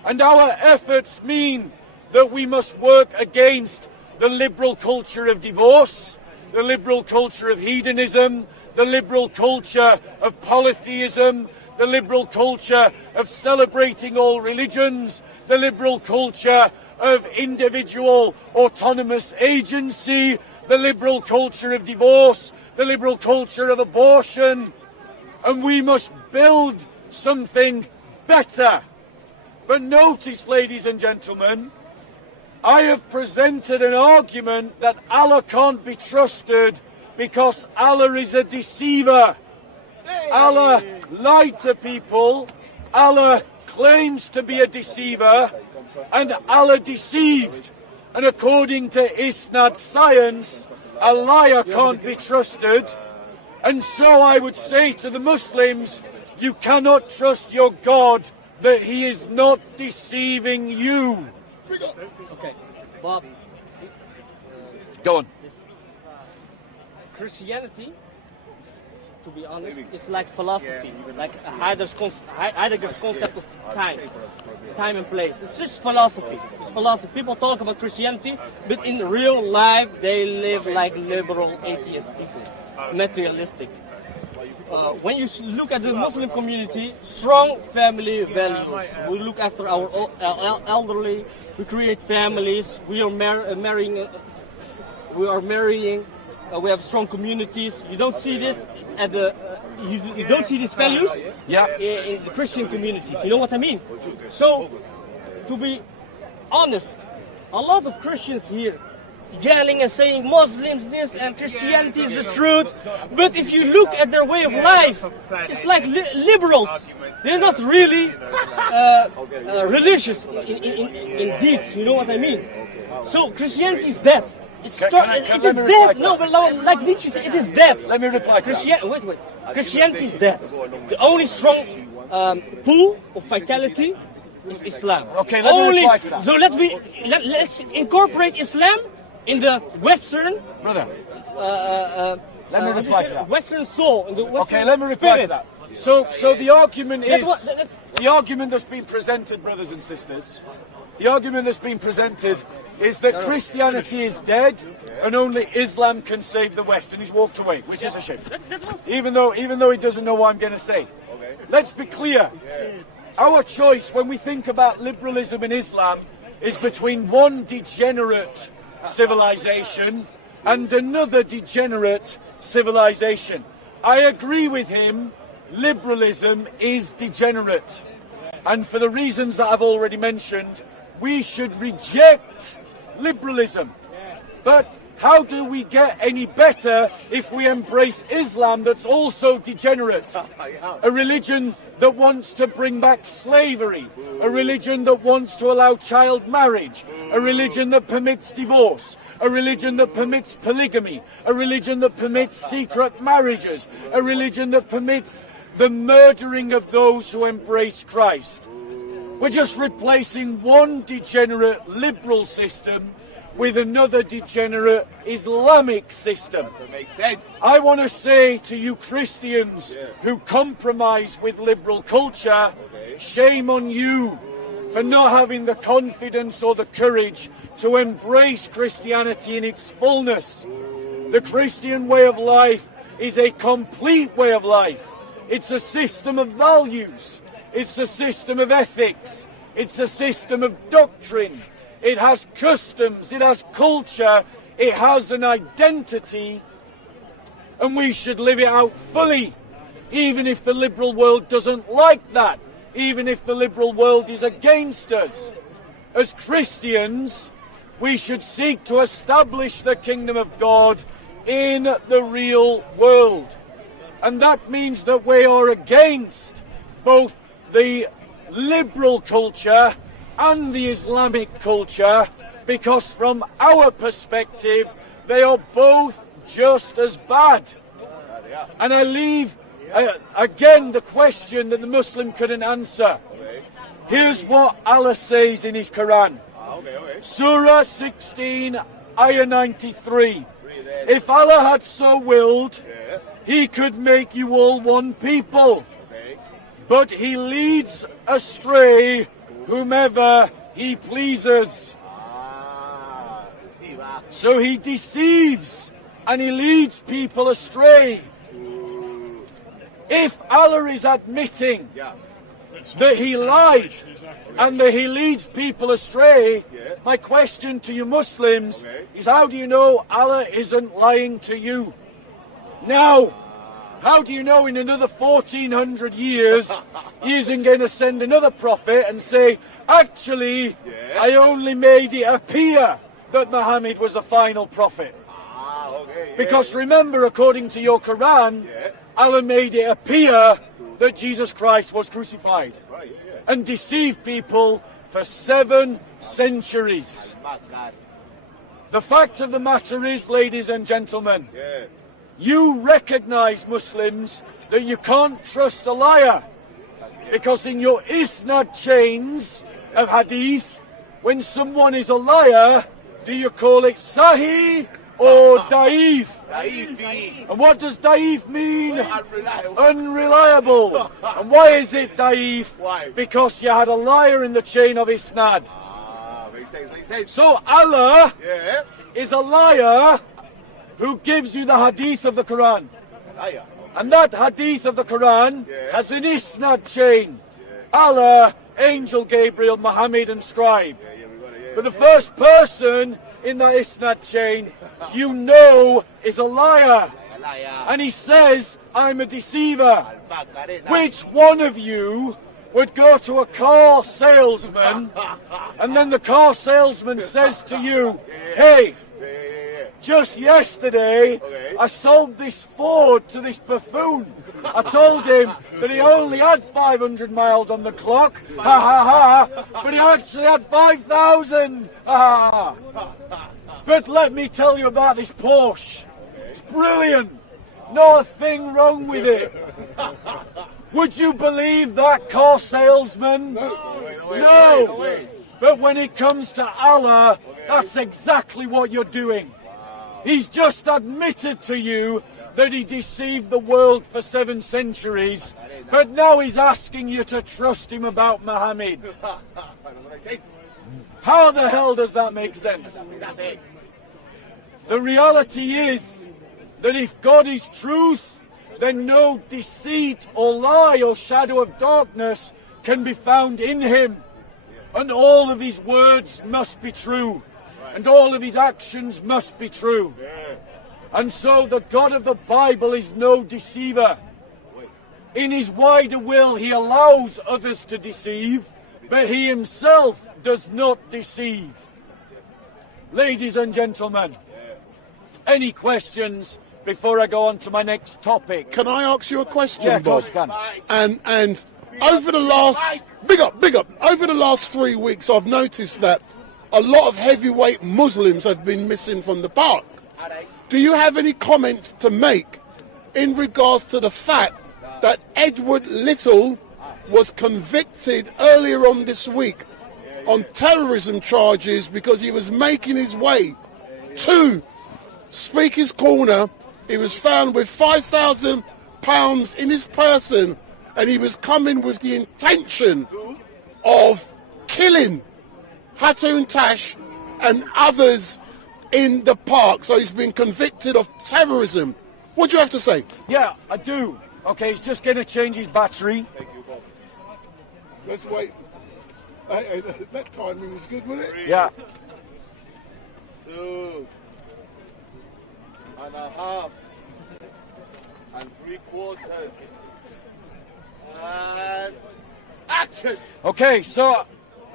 And our efforts mean that we must work against the liberal culture of divorce, the liberal culture of hedonism, the liberal culture of polytheism, the liberal culture of celebrating all religions, the liberal culture of individual autonomous agency, the liberal culture of divorce, the liberal culture of abortion. And we must build something better. But notice, ladies and gentlemen, I have presented an argument that Allah can't be trusted because Allah is a deceiver. Allah lied to people, Allah claims to be a deceiver, and Allah deceived. And according to Isnad science, a liar can't be trusted. And so I would say to the Muslims, you cannot trust your God that he is not deceiving you. Okay, Bob. Go on. Christianity, to be honest, is like philosophy, like Heidegger's concept of time and place. It's just philosophy. It's philosophy. People talk about Christianity, but in real life they live like liberal atheist people, materialistic. When you look at the Muslim community, strong family values. We look after our elderly. We create families. We are marrying. We have strong communities. You don't see this at the. You don't see these values. In the Christian communities. You know what I mean? So, to be honest, a lot of Christians here yelling and saying Muslims this and Christianity is the truth. But if you look at their way of life, it's like liberals. They're not really religious in deeds. You know what I mean? So Christianity is dead. It is dead. No, but like Nietzsche said, it is dead. Let me reply to that. Wait. Christianity is dead. The only strong pool of vitality is Islam. Okay, let me reply to that. So let's incorporate Islam in the Western, brother. Let me reply to that. Western soul. In the Western okay, let me reply spirit. to that. So the argument is the argument that's been presented, brothers and sisters. The argument that's been presented is that Christianity is dead and only Islam can save the West, and he's walked away, which is a shame. Even though he doesn't know what I'm going to say. Let's be clear. Our choice when we think about liberalism and Islam is between one degenerate civilization and another degenerate civilization. I agree with him, liberalism is degenerate. And for the reasons that I've already mentioned, we should reject liberalism. But how do we get any better if we embrace Islam that's also degenerate? A religion that wants to bring back slavery, a religion that wants to allow child marriage, a religion that permits divorce, a religion that permits polygamy, a religion that permits secret marriages, a religion that permits the murdering of those who embrace Christ. We're just replacing one degenerate liberal system with another degenerate Islamic system. That makes sense. I want to say to you Christians who compromise with liberal culture, shame on you for not having the confidence or the courage to embrace Christianity in its fullness. The Christian way of life is a complete way of life. It's a system of values. It's a system of ethics. It's a system of doctrine. It has customs, it has culture, it has an identity, and we should live it out fully, even if the liberal world doesn't like that, even if the liberal world is against us. As Christians, we should seek to establish the kingdom of God in the real world. And that means that we are against both the liberal culture and the Islamic culture, because from our perspective they are both just as bad. And I leave again the question that the Muslim couldn't answer. Here's what Allah says in his Quran. Surah 16, Ayah 93. If Allah had so willed, he could make you all one people. But he leads astray whomever he pleases. So he deceives and he leads people astray. If Allah is admitting that he lied and that he leads people astray, my question to you Muslims is, how do you know Allah isn't lying to you? Now, how do you know in another 1400 years he isn't going to send another prophet and say, actually, I only made it appear that Muhammad was a final prophet? Because remember, according to your Quran, Allah made it appear that Jesus Christ was crucified and deceived people for 7 centuries. The fact of the matter is, ladies and gentlemen, you recognize, Muslims, that you can't trust a liar. Because in your isnad chains of hadith, when someone is a liar, do you call it sahih or da'if? And what does da'if mean? Unreliable. And why is it da'if? Because you had a liar in the chain of isnad. So Allah is a liar who gives you the hadith of the Quran. And that hadith of the Quran has an isnad chain. Allah, Angel Gabriel, Muhammad and Scribe. But the first person in that isnad chain, you know, is a liar. And he says, I'm a deceiver. Which one of you would go to a car salesman and then the car salesman says to you, hey, just yesterday, I sold this Ford to this buffoon. I told him that he only had 500 miles on the clock, ha ha ha, but he actually had 5,000, ha ha ha. But let me tell you about this Porsche. It's brilliant. Not a thing wrong with it. Would you believe that car salesman? No. But when it comes to Allah, that's exactly what you're doing. He's just admitted to you that he deceived the world for 7 centuries, but now he's asking you to trust him about Muhammad. How the hell does that make sense? The reality is that if God is truth, then no deceit or lie or shadow of darkness can be found in him, and all of his words must be true. and all of his actions must be true. And so the God of the Bible is no deceiver. In his wider will, he allows others to deceive, but he himself does not deceive. Ladies and gentlemen, any questions before I go on to my next topic? Can I ask you a question, Yeah, of Bob? course you can. And over the last big up. Over the last 3 weeks, I've noticed that a lot of heavyweight Muslims have been missing from the park. Do you have any comments to make in regards to the fact that Edward Little was convicted earlier on this week on terrorism charges because he was making his way to Speaker's Corner? He was found with £5,000 in his person, and he was coming with the intention of killing Hatun Tash and others in the park. So he's been convicted of terrorism. What do you have to say? Yeah, I do. Okay, he's just going to change his battery. Thank you, Bob. Let's wait. Hey, that timing was good, wasn't it? Yeah. 2 1/2 and 3/4 and action. Okay, so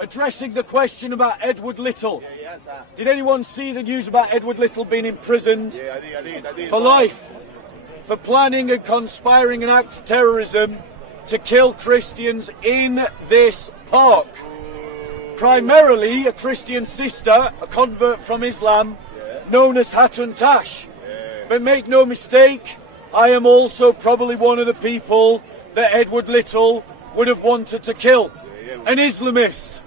addressing the question about Edward Little. Did anyone see the news about Edward Little being imprisoned I did. for life for planning and conspiring an act of terrorism to kill Christians in this park? Primarily a Christian sister, a convert from Islam, known as Hatun Tash. But make no mistake, I am also probably one of the people that Edward Little would have wanted to kill. An Islamist.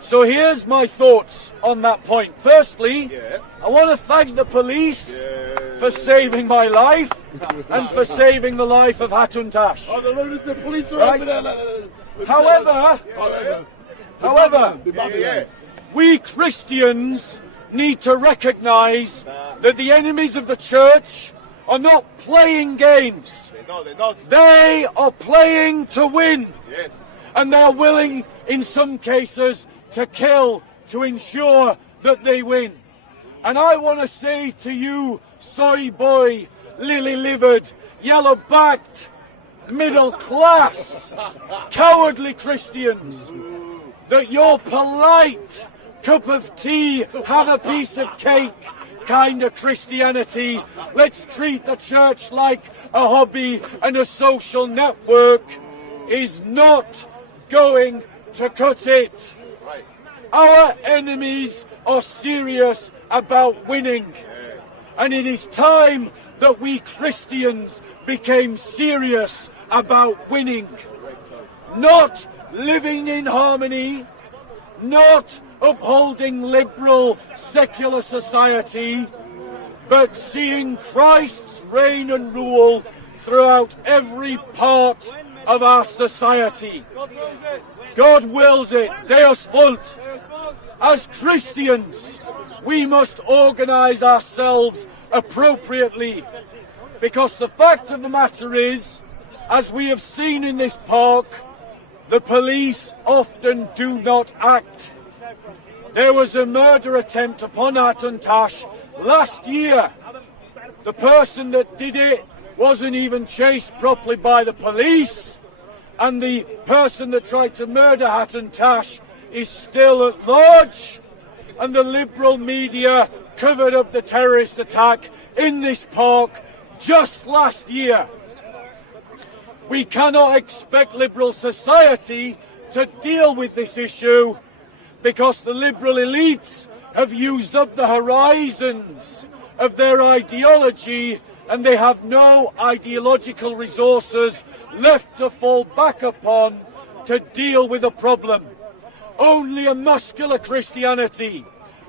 So here's my thoughts on that point. Firstly, I want to thank the police for saving my life and for saving the life of Hatun Tash. Oh, the police are Right. over there. However, we Christians need to recognise that the enemies of the church are not playing games. They're not. They are playing to win. Yes. And they are willing, in some cases, to kill to ensure that they win. And I want to say to you, soy boy, lily-livered, yellow-backed, middle-class, cowardly Christians, that your polite cup of tea, have a piece of cake kind of Christianity, let's treat the church like a hobby and a social network, is not going to cut it. Our enemies are serious about winning, and it is time that we Christians became serious about winning. Not living in harmony, not upholding liberal secular society, but seeing Christ's reign and rule throughout every part of our society. God wills it. Deus vult. As Christians, we must organise ourselves appropriately, because the fact of the matter is, as we have seen in this park, the police often do not act. There was a murder attempt upon Hatun Tash last year. The person that did it wasn't even chased properly by the police, and the person that tried to murder Hatun Tash is still at large, and the liberal media covered up the terrorist attack in this park just last year. We cannot expect liberal society to deal with this issue because the liberal elites have used up the horizons of their ideology, and they have no ideological resources left to fall back upon to deal with the problem. Only a muscular Christianity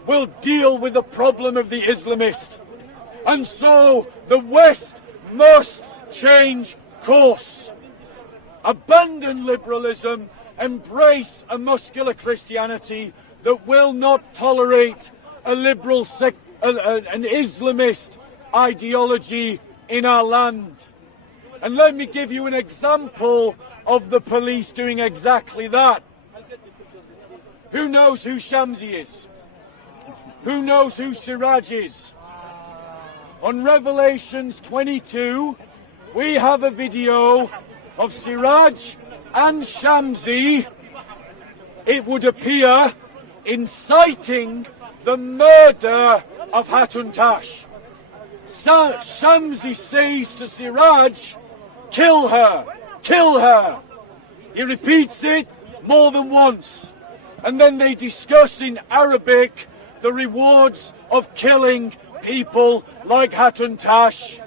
will deal with the problem of the Islamist. And so the West must change course. Abandon liberalism, embrace a muscular Christianity that will not tolerate a liberal an Islamist ideology in our land. And let me give you an example of the police doing exactly that. Who knows who Shamsi is? who knows who Siraj is? On Revelations 22, we have a video of Siraj and Shamsi, it would appear, inciting the murder of Hatun Tash. Shamsi says to Siraj, kill her, kill her. He repeats it more than once. And then they discuss in Arabic the rewards of killing people like Hatun Tash.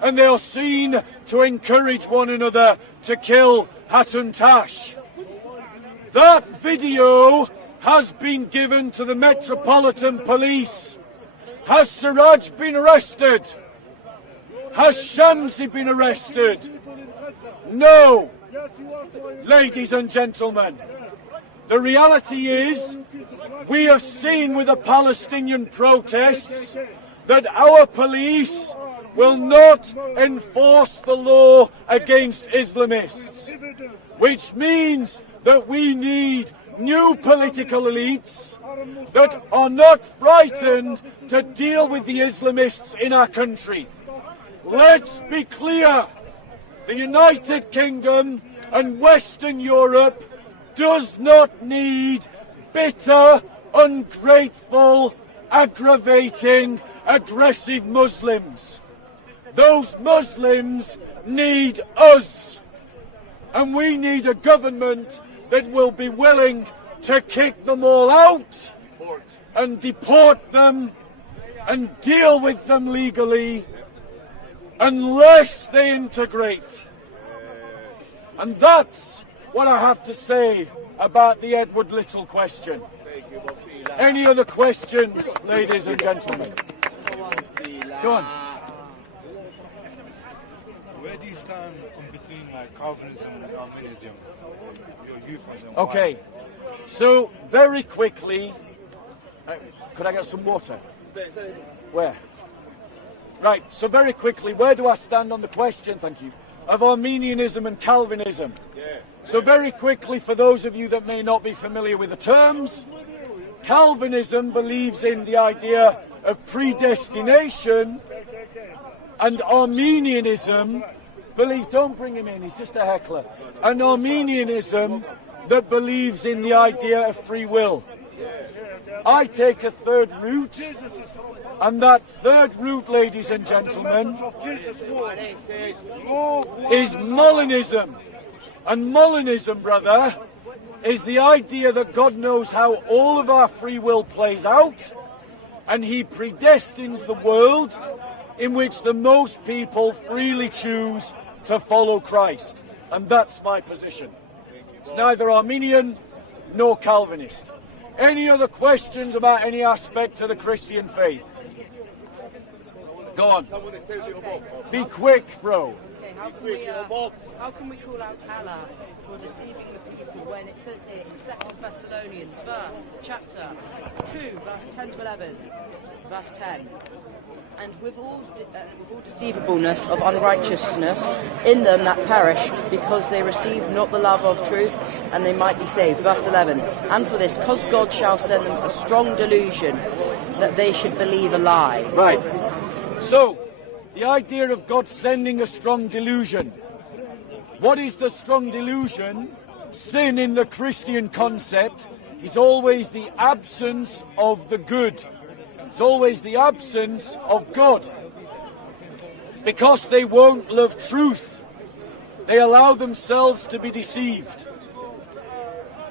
And they are seen to encourage one another to kill Hatun Tash. That video has been given to the Metropolitan Police. Has Siraj been arrested? Has Shamsi been arrested? No. Ladies and gentlemen, the reality is we have seen with the Palestinian protests that our police will not enforce the law against Islamists, which means that we need new political elites that are not frightened to deal with the Islamists in our country. Let's be clear, the United Kingdom and Western Europe does not need bitter, ungrateful, aggravating, aggressive Muslims. Those Muslims need us. And we need a government that will be willing to kick them all out and deport them and deal with them legally unless they integrate. And that's what I have to say about the Edward Little question. Any other questions, ladies and gentlemen? Go on. Where do you stand on between like Calvinism and Arminianism? Your viewpoint and Okay, so very quickly, could I get some water? Where? Right, so very quickly, where do I stand on the question, thank you, of Arminianism and Calvinism? So very quickly, for those of you that may not be familiar with the terms, Calvinism believes in the idea of predestination, and Arminianism believes, don't bring him in, he's just a heckler, and Arminianism that believes in the idea of free will. I take a third route, and that third route, ladies and gentlemen, is Molinism. And Molinism, brother, is the idea that God knows how all of our free will plays out, and he predestines the world in which the most people freely choose to follow Christ. And that's my position. It's neither Arminian nor Calvinist. Any other questions about any aspect of the Christian faith? Go on. Be quick, bro. Okay, how can we call out Allah for deceiving the people when it says here in 2 Thessalonians chapter 2, verse 10 to 11, verse 10, and with all deceivableness of unrighteousness in them that perish, because they receive not the love of truth, and they might be saved. Verse 11, and for this, cause God shall send them a strong delusion, that they should believe a lie. Right. So, the idea of God sending a strong delusion. What is the strong delusion? Sin in the Christian concept is always the absence of the good. It's always the absence of God. Because they won't love truth. They allow themselves to be deceived.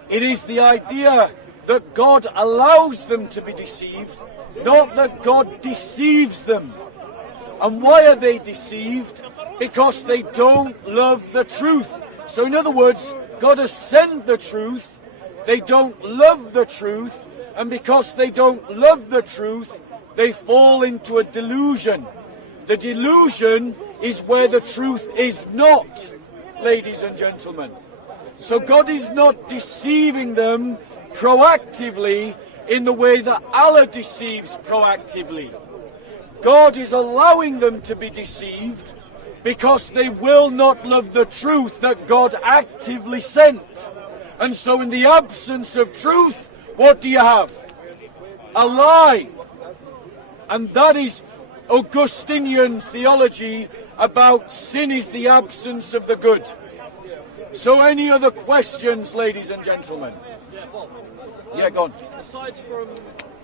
It is the idea that God allows them to be deceived, not that God deceives them. And why are they deceived? Because they don't love the truth. So in other words, God has sent the truth, they don't love the truth, and because they don't love the truth, they fall into a delusion. The delusion is where the truth is not, ladies and gentlemen. So God is not deceiving them proactively in the way that Allah deceives proactively. God is allowing them to be deceived because they will not love the truth that God actively sent. And so in the absence of truth, what do you have? A lie. And that is Augustinian theology about sin is the absence of the good. So any other questions, ladies and gentlemen? Yeah, go on. Aside from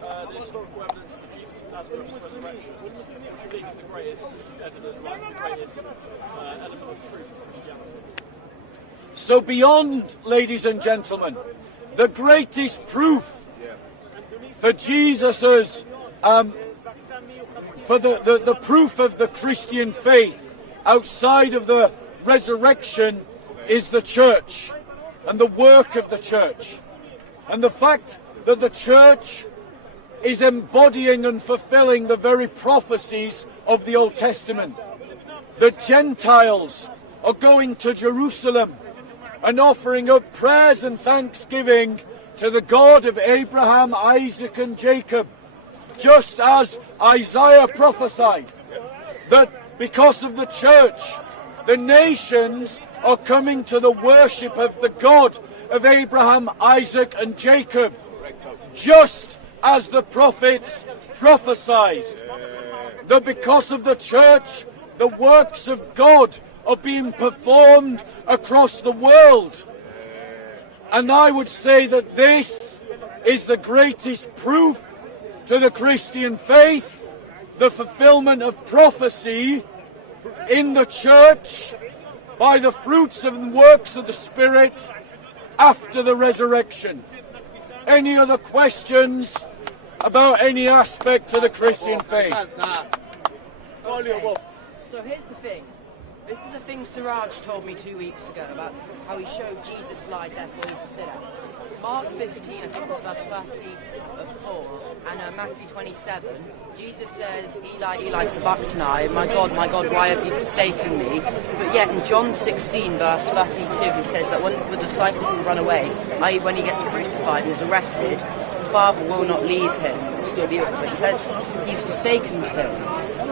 the historical evidence for Jesus' Nazareth's resurrection, what do you think is the greatest evidence, like the greatest element of truth to Christianity? So beyond, ladies and gentlemen, the greatest proof for Jesus's, for the proof of the Christian faith outside of the resurrection is the church and the work of the church. And the fact that the church is embodying and fulfilling the very prophecies of the Old Testament. The Gentiles are going to Jerusalem and offering up prayers and thanksgiving to the God of Abraham, Isaac and Jacob. Just as Isaiah prophesied that because of the church, the nations are coming to the worship of the God of Abraham, Isaac and Jacob, just as the prophets prophesied that because of the church, the works of God are being performed across the world. And I would say that this is the greatest proof to the Christian faith, the fulfillment of prophecy in the church by the fruits and works of the Spirit after the resurrection. Any other questions about any aspect of the Christian faith? Okay. So here's the thing. This is a thing Siraj told me 2 weeks ago about how he showed Jesus lied, therefore he's a sinner. Mark 15, I think it was verse 34, and Matthew 27, Jesus says, Eli, Eli, sabachthani, my God, why have you forsaken me? But yet in John 16, verse 32, he says that when the disciples will run away, i.e. when he gets crucified and is arrested, the Father will not leave him, will still be with him. But he says he's forsaken him.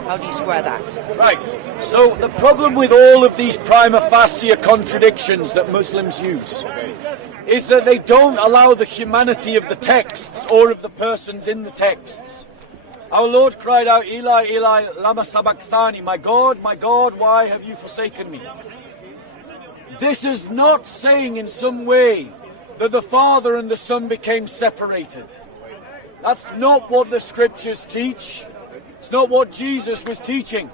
How do you square that? Right. So the problem with all of these prima facie contradictions that Muslims use is that they don't allow the humanity of the texts or of the persons in the texts. Our Lord cried out, Eli, Eli, lama sabachthani, my God, why have you forsaken me? This is not saying in some way that the Father and the Son became separated. That's not what the scriptures teach. It's not what Jesus was teaching.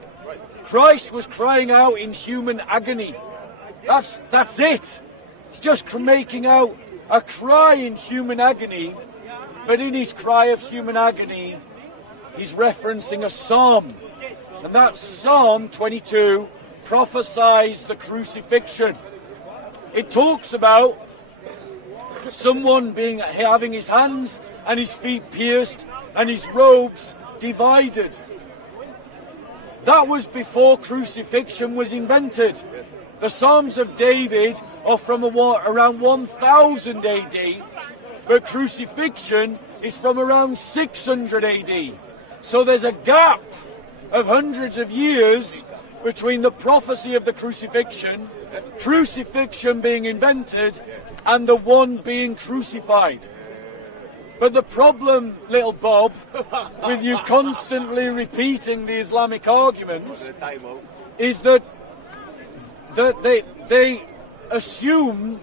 Christ was crying out in human agony. That's it. He's just making out a cry in human agony, but in his cry of human agony, he's referencing a psalm. And that Psalm 22 prophesies the crucifixion. It talks about someone having his hands and his feet pierced and his robes divided. That was before crucifixion was invented. The Psalms of David are from around 1000 AD, but crucifixion is from around 600 AD. So there's a gap of hundreds of years between the prophecy of the crucifixion being invented, and the one being crucified. But the problem, little Bob, with you constantly repeating the Islamic arguments is that they assume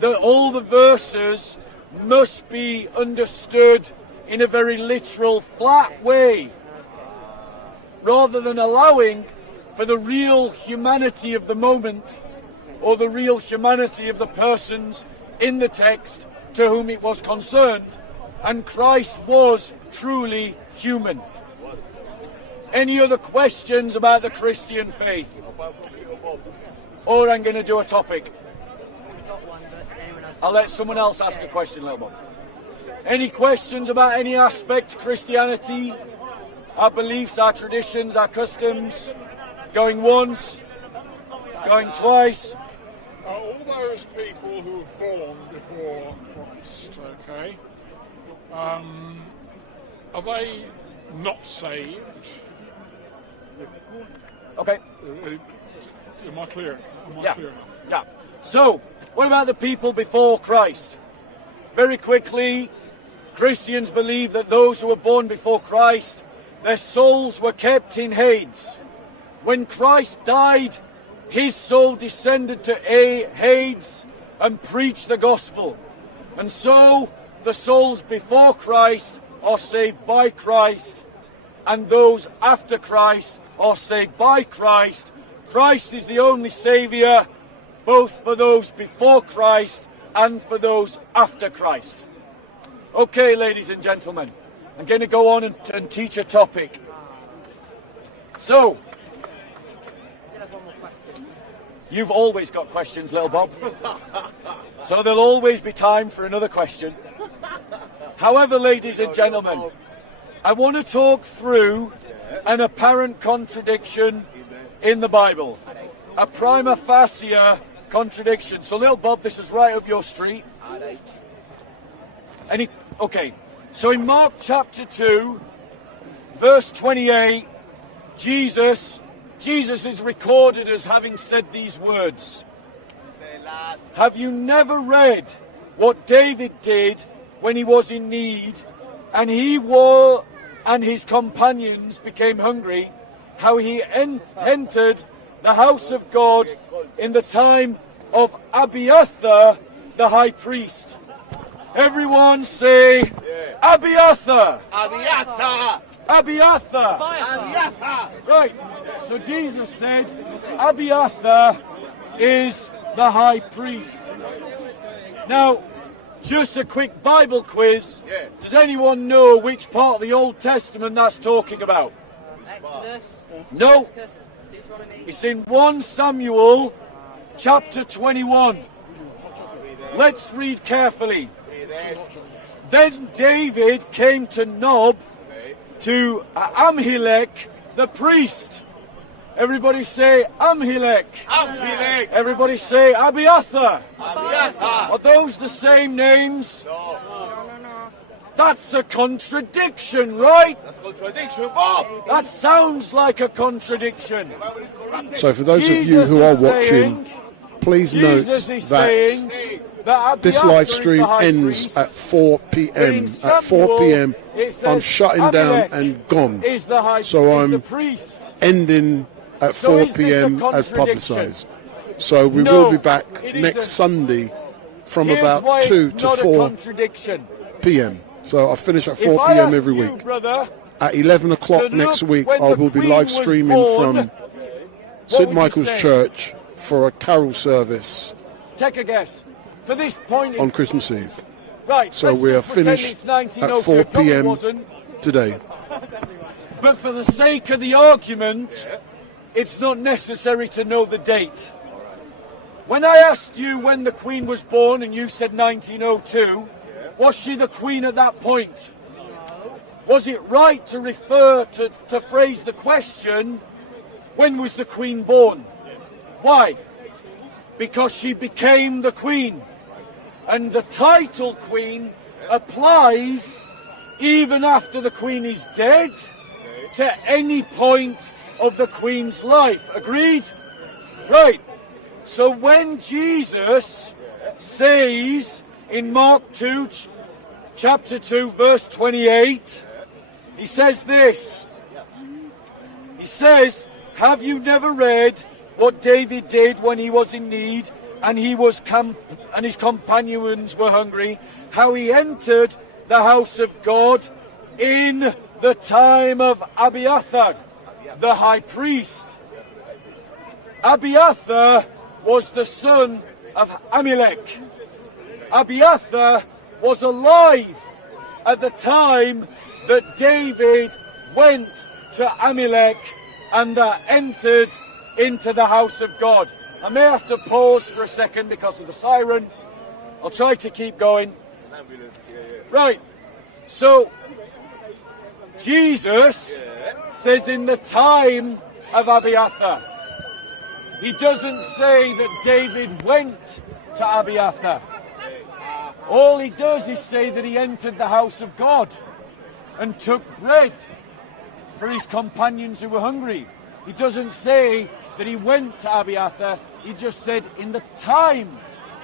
that all the verses must be understood in a very literal, flat way, rather than allowing for the real humanity of the moment or the real humanity of the persons in the text to whom it was concerned. And Christ was truly human. Any other questions about the Christian faith? Or I'm going to do a topic. I'll let someone else ask a question, little Bob. Any questions about any aspect of Christianity? Our beliefs, our traditions, our customs? Going once? Going twice? All those people who were born before Christ, okay? Are they not saved? Okay. Am I clear? Yeah. So, what about the people before Christ? Very quickly, Christians believe that those who were born before Christ their souls were kept in Hades. When Christ died, his soul descended to Hades and preached the gospel. And so the souls before Christ are saved by Christ, and those after Christ are saved by Christ. Christ is the only Saviour, both for those before Christ and for those after Christ. Okay, ladies and gentlemen, I'm going to go on and teach a topic. So, you've always got questions, little Bob. So there'll always be time for another question. However, ladies and gentlemen, I want to talk through an apparent contradiction in the Bible. A prima facie contradiction. So, little Bob, this is right up your street. Okay, so in Mark chapter 2, verse 28, Jesus is recorded as having said these words. Have you never read what David did when he was in need, and and his companions became hungry, how he entered the house of God in the time of Abiathar the high priest? Everyone say, Abiathar! Abiathar! Abiathar! Abiathar! Right, so Jesus said, Abiathar is the high priest. Now, just a quick Bible quiz. Does anyone know which part of the Old Testament that's talking about? Exodus. No. It's in 1 Samuel chapter 21. Let's read carefully. Then David came to Nob, to Amhilek the priest. Everybody say Amhilek. Amhilek. Everybody say Abiathar. Abiathar. Are those the same names? No. That's a contradiction, right? That's a contradiction, Bob. That sounds like a contradiction. So for those of you who are watching, please note that this live stream ends at 4 p.m. At 4 p.m. I'm shutting down and gone. So I'm ending at 4 p.m. as publicised. So we will be back next Sunday from about 2 to 4 p.m. So I finish at 4 p.m. every week. At 11 o'clock next week, I will be live streaming from St Michael's Church for a carol service. Take a guess. For this point on Christmas Eve. Right. So we are finished at 4 p.m. today. But for the sake of the argument, it's not necessary to know the date. When I asked you when the Queen was born and you said 1902, was she the Queen at that point? Was it right to refer to phrase the question, when was the Queen born? Why? Because she became the Queen. And the title Queen applies even after the Queen is dead to any point of the Queen's life. Agreed? Right. So when Jesus says in Mark 2, chapter 2, verse 28, he says this. He says, have you never read what David did when he was in need and and his companions were hungry, how he entered the house of God in the time of Abiathar, the high priest? Abiathar was the son of Amilek. Abiathar was alive at the time that David went to Amilek and entered into the house of God. I may have to pause for a second because of the siren. I'll try to keep going. Right, so Jesus says in the time of Abiathar. He doesn't say that David went to Abiathar. All he does is say that he entered the house of God and took bread for his companions who were hungry. He doesn't say that he went to Abiathar. He just said in the time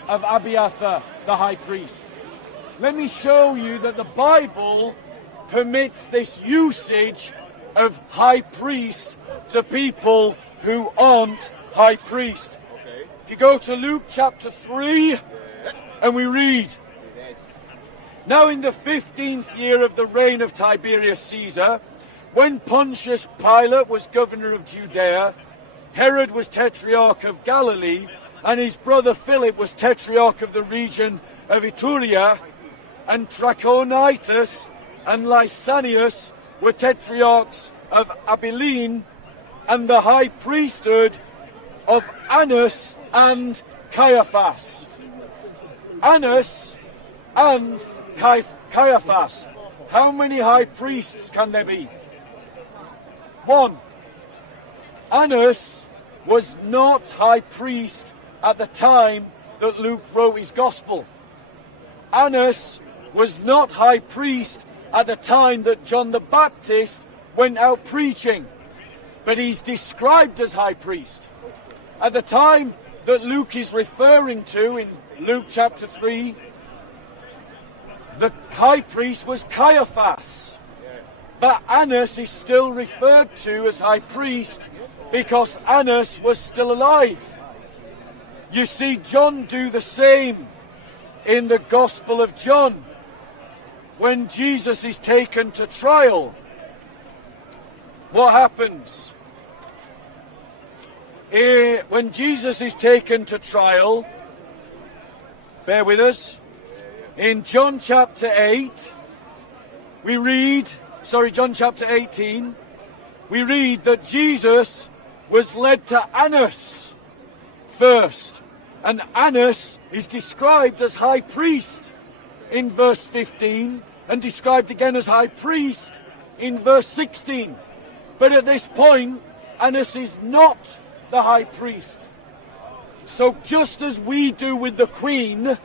of Abiathar, the high priest. Let me show you that the Bible permits this usage of high priest to people who aren't high priest. If you go to Luke chapter 3, and we read, "Now in the 15th year of the reign of Tiberius Caesar, when Pontius Pilate was governor of Judea, Herod was tetrarch of Galilee, and his brother Philip was tetrarch of the region of Iturea, and Trachonitis and Lysanias were tetrarchs of Abilene, and the high priesthood of Annas and Caiaphas." Annas and Caiaphas. How many high priests can there be? One. Annas was not high priest at the time that Luke wrote his gospel. Annas was not high priest at the time that John the Baptist went out preaching, but he's described as high priest. At the time that Luke is referring to in Luke chapter 3, the high priest was Caiaphas. But Annas is still referred to as high priest because Annas was still alive. You see John do the same in the Gospel of John. When Jesus is taken to trial, what happens? When Jesus is taken to trial, bear with us, in John chapter 8, we read, John chapter 18, we read that Jesus was led to Annas first. And Annas is described as high priest in verse 15 and described again as high priest in verse 16. But at this point, Annas is not the high priest. So just as we do with the queen,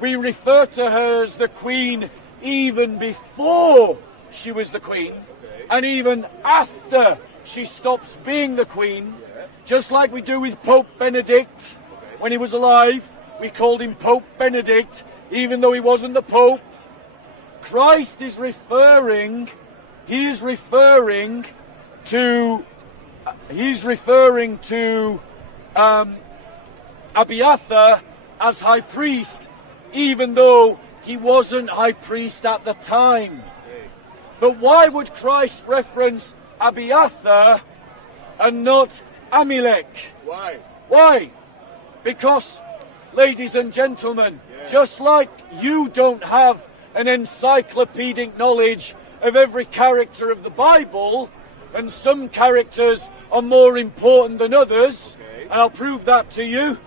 we refer to her as the queen even before she was the queen, and even after she stops being the queen, just like we do with Pope Benedict. When he was alive, we called him Pope Benedict, even though he wasn't the Pope. Christ is referring to Abiathar as high priest, even though he wasn't high priest at the time. But why would Christ reference Abiathar and not Amalek? Why? Because, ladies and gentlemen, just like you don't have an encyclopedic knowledge of every character of the Bible, and some characters are more important than others, and I'll prove that to you.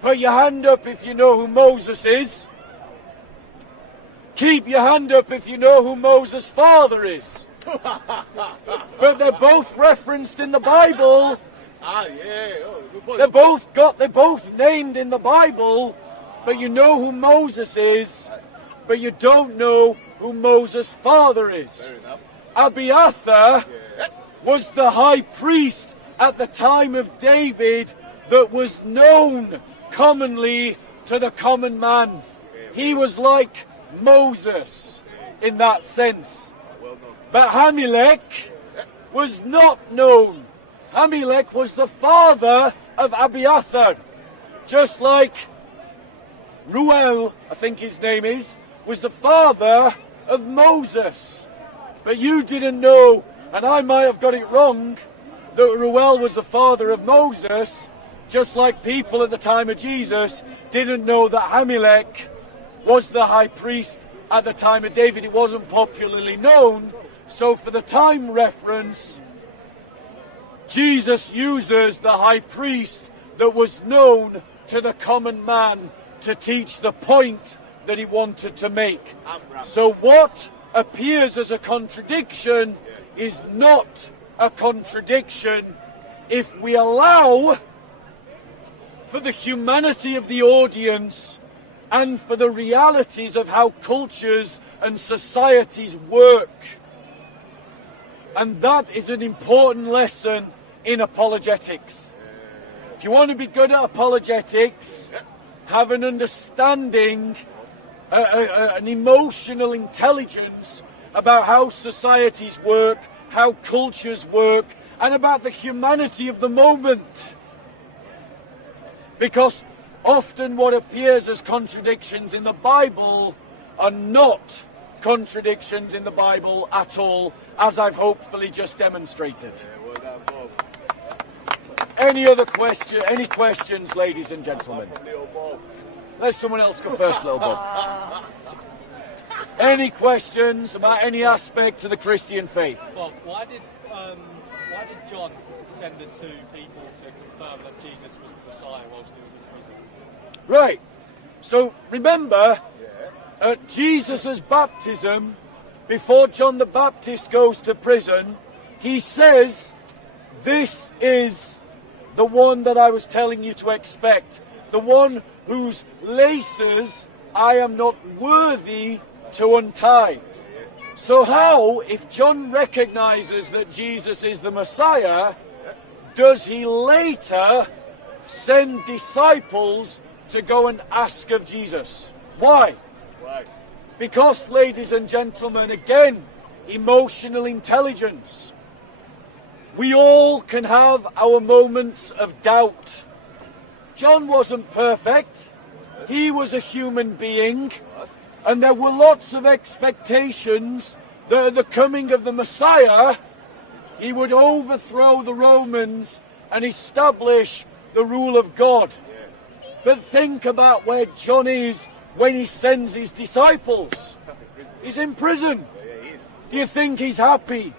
Put your hand up if you know who Moses is. Keep your hand up if you know who Moses' father is. But they're both referenced in the Bible. They're both named in the Bible, but you know who Moses is, but you don't know who Moses' father is. Abiathar was the high priest at the time of David that was known commonly to the common man. He was like Moses in that sense. But Amalek was not known. Amalek was the father of Abiathar. Just like Ruel, I think his name is, was the father of Moses. But you didn't know, and I might have got it wrong, that Ruel was the father of Moses, just like people at the time of Jesus didn't know that Amalek was the high priest at the time of David. It wasn't popularly known. So for the time reference, Jesus uses the high priest that was known to the common man to teach the point that he wanted to make. So what appears as a contradiction is not a contradiction if we allow for the humanity of the audience and for the realities of how cultures and societies work. And that is an important lesson in apologetics. If you want to be good at apologetics, have an understanding, an emotional intelligence about how societies work, how cultures work and about the humanity of the moment. Because often what appears as contradictions in the Bible are not contradictions in the Bible at all, as I've hopefully just demonstrated. Any other question? Any questions, ladies and gentlemen? Let someone else go first, little Bob. Any questions about any aspect of the Christian faith? Well, why did John send the two people to confirm that Jesus was the Messiah whilst he was in prison? Right. So remember, at Jesus' baptism, before John the Baptist goes to prison, he says, "This is the one that I was telling you to expect, the one whose laces I am not worthy to untie." So how, if John recognizes that Jesus is the Messiah, does he later send disciples to go and ask of Jesus? Why? Because, ladies and gentlemen, again, emotional intelligence. We all can have our moments of doubt. John wasn't perfect. He was a human being. And there were lots of expectations that at the coming of the Messiah, he would overthrow the Romans and establish the rule of God. But think about where John is when he sends his disciples. He's in prison. Do you think he's happy?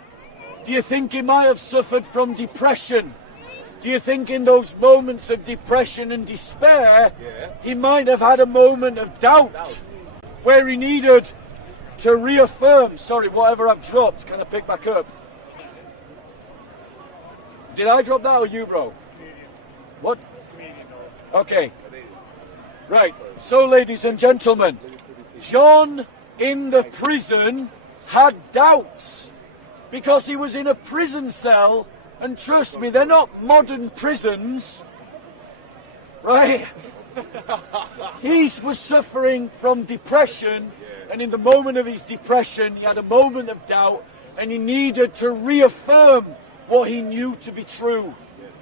Do you think he might have suffered from depression? Do you think in those moments of depression and despair, he might have had a moment of doubt where he needed to reaffirm, sorry, whatever I've dropped, can I pick back up? Did I drop that or you, bro? What? Okay. Right, so ladies and gentlemen, John in the prison had doubts because he was in a prison cell, and trust me, they're not modern prisons, right? He was suffering from depression, and in the moment of his depression, he had a moment of doubt, and he needed to reaffirm what he knew to be true.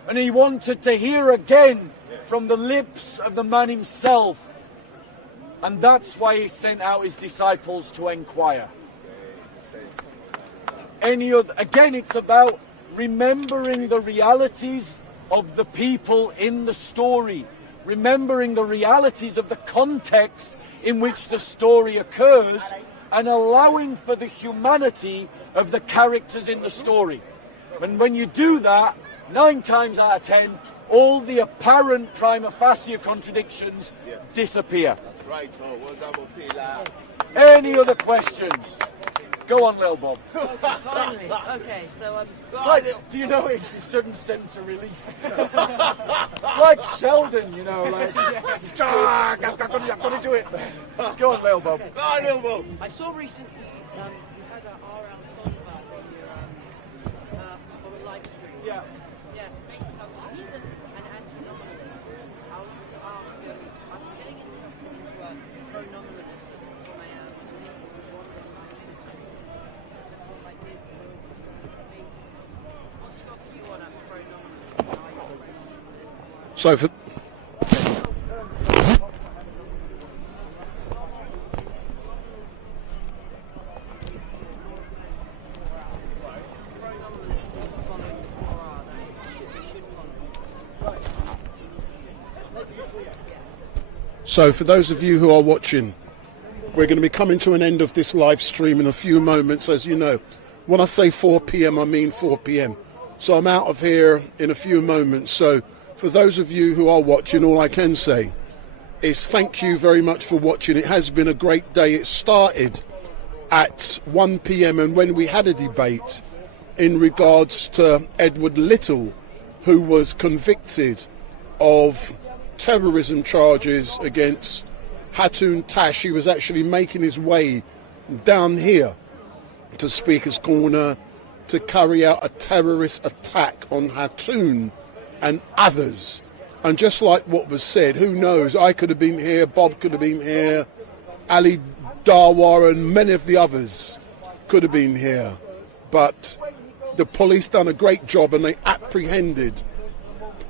And he wanted to hear again from the lips of the man himself. And that's why he sent out his disciples to inquire. Again, it's about remembering the realities of the people in the story. Remembering the realities of the context in which the story occurs and allowing for the humanity of the characters in the story. And when you do that, 9 times out of 10, all the apparent prima facie contradictions disappear. That's right, oh, well done, we'll see that. Any other questions? Go on, little Bob. Finally, okay, so It's like, do you know, it's a sudden sense of relief. It's like Sheldon, you know, like, I've got to do it. Go on, little Bob. Go on, little Bob. I saw recently you had an R.L. Songbird on your live stream. Yeah. Yes, basically, he's an anti-nominalist. I wanted to ask him, I'm getting interested into a pro-nominalist from a what's your view on a pro-nominalist? So for those of you who are watching, we're going to be coming to an end of this live stream in a few moments. As you know, when I say 4 p.m, I mean 4 p.m. So I'm out of here in a few moments. So for those of you who are watching, all I can say is thank you very much for watching. It has been a great day. It started at 1 p.m. and when we had a debate in regards to Edward Little, who was convicted of terrorism charges against Hatun Tash. He was actually making his way down here to Speaker's Corner to carry out a terrorist attack on Hatun and others. And just like what was said, who knows, I could have been here, Bob could have been here, Ali Darwar and many of the others could have been here. But the police done a great job and they apprehended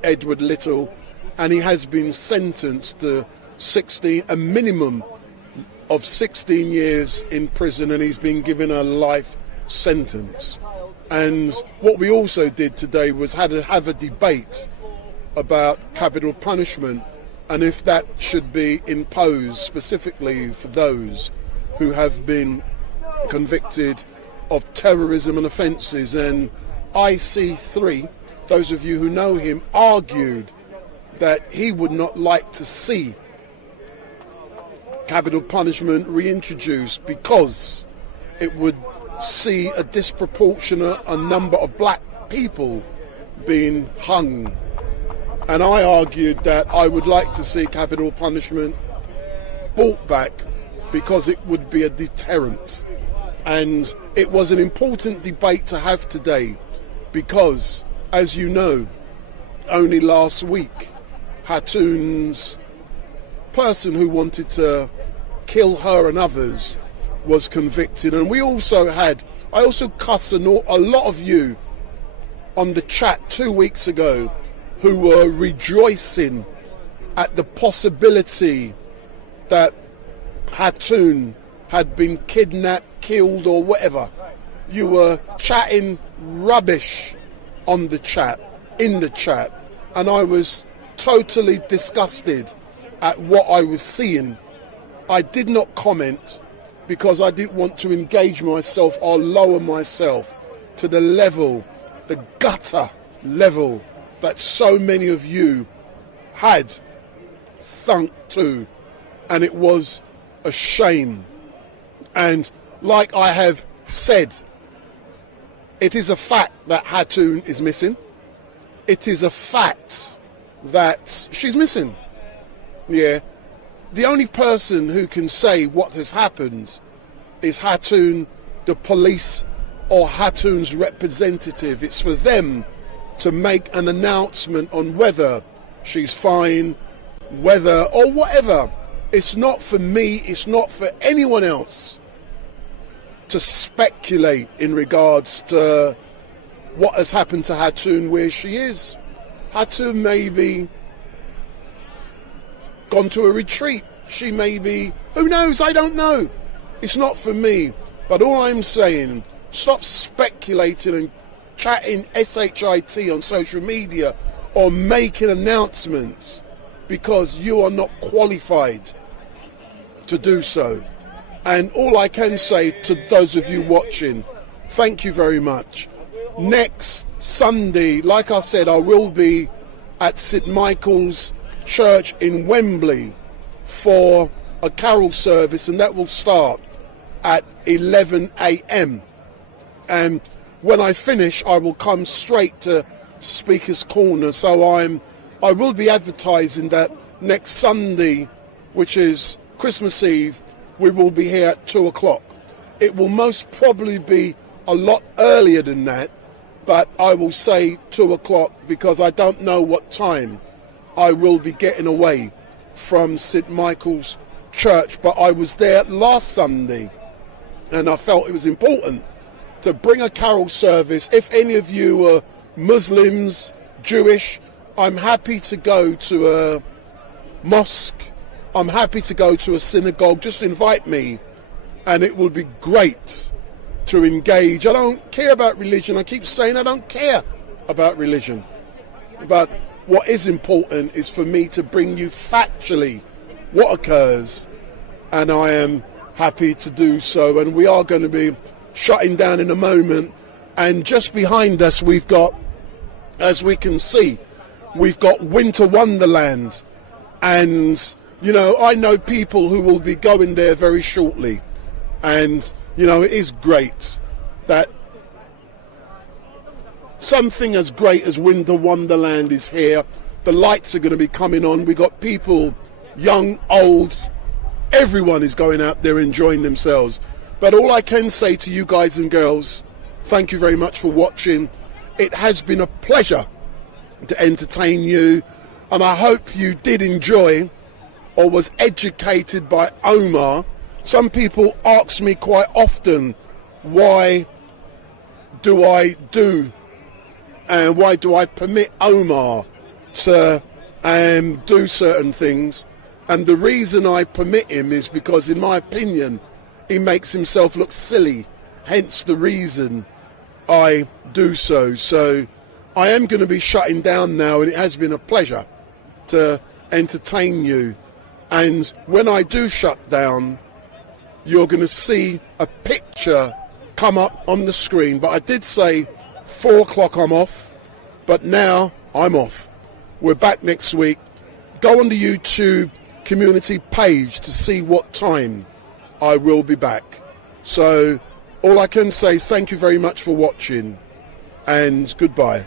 Edward Little, and he has been sentenced to a minimum of 16 years in prison, and he's been given a life sentence. And what we also did today was have a debate about capital punishment and if that should be imposed specifically for those who have been convicted of terrorism and offences. And IC3, those of you who know him, argued that he would not like to see capital punishment reintroduced because it would see a disproportionate number of black people being hung. And I argued that I would like to see capital punishment brought back because it would be a deterrent. And it was an important debate to have today because, as you know, only last week, Hatun's person who wanted to kill her and others was convicted. And I also cussed a lot of you on the chat 2 weeks ago who were rejoicing at the possibility that Hatun had been kidnapped, killed or whatever. You were chatting rubbish on the chat, in the chat, and I was totally disgusted at what I was seeing. I did not comment because I didn't want to engage myself or lower myself to the level, the gutter level that so many of you had sunk to, and it was a shame. And like I have said, it is a fact that Hatun is missing. It is a fact that she's missing. Yeah. The only person who can say what has happened is Hatun, the police, or Hatun's representative. It's for them to make an announcement on whether she's fine, whether or whatever. It's not for me, it's not for anyone else to speculate in regards to what has happened to Hatun, where she is. Hatun may be gone to a retreat. She may be, who knows, I don't know. It's not for me. But all I'm saying, stop speculating and chatting shit on social media or making announcements because you are not qualified to do so. And all I can say to those of you watching, thank you very much. Next Sunday, like I said, I will be at St Michael's Church in Wembley for a carol service, and that will start at 11 a.m. And when I finish, I will come straight to Speaker's Corner. So I will be advertising that next Sunday, which is Christmas Eve, we will be here at 2 o'clock. It will most probably be a lot earlier than that, but I will say 2 o'clock because I don't know what time I will be getting away from St Michael's Church. But I was there last Sunday and I felt it was important to bring a carol service. If any of you are Muslims, Jewish, I'm happy to go to a mosque, I'm happy to go to a synagogue. Just invite me and it will be great to engage. I don't care about religion. I keep saying I don't care about religion. But what is important is for me to bring you factually what occurs, and I am happy to do so. And we are going to be shutting down in a moment. And just behind us we've got, as we can see, we've got Winter Wonderland. And you know, I know people who will be going there very shortly. And, you know, it is great that something as great as Winter Wonderland is here. The lights are going to be coming on. We got people, young, old, everyone is going out there enjoying themselves. But all I can say to you guys and girls, thank you very much for watching. It has been a pleasure to entertain you. And I hope you did enjoy or was educated by Omar. Some people ask me quite often why do I do, and why do I permit Omar to do certain things? And the reason I permit him is because, in my opinion, he makes himself look silly, hence the reason I do so. So I am going to be shutting down now, and it has been a pleasure to entertain you. And when I do shut down, you're going to see a picture come up on the screen. But I did say 4 o'clock I'm off, but now I'm off. We're back next week. Go on the YouTube community page to see what time I will be back. So all I can say is thank you very much for watching, and goodbye.